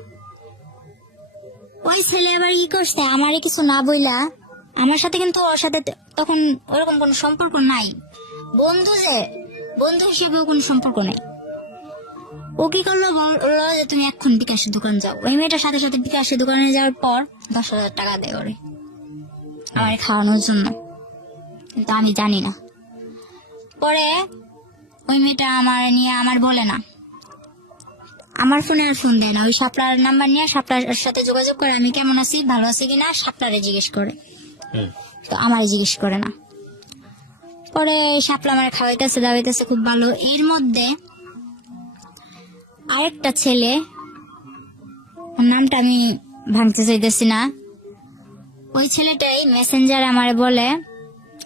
ওই ছেলে আবার কি করছে, আমারে কিছু না বইলা, আমার সাথে কিন্তু ওর সাথে তখন ওরকম কোনো সম্পর্ক নাই, বন্ধু যে বন্ধু হিসেবেও কোনো সম্পর্ক নাই। ও কি করলো, বললো যে তুমি এখন বিকাশের দোকান যাও। ওই মেয়েটার সাথে সাথে বিকাশের দোকানে যাওয়ার পর 10,000 টাকা দেয় ওরে আমার খাওয়ানোর জন্য, কিন্তু আমি জানি না। পরে ওই মেয়েটা আমার নিয়ে আমার বলে না, আমার ফোনে আর ফোন দেয় না, ওই শাপলার নাম্বার নিয়ে শাপলার সাথে যোগাযোগ করে আমি কেমন আছি, ভালো আছি কিনা শাপলারে জিজ্ঞেস করে, হুম তো আমারে জিজ্ঞেস করে না। পরে শাপলা আমার খাওয়াইতেছে দাওয়াইতেছে খুব ভালো। এর মধ্যে আরেকটা ছেলে, ওর নামটা আমি ভাঙতে চাইতেছি না, ওই ছেলেটাই মেসেঞ্জারে আমারে বলে,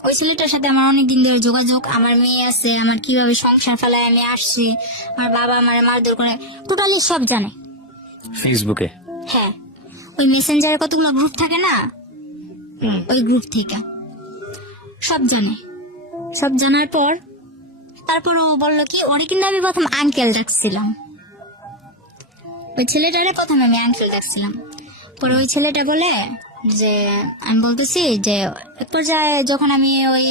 ওই ছেলেটার সাথে আমার অনেকদিন ধরে যোগাযোগ, আমার মেয়ে আছে, আমার কিভাবে সংসার ফেলায় আমি আসছি, আমার বাবা আমার মারধর করে, টোটালি সব জানে ফেসবুকে। হ্যাঁ, ওই মেসেঞ্জারে কতগুলো গ্রুপ থাকে না, হুম ওই গ্রুপ থেকে সব জানে। সব জানার পর তারপর ও বললো কি, ওরে কিন্তু আমি প্রথম আঙ্কেল ডাকছিলাম, ওই ছেলেটারে প্রথমে আমি আঙ্কেল ডাকছিলাম। পরে ওই ছেলেটা বলে যে, আমি বলতেছি যে এক পর্যায়ে যখন আমি ওই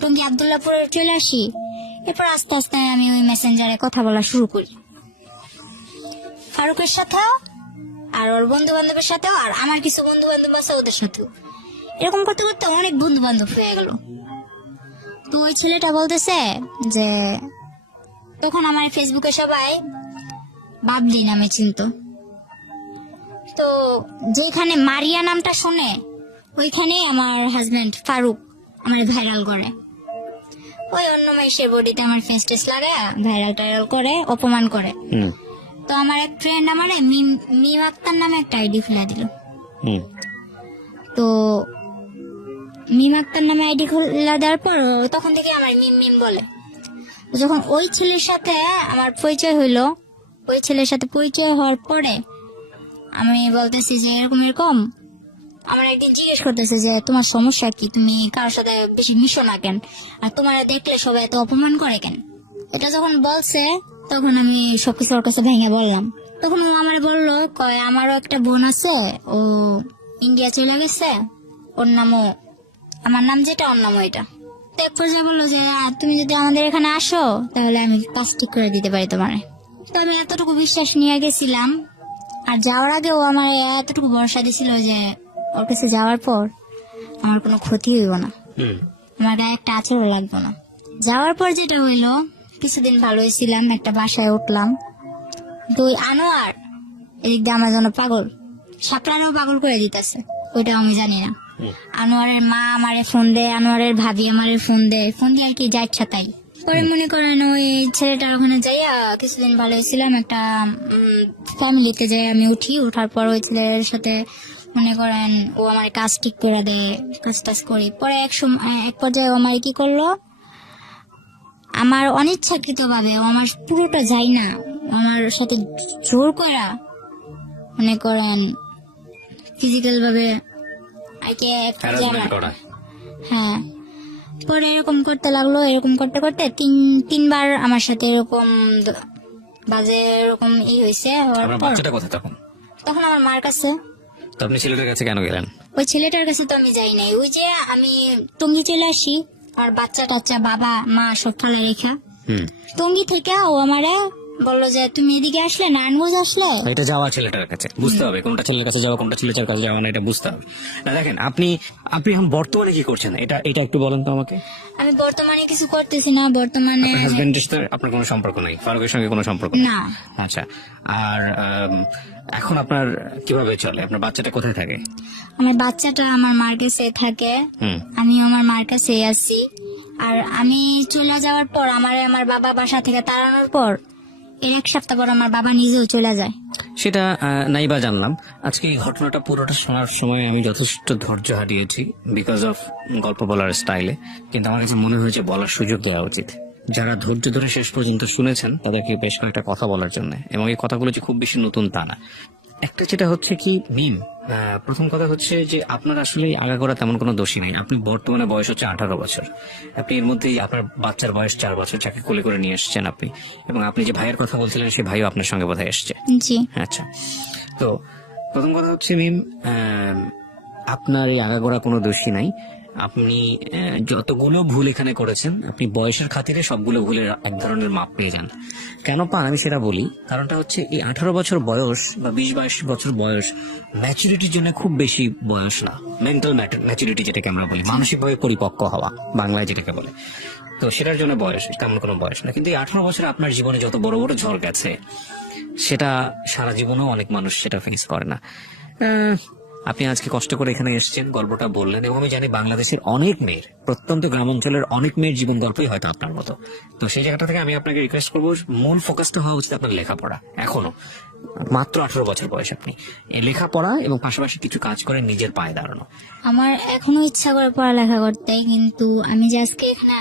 টঙ্গী আব্দুল্লাহপুরে চলে আসি, এরপর আস্তে আস্তে আমি ওই মেসেঞ্জারে কথা বলা শুরু করি ফারুকের সাথেও, আর ওর বন্ধু বান্ধবের সাথেও, আর আমার কিছু বন্ধু বান্ধব আছে ওদের সাথেও। এরকম করতে করতে অনেক বন্ধু বান্ধব হয়ে গেল। তো ওই ছেলেটা বলতেছে যে তখন আমার ফেসবুকে সবাই বাবলি নামে চিনতো, তো যেখানে মারিয়া নামটা শুনে ওইখানে আমার হাজবেন্ড ফারুক আমার ভাইরাল করে, ওই অন্য মেয়ের বডিতে আমার ফেস টেস লাগে ভাইরাল টাইরাল করে, অপমান করে। হুম তো আমার এক ফ্রেন্ড আমারে মিম আক্তার নামে একটা আইডি খুলে দিল। হুম তো মিম আক্তার নামে আইডি খুলে দেওয়ার পর তখন থেকে আমার মিম মিম বলে। তো যখন ওই ছেলের সাথে আমার পরিচয় হইলো, ওই ছেলের সাথে পরিচয় হওয়ার পরে আমি বলতেছি যে এরকম এরকম, আমার একদিন জিজ্ঞেস করতেছে যে তোমার সমস্যা কি, তুমি কারোর সাথে বেশি মিশো না কেন, আর তোমার দেখলে সবাই এত অপমান করে কেন। এটা যখন বলছে তখন আমি সবকিছু ওর কাছে ভেঙে বললাম। তখন ও আমার বললো, কয় আমারও একটা বোন আছে, ও ইন্ডিয়া চলে গেছে, ওর নামও আমার নাম যেটা, ওর নামও এটা। করতে এক পর্যায়ে বললো যে তুমি যদি আমাদের এখানে আসো তাহলে আমি কাজ ঠিক করে দিতে পারি তোমার। তো আমি এতটুকু বিশ্বাস নিয়ে গেছিলাম। আর যাওয়ার আগে ও আমার এতটুকু ভরসা দিছিল যে ওর কাছে যাওয়ার পর আমার কোনো ক্ষতি হইব না, আমার গায়ে একটা আচরও লাগবে না। যাওয়ার পর যেটা হইলো, কিছুদিন ভালো হয়েছিলাম, একটা বাসায় উঠলাম। তো ওই আনোয়ার এদিক দিয়ে আমার জন্য পাগল, সাপড়ারও পাগল করে দিতেছে, ওইটাও আমি জানি না। আনোয়ারের মা আমারে ফোন দেয়, আনোয়ারের ভাবি আমারে ফোন দেয়, ফোন দিয়ে আর কি যা ইচ্ছা তাই। পরে মনে করেন ওই ছেলেটার ওখানে যাইয়া কিছুদিন ভালো হয়েছিলাম, একটা ফ্যামিলিতে যাই আমি উঠি। ওঠার পর ওই ছেলের সাথে মনে করেন ও আমার কাজ ঠিক করে দেয়, কাজ টাজ করি। পরে এক পর্যায়ে ও আমার কি করলো, আমার অনিচ্ছাকৃত ভাবে ও আমার পুরোটা যাই না, আমার সাথে জোর করা মনে করেন ফিজিক্যাল ভাবে আর কি হ্যাঁ। পরে এরকম করতে লাগলো, এরকম করতে করতে তিনবার আমার সাথে এরকম বাজে এরকম হয়েছে। তখন আমার মার কাছে। তো আপনি ছেলেটার কাছে কেন গেলেন? ওই ছেলেটার কাছে তো আমি যাই নাই, ওই যে আমি টঙ্গী চলে আসি আর বাচ্চা টাচ্চা বাবা মা সব ফালে রেখা টঙ্গী থেকে ও আমারে বললো যে তুমি এদিকে আসলে নারায়ণগঞ্জ আসলে। এটা যাওয়া ছেলেটার কাছে বুঝতে হবে কোনটা ছেলের কাছে যাওয়া কোনটা ছেলেটার কাছে যাওয়া না, এটা বুঝতে হবে না। দেখেন আপনি এখন বর্তমানে কি করছেন এটা একটু বলেন তো আমাকে। আমি বর্তমানে কিছু করতেছি না, বর্তমানে হাজবেন্ডের সাথে আপনার কোনো সম্পর্ক নাই, ফারুকের সঙ্গে কোনো সম্পর্ক না। আচ্ছা, আর এখন আপনার কিভাবে চলে? আপনার বাচ্চাটা কোথায় থাকে? আমার বাচ্চাটা আমার মার কাছে থাকে, আমি আমার মার কাছে আছি। আর আমি চলে যাওয়ার পর আমার বাবা বাসা থেকে তাড়ানোর পর এর এক সপ্তাহ পর আমার বাবা নিজেও চলে যায়। সেটা নাইবা জানলাম। আজকে এই ঘটনাটা পুরোটা শোনার সময় আমি যথেষ্ট ধৈর্য হারিয়েছি বিকজ অফ গল্প বলার স্টাইলে, কিন্তু আমার কাছে মনে হয়েছে বলার সুযোগ দেওয়া উচিত। যারা ধৈর্য ধরে শেষ পর্যন্ত শুনেছেন তাদেরকে বেশ কয়েকটা কথা বলার জন্য, এবং এই কথাগুলো যে খুব বেশি নতুন তা না। একটা যেটা হচ্ছে কি মিম, প্রথম কথা হচ্ছে যে আপনার আসলে আগাগোড়া তেমন কোনো দোষী নেই। আপনি বর্তমানে বয়স হচ্ছে 18 বছর, আপনি এর মধ্যেই আপনার বাচ্চার বয়স 4 বছর, যাকে কোলে করে নিয়ে এসছেন আপনি, এবং আপনি যে ভাইয়ের কথা বলছিলেন সেই ভাইও আপনার সঙ্গে বোধহয় এসছে। জি আচ্ছা, তো প্রথম কথা হচ্ছে মিম, আপনার এই আগাগোড়া কোনো দোষী নাই। আপনি যতগুলো ভুল এখানে করেছেন আপনি বয়সের খাতিরে সবগুলো ভুলের এক ধরনের মাপ পেয়ে যান। কেন পান আমি সেটা বলি। কারণটা হচ্ছে এই 18 বছর বয়স বা 20-22 বছর বয়স ম্যাচুরিটির জন্য খুব বেশি বয়স না। মেন্টাল ম্যাচুরিটি যেটাকে আমরা বলি, মানসিকভাবে পরিপক্ক হওয়া বাংলায় যেটাকে বলে, তো সেটার জন্য বয়স তেমন কোনো বয়স না। কিন্তু এই 18 বছরে আপনার জীবনে যত বড় বড় ঝড় গেছে সেটা সারা জীবনেও অনেক মানুষ সেটা ফেস করে না। আপনি আজকে কষ্ট করে এখানে এসেছেন, গল্পটা বললেন, এবং আমি জানি বাংলাদেশের অনেক মেয়ের, প্রত্যন্ত গ্রামাঞ্চলের অনেক মেয়ের জীবন গল্পই হয়তো আপনার মতো। তো সেই জায়গাটা থেকে আমি আপনাকে রিকোয়েস্ট করবো, মূল ফোকাসটা হওয়া উচিত আপনার লেখাপড়া। এখনো মাত্র 18 বছর বয়স, আপনি লেখাপড়া এবং পাশাপাশি কিছু কাজ করে নিজের পায়ে দাঁড়ানো। আমার এখনো ইচ্ছা করে পড়ালেখা করতে, কিন্তু আমি যে আজকে এখানে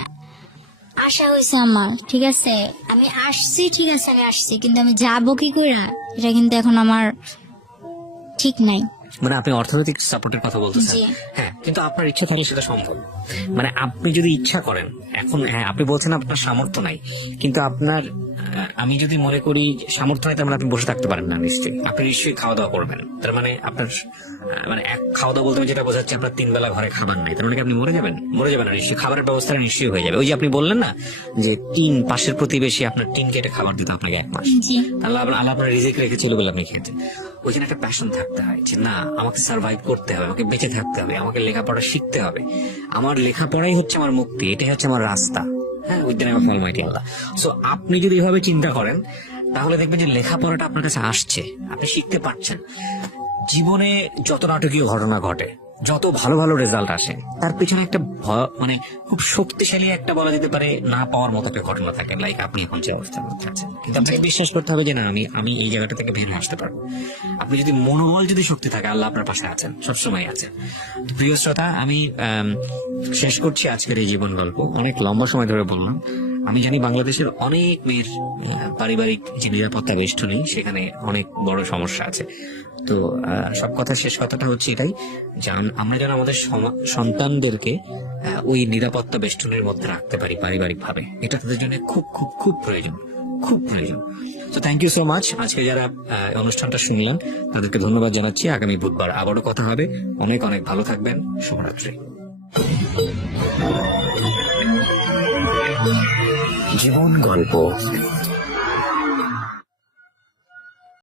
আশা হয়েছে আমার, ঠিক আছে আমি আসছি, ঠিক আছে আমি আসছি, কিন্তু আমি যাবো কি করে এটা কিন্তু এখন আমার ঠিক নাই। মানে আপনি অর্থনৈতিক সাপোর্টের কথা বলতেছেন? হ্যাঁ, কিন্তু আপনার ইচ্ছা থাকলে সেটা সম্ভব। মানে আপনি যদি ইচ্ছা করেন, এখন হ্যাঁ আপনি বলছেন আপনার সামর্থ্য নাই, কিন্তু আপনার আমি যদি মনে করি সামর্থ্য নাই, তার মানে আপনি বসে থাকতে পারেন না নিশ্চয়ই। আপনি নিশ্চয়ই খাওয়া দাওয়া করবেন, তার মানে আপনার মানে খাওয়া দাওয়া বলতে যেটা বোঝাচ্ছে আপনার 3 বেলা ঘরে খাবার নাই, তার মানে আপনি মরে যাবেন না নিশ্চয়ই। খাবারের ব্যবস্থাটা নিশ্চয়ই হয়ে যাবে। ওই যে আপনি বললেন না যে পাশের প্রতিবেশী আপনার টিন কেটে খাবার দিত আপনাকে 1 মাস, তাহলে আল্লাহ আপনার রিজিক রেখেছিল বলে আপনি খেতেন। ওইখানে একটা প্যাশন থাকতে হয় যে না আমাকে সার্ভাইভ করতে হবে, আমাকে বেঁচে থাকতে হবে, আমাকে লেখাপড়া শিখতে হবে, আমার লেখাপড়াই হচ্ছে আমার মুক্তি, এটাই হচ্ছে আমার রাস্তা। হ্যাঁ, with the name of Almighty Allah. So আপনি যদি এভাবে চিন্তা করেন তাহলে দেখবেন যে লেখাপড়াটা আপনার কাছে আসছে, আপনি শিখতে পারছেন। জীবনে যত নাটকীয় ঘটনা ঘটে, যত ভালো ভালো রেজাল্ট আসে, তার পিছনে একটা মানে খুব শক্তিশালী একটা বলা যেতে পারে না পাওয়ার মতো একটা ঘটনা থাকে। লাইক আপনি এখন যে অবস্থার মধ্যে আছেন, কিন্তু আপনাকে বিশ্বাস করতে হবে যে না আমি এই জায়গাটা থেকে বের হয়ে আসতে পারবো। আপনি যদি মনোবল যদি শক্তি থাকে, আল্লাহ আপনার পাশে আছেন, সবসময় আছেন। প্রিয় শ্রোতা, আমি শেষ করছি আজকের এই জীবন গল্প। অনেক লম্বা সময় ধরে বললাম। আমি জানি বাংলাদেশের অনেক মেয়ের পারিবারিক যে নিরাপত্তা বেষ্টনী সেখানে অনেক বড় সমস্যা আছে। তো সব কথা শেষ কথাটা হচ্ছে এটাই যে আমরা যেন আমাদের সন্তানদেরকে ওই নিরাপত্তা বেষ্টনীর মধ্যে রাখতে পারি পারিবারিক ভাবে, এটা তাদের জন্য খুব খুব খুব প্রয়োজন, খুব প্রয়োজন। তো থ্যাংক ইউ সো মাচ। আজকে যারা অনুষ্ঠানটা শুনলেন তাদেরকে ধন্যবাদ জানাচ্ছি। আগামী বুধবার আবারও কথা হবে। অনেক অনেক ভালো থাকবেন। শুভরাত্রি। জীবন গল্প।